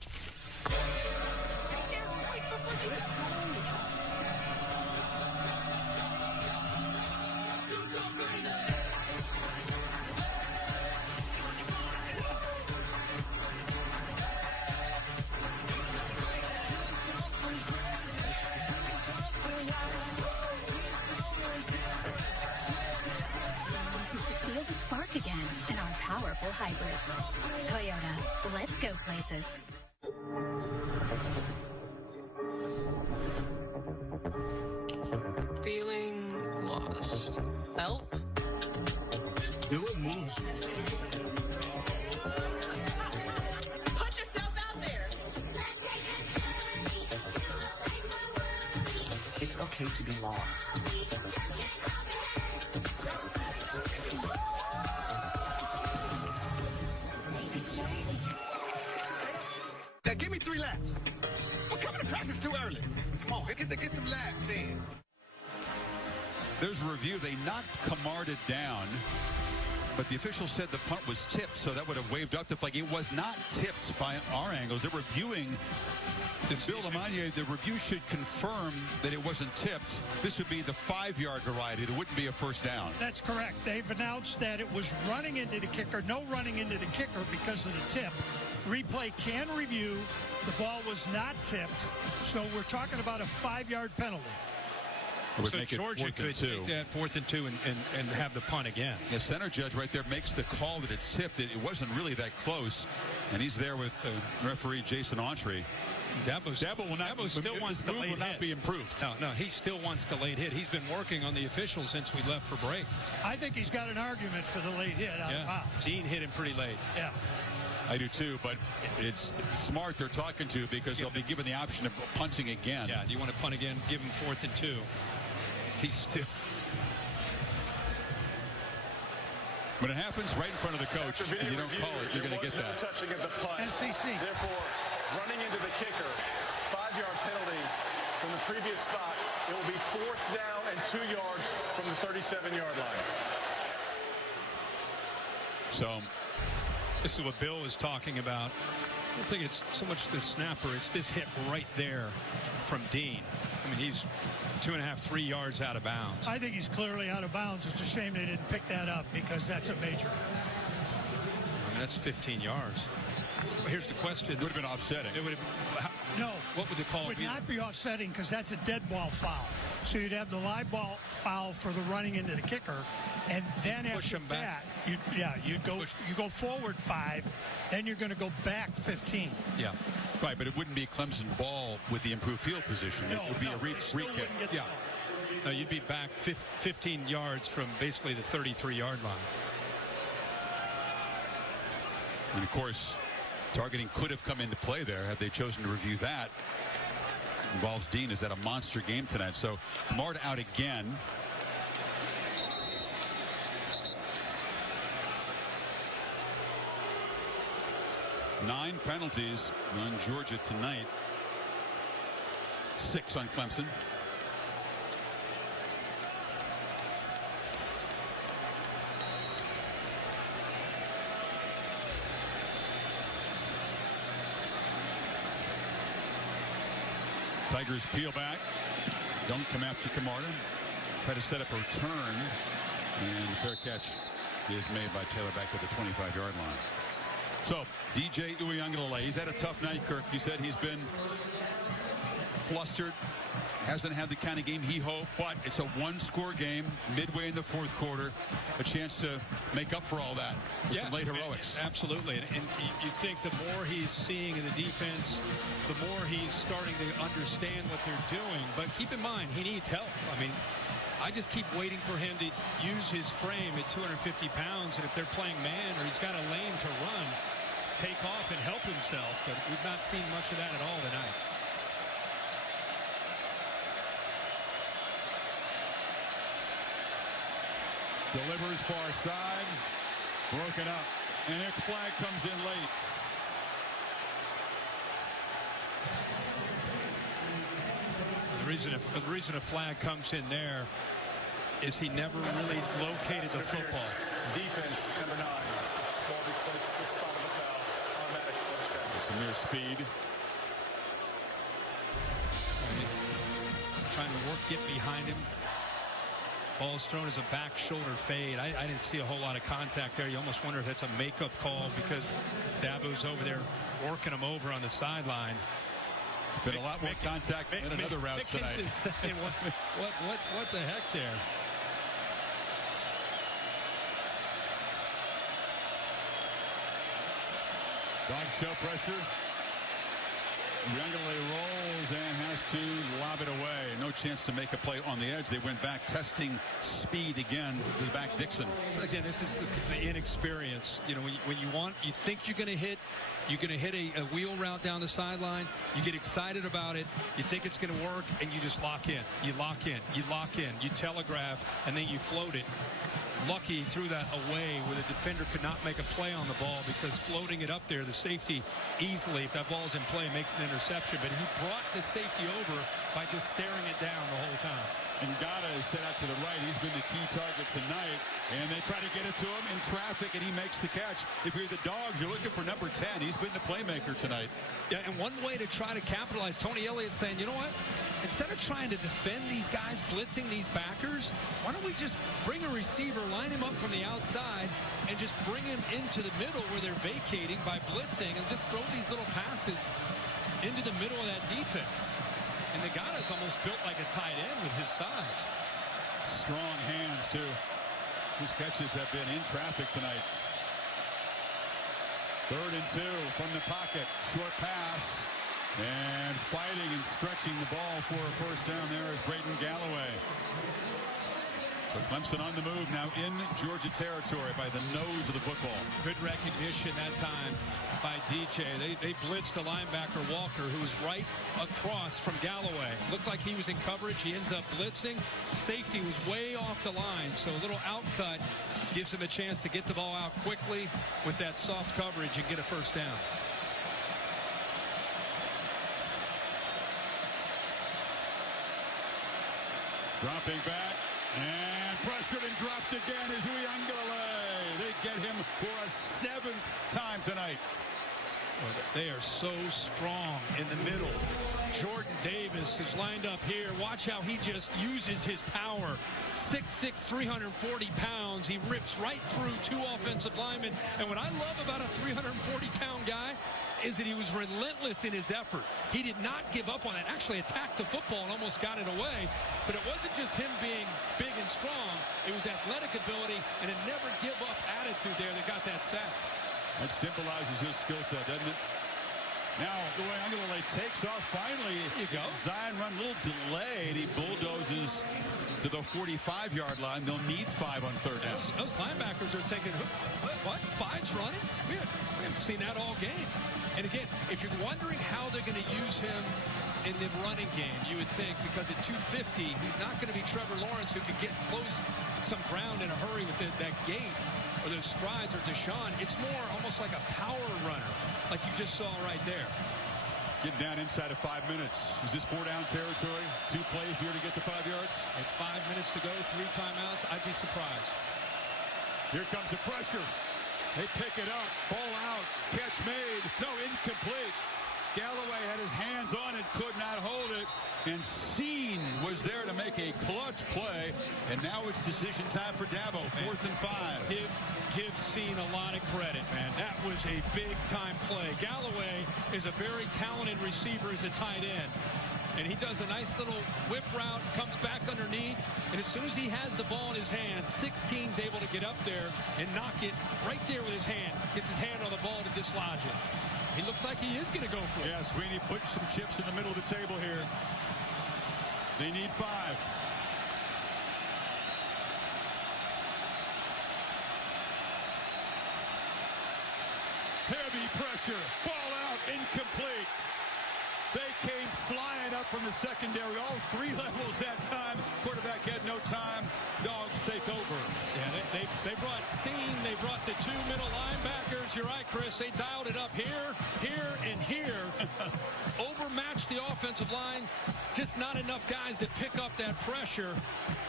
Feel the spark again in our powerful hybrid. Toyota, let's go places. Feeling lost. Help? Do it, moves. Put yourself out there. It's okay to be lost. Now give me 3 laps. We're coming to practice too early. Come on, get some laps in. There's a review. They knocked Camarda down, but the official said the punt was tipped, so that would have waved up the flag. It was not tipped by our angles. They're reviewing this. Bill Lamagna, the review should confirm that it wasn't tipped. This would be the 5-yard variety. It wouldn't be a first down. That's correct. They've announced that it was running into the kicker, no running into the kicker because of the tip. Replay can review. The ball was not tipped, so we're talking about a 5-yard penalty. So Georgia could take that 4th and 2 and have the punt again. The center judge right there makes the call that it's tipped. It wasn't really that close, and he's there with referee Jason Autry. Dabo still wants the late hit. Will not be improved. No, he still wants the late hit. He's been working on the officials since we left for break. I think he's got an argument for the late hit. Yeah. Dean hit him pretty late. Yeah. I do too, but it's smart they're talking to because they'll be given the option of punting again. Yeah, do you want to punt again? Give him 4th and 2. He's still... When it happens right in front of the coach and you don't call it, you're going to get that. Touching of the punt. SEC. Therefore, running into the kicker, 5-yard penalty from the previous spot. It will be 4th down and 2 yards from the 37-yard line. So this is what Bill was talking about. I don't think it's so much the snapper. It's this hit right there from Dean. I mean, he's 2.5, 3 yards out of bounds. I think he's clearly out of bounds. It's a shame they didn't pick that up because that's a major. I mean, that's 15 yards. Here's the question. It would have been offsetting. It would have, no. What would the call be? It would not be offsetting because that's a dead ball foul. So you'd have the live ball foul for the running into the kicker, and then push after that, you go forward 5, then you're going to go back 15. Yeah. Right, but it wouldn't be Clemson ball with the improved field position. It would be a re-kick. Yeah. No, you'd be back 15 yards from basically the 33-yard line. And, of course, targeting could have come into play there had they chosen to review that. Involves Dean. Is that a monster game tonight? So, Camarda out again. Nine penalties on Georgia tonight. 6 on Clemson. Tigers peel back. Don't come after Camarda. Try to set up a return. And the fair catch is made by Taylor back to the 25-yard line. So, DJ Uiagalelei, he's had a tough night, Kirk. You said he's been flustered. Hasn't had the kind of game he hoped, but it's a one-score game midway in the fourth quarter. A chance to make up for all that with some late heroics. Absolutely. And you think the more he's seeing in the defense, the more he's starting to understand what they're doing. But keep in mind, he needs help. I mean, I just keep waiting for him to use his frame at 250 pounds, and if they're playing man or he's got a lane to run, take off and help himself. But we've not seen much of that at all tonight. Delivers far side, broken up, and a flag comes in late. The reason a flag comes in there is he never really located the football. Defense, number 9. Ball be placed at the spot of the foul. Automatic first down. It's a mere speed. Trying to get behind him. Ball's thrown as a back shoulder fade. I didn't see a whole lot of contact there. You almost wonder if that's a makeup call because Dabo's over there working him over on the sideline. Been a lot more contact than another route tonight. Saying, what the heck there? Dog show pressure. Youngale rolls and has to lob it away. No chance to make a play on the edge. They went back testing speed again to the back Dixon. So again, this is the inexperience. You know, when you think you're going to hit a wheel route down the sideline, you get excited about it, you think it's going to work, and you just lock in. You lock in. You lock in. You telegraph, and then you float it. Lucky threw that away where the defender could not make a play on the ball because floating it up there, the safety easily, if that ball's in play, makes an interception. But he brought the safety over by just staring it down the whole time. And Ngata is set out to the right. He's been the key target tonight. And they try to get it to him in traffic, and he makes the catch. If you're the Dogs, you're looking for number 10. He's been the playmaker tonight. Yeah, and one way to try to capitalize, Tony Elliott's saying, you know what? Instead of trying to defend these guys, blitzing these backers, why don't we just bring a receiver, line him up from the outside, and just bring him into the middle where they're vacating by blitzing, and just throw these little passes into the middle of that defense. And the guy is almost built like a tight end with his size. Strong hands, too. His catches have been in traffic tonight. 3rd and 2 from the pocket. Short pass. And fighting and stretching the ball for a first down there is Braden Galloway. So Clemson on the move now in Georgia territory by the nose of the football. Good recognition that time by DJ. They blitzed the linebacker Walker, who was right across from Galloway. Looked like he was in coverage. He ends up blitzing. Safety was way off the line, so a little outcut gives him a chance to get the ball out quickly with that soft coverage and get a first down. Dropping back. And pressured and dropped again is Uyunglele. They get him for a 7th time tonight. They are so strong in the middle. Jordan Davis is lined up here. Watch how he just uses his power. 6'6", 340 pounds. He rips right through 2 offensive linemen. And what I love about a 340-pound guy is that he was relentless in his effort. He did not give up on it. Actually attacked the football and almost got it away. But it wasn't just him being big and strong. It was athletic ability and a never-give-up attitude there that got that sack. That symbolizes his skill set, doesn't it? Now, Uyunglele takes off finally. There you go. Zion run a little delayed. He bulldozes to the 45-yard line. They'll need 5 on 3rd down. Those linebackers are thinking, what? 5's running? We haven't seen that all game. And again, if you're wondering how they're going to use him in the running game, you would think because at 250, he's not going to be Trevor Lawrence, who could get close some ground in a hurry with that gait or those strides, or Deshaun. It's more almost like a power runner, like you just saw right there. Getting down inside of 5 minutes. Is this 4-down territory? 2 plays here to get the 5 yards? At 5 minutes to go, 3 timeouts, I'd be surprised. Here comes the pressure. They pick it up. Ball out. Catch made. No, incomplete. Galloway had his hands on it, could not hold it, and seen was there to make a clutch play, and now it's decision time for Dabo. 4th and 5. Give Scene a lot of credit, man. That was a big-time play. Galloway is a very talented receiver as a tight end. And he does a nice little whip route, comes back underneath, and as soon as he has the ball in his hand, 16's able to get up there and knock it right there with his hand. Gets his hand on the ball to dislodge it. He looks like he is going to go for it. Yeah, Sweeney put some chips in the middle of the table here. They need 5. Heavy pressure. Ball out. Incomplete. They came flying up from the secondary, all 3 levels that time. Quarterback had no time. Dogs take over. Yeah, they brought Scene. They brought the 2 middle linebackers. You're right, Chris. They dialed it up here, and here. Overmatched the offensive line. Just not enough guys to pick up that pressure.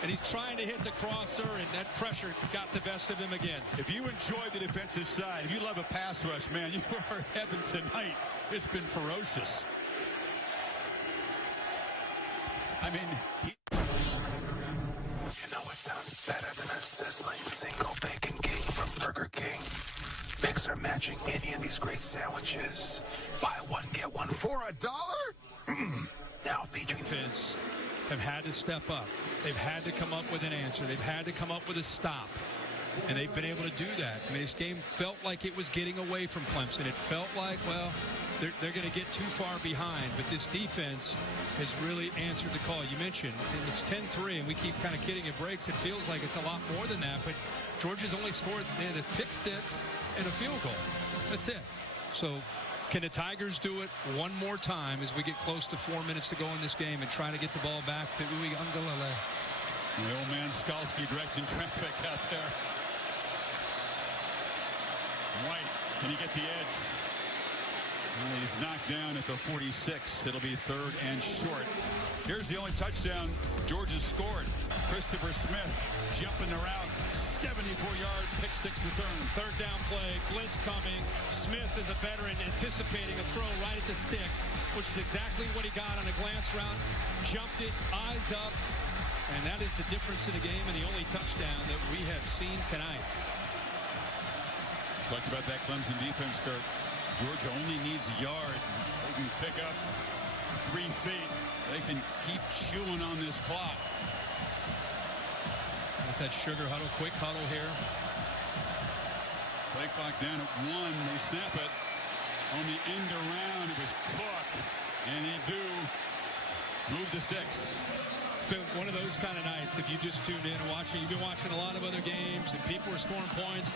And he's trying to hit the crosser, and that pressure got the best of him again. If you enjoy the defensive side, if you love a pass rush, man, you are in heaven tonight. It's been ferocious. I mean, You know what sounds better than a sizzling single bacon king from Burger King? Mix or matching any of these great sandwiches. Buy one, get one for $1? Now featuring Defense have had to step up. They've had to come up with an answer. They've had to come up with a stop. And they've been able to do that. I mean, this game felt like it was getting away from Clemson. It felt like, well, they're going to get too far behind. But this defense has really answered the call. You mentioned it's 10-3, and we keep kind of kidding at breaks. It feels like it's a lot more than that. But Georgia's only scored a pick-6 and a field goal. That's it. So can the Tigers do it one more time as we get close to 4 minutes to go in this game and try to get the ball back to Uwe Ungalele? The old man Skalski directing traffic out there. White, can he get the edge? And he's knocked down at the 46. It'll be 3rd and short. Here's the only touchdown Georgia scored. Christopher Smith jumping the route. 74-yard pick-6 return. 3rd down play. Blitz coming. Smith is a veteran anticipating a throw right at the sticks, which is exactly what he got on a glance route. Jumped it, eyes up. And that is the difference in the game and the only touchdown that we have seen tonight. Talked about that Clemson defense, Kurt. Georgia only needs a yard. They can pick up 3 feet. They can keep chewing on this clock. With that sugar huddle, quick huddle here. Play clock down at 1. They snap it. On the end around, it was Cook. And they do move the sticks. It's been one of those kind of nights. If you just tuned in and watching, you've been watching a lot of other games and people are scoring points.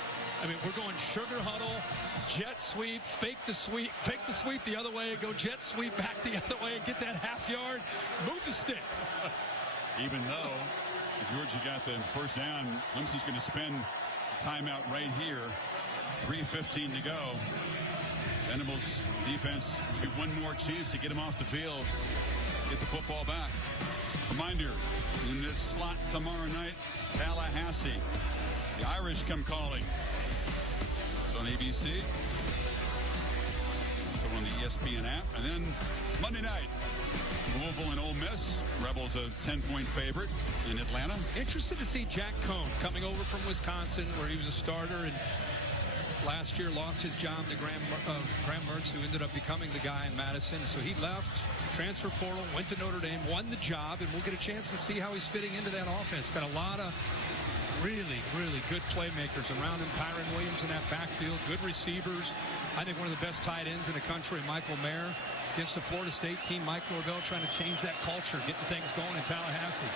I mean, we're going sugar huddle, jet sweep, fake the sweep the other way, go jet sweep back the other way, get that half yard, move the sticks. Even though Georgia got the first down, Clemson's going to spend timeout right here. 3:15 to go. Venables defense get one more chance to get him off the field, get the football back. Reminder, in this slot tomorrow night, Tallahassee. The Irish come calling. It's on ABC. So on the ESPN app. And then Monday night, Louisville and Ole Miss. Rebels a 10-point favorite in Atlanta. Interested to see Jack Cohn coming over from Wisconsin, where he was a starter and last year lost his job to Graham Mertz, who ended up becoming the guy in Madison. So he left, transfer portal, went to Notre Dame, won the job, and we'll get a chance to see how he's fitting into that offense. Got a lot of really, really good playmakers around him. Kyron Williams in that backfield, good receivers. I think one of the best tight ends in the country, Michael Mayer, against the Florida State team. Mike Norvell trying to change that culture, getting things going in Tallahassee.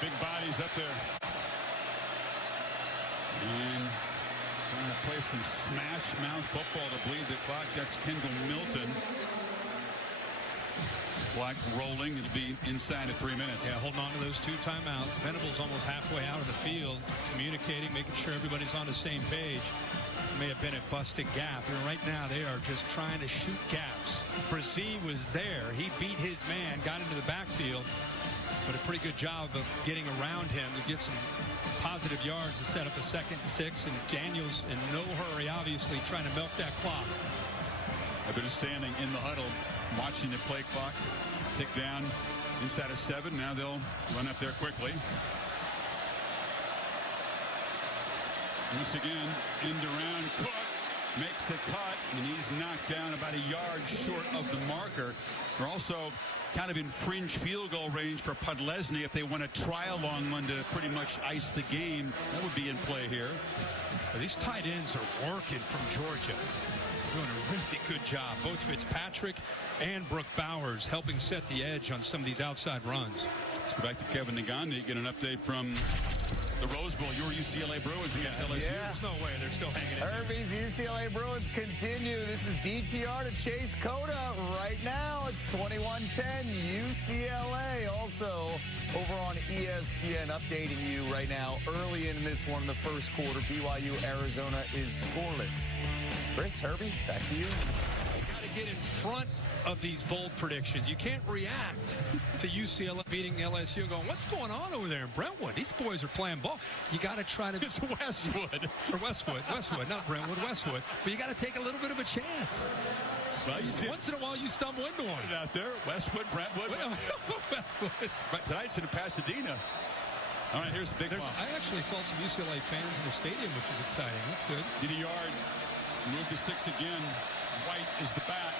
Big bodies up there. And trying to play some smash mouth football to bleed the clock. That's Kendall Milton. Clock rolling. It'll be inside of 3 minutes. Yeah, holding on to those 2 timeouts. Venables almost halfway out of the field, communicating, making sure everybody's on the same page. It may have been a busted gap. And right now they are just trying to shoot gaps. Brazee was there. He beat his man, got into the backfield. But a pretty good job of getting around him to get some positive yards to set up a 2nd and 6. And Daniels in no hurry, obviously, trying to milk that clock. I've been standing in the huddle, watching the play clock. Tick down inside of 7. Now they'll run up there quickly. Once again, end around. Cook makes a cut, and he's knocked down about a yard short of the marker. They're also kind of in fringe field goal range for Podlesny if they want to try a long one to pretty much ice the game. That would be in play here. Well, these tight ends are working from Georgia. Doing a really good job. Both Fitzpatrick and Brooke Bowers helping set the edge on some of these outside runs. Let's go back to Kevin Negandhi, get an update from the Rose Bowl. Your UCLA Bruins against LSU. Yeah. There's no way they're still hanging in. Herbie's UCLA Bruins continue. This is DTR to Chase Cota right now. It's 21-10 UCLA. Also over on ESPN, updating you right now. Early in this one, the first quarter, BYU Arizona is scoreless. Chris, Herbie, back to you. Got to get in front of these bold predictions. You can't react to UCLA beating LSU and going, what's going on over there in Brentwood? These boys are playing ball. You got to try to... It's Westwood. Or Westwood, not Brentwood, Westwood. But you got to take a little bit of a chance. Well, once in a while, you stumble into one. Out there, Westwood, Brentwood. Westwood. Right, tonight's in Pasadena. All right, here's a big one. I actually saw some UCLA fans in the stadium, which is exciting. That's good. In a yard. Move the sticks again. White is the back.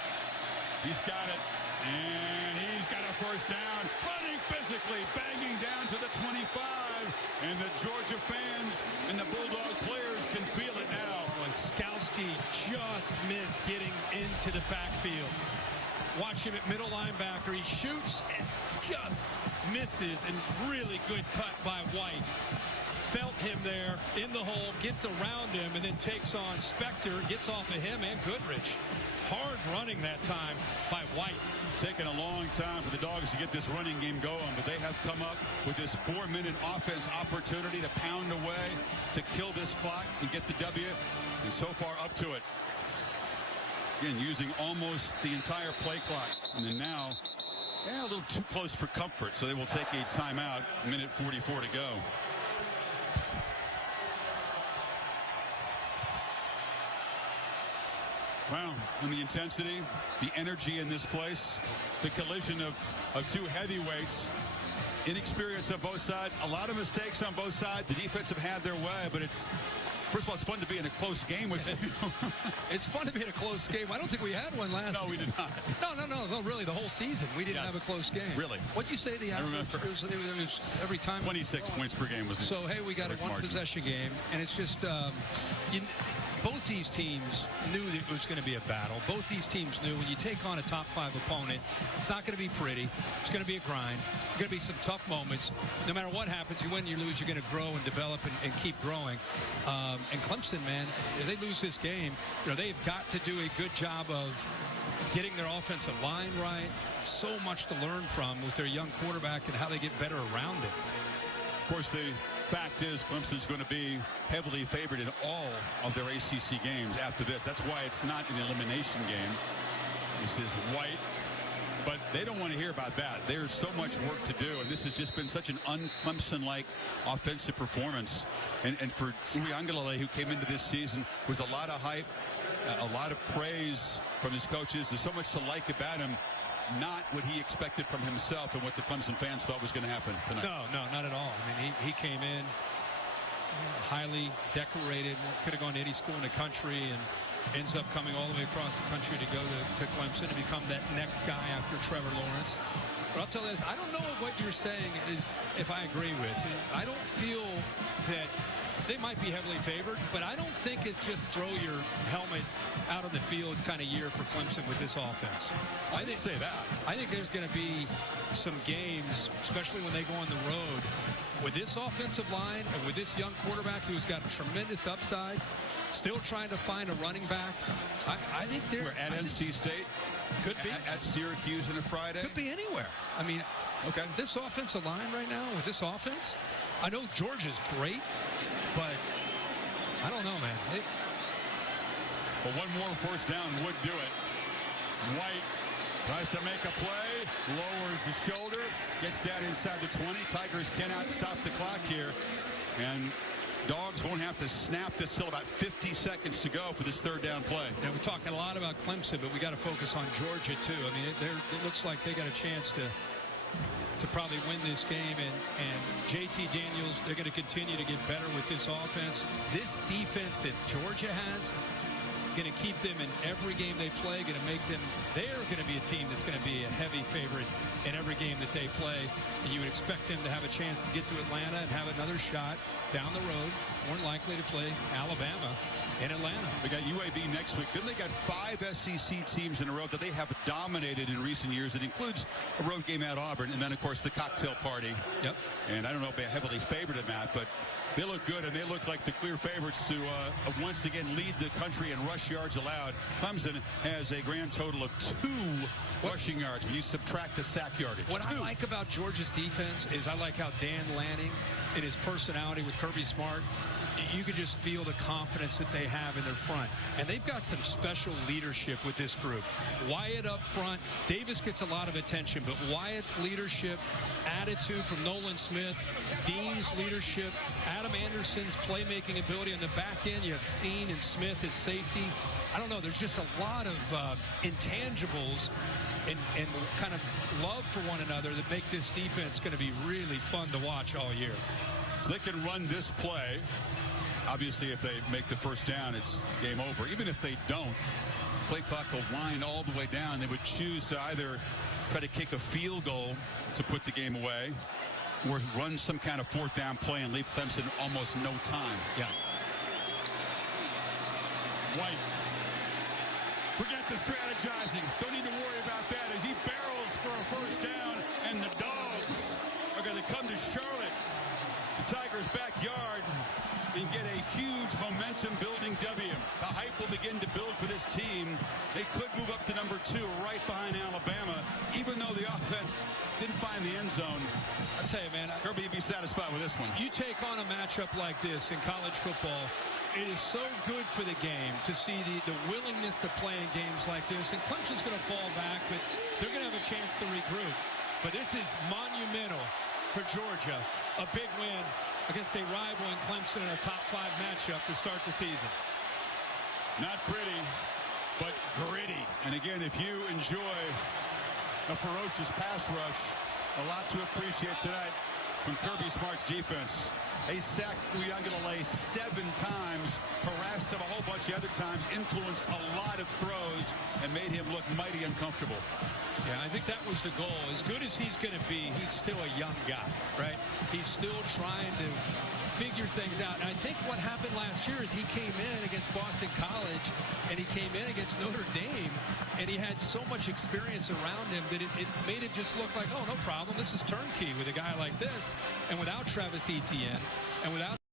He's got it. And he's got a first down. Running physically, banging down to the 25. And the Georgia fans and the Bulldog players can feel it now. Skowski just missed getting into the backfield. Watch him at middle linebacker. He shoots and just misses. And really good cut by White. Felt him there in the hole, gets around him, and then takes on Spector, gets off of him and Goodrich. Hard running that time by White. It's taken a long time for the Dogs to get this running game going, but they have come up with this 4-minute offense opportunity to pound away, to kill this clock and get the W, and so far up to it. Again, using almost the entire play clock, and then now, a little too close for comfort, so they will take a timeout, minute 44 to go. Wow, and the intensity, the energy in this place, the collision of two heavyweights, inexperience on both sides, a lot of mistakes on both sides. The defense have had their way, but it's, first of all, it's fun to be in a close game with you. It's fun to be in a close game. I don't think we had one last No, we did not. No, really, the whole season. We didn't have a close game. Really? What'd you say the average? It was every time. 26 points per game was So, hey, we got a one-possession game, and it's just, both these teams knew that it was going to be a battle. Both these teams knew when you take on a top-5 opponent, it's not going to be pretty. It's going to be a grind. There's going to be some tough moments. No matter what happens, you win, you lose, you're going to grow and develop and keep growing. And Clemson, man, if they lose this game, they've got to do a good job of getting their offensive line right. So much to learn from with their young quarterback and how they get better around it. Of course, the fact is Clemson's going to be heavily favored in all of their ACC games after this. That's why it's not an elimination game. This is White. But they don't want to hear about that. There's so much work to do, and this has just been such an un-Clemson-like offensive performance. And for Uiagalelei, who came into this season with a lot of hype, a lot of praise from his coaches, there's so much to like about him. Not what he expected from himself and what the Clemson fans thought was going to happen tonight. No, not at all. I mean, he came in highly decorated, could have gone to any school in the country, and ends up coming all the way across the country to go to Clemson to become that next guy after Trevor Lawrence. But I'll tell you this, I don't know what you're saying is if I agree with. I don't feel that they might be heavily favored, but I don't think it's just throw your helmet out on the field kind of year for Clemson with this offense. I didn't say that. I think there's going to be some games, especially when they go on the road, with this offensive line and with this young quarterback who's got tremendous upside, still trying to find a running back. I think they're at NC State. Could be at Syracuse on a Friday. Could be anywhere. I mean, okay. This offensive line right now with this offense, I know Georgia's great, but I don't know, man. But one more first down would do it. White tries to make a play, lowers the shoulder, gets down inside the 20. Tigers cannot stop the clock here. And Dogs won't have to snap this till about 50 seconds to go for this third down play. Yeah, we're talking a lot about Clemson, but we got to focus on Georgia too. I mean, it looks like they got a chance to probably win this game, and JT Daniels, they're going to continue to get better with this offense. This defense that Georgia has going to keep them in every game they play, going to make them, they're going to be a team that's going to be a heavy favorite in every game that they play. And you would expect them to have a chance to get to Atlanta and have another shot down the road, more likely to play Alabama in Atlanta. They got UAB next week. Then they got 5 SEC teams in a row that they have dominated in recent years. It includes a road game at Auburn, and then, of course, the cocktail party. Yep. And I don't know if they're heavily favored in that, but they look good, and they look like the clear favorites to once again lead the country in rush yards allowed. Clemson has a grand total of 2 rushing yards when you subtract the sack yardage. What I like about Georgia's defense is I like how Dan Lanning and his personality with Kirby Smart, you could just feel the confidence that they have in their front. And they've got some special leadership with this group. Wyatt up front. Davis gets a lot of attention, but Wyatt's leadership, attitude from Nolan Smith, Dean's leadership, Adam Anderson's playmaking ability on the back end. You have Seen and Smith at safety. I don't know. There's just a lot of intangibles and kind of love for one another that make this defense going to be really fun to watch all year. So they can run this play. Obviously, if they make the first down, it's game over. Even if they don't, play clock will wind all the way down. They would choose to either try to kick a field goal to put the game away or run some kind of fourth down play and leave Clemson almost no time. Yeah. White. Forget the strategizing. Don't need to worry about that as he barrels for a first down, and the Dogs are going to come to Charlotte, the Tigers' backyard, and get a huge momentum-building W. The hype will begin to build for this team. They could move up to number 2 right behind Alabama, even though the offense didn't find the end zone. I'll tell you, man. Kirby would be satisfied with this one. You take on a matchup like this in college football, it is so good for the game to see the willingness to play in games like this. And Clemson's going to fall back, but they're going to have a chance to regroup. But this is monumental for Georgia. A big win against a rival in Clemson in a top 5 matchup to start the season. Not pretty, but gritty. And again, if you enjoy a ferocious pass rush, a lot to appreciate tonight from Kirby Smart's defense. They sacked Uyunglele 7 times, harassed him a whole bunch of other times, influenced a lot of throws, and made him look mighty uncomfortable. Yeah, I think that was the goal. As good as he's going to be, he's still a young guy, right? He's still trying to figure things out. And I think what happened last year is he came in against Boston College, and he came in against Notre Dame, and he had so much experience around him that it made it just look like, oh, no problem. This is turnkey with a guy like this. And without Travis Etienne and without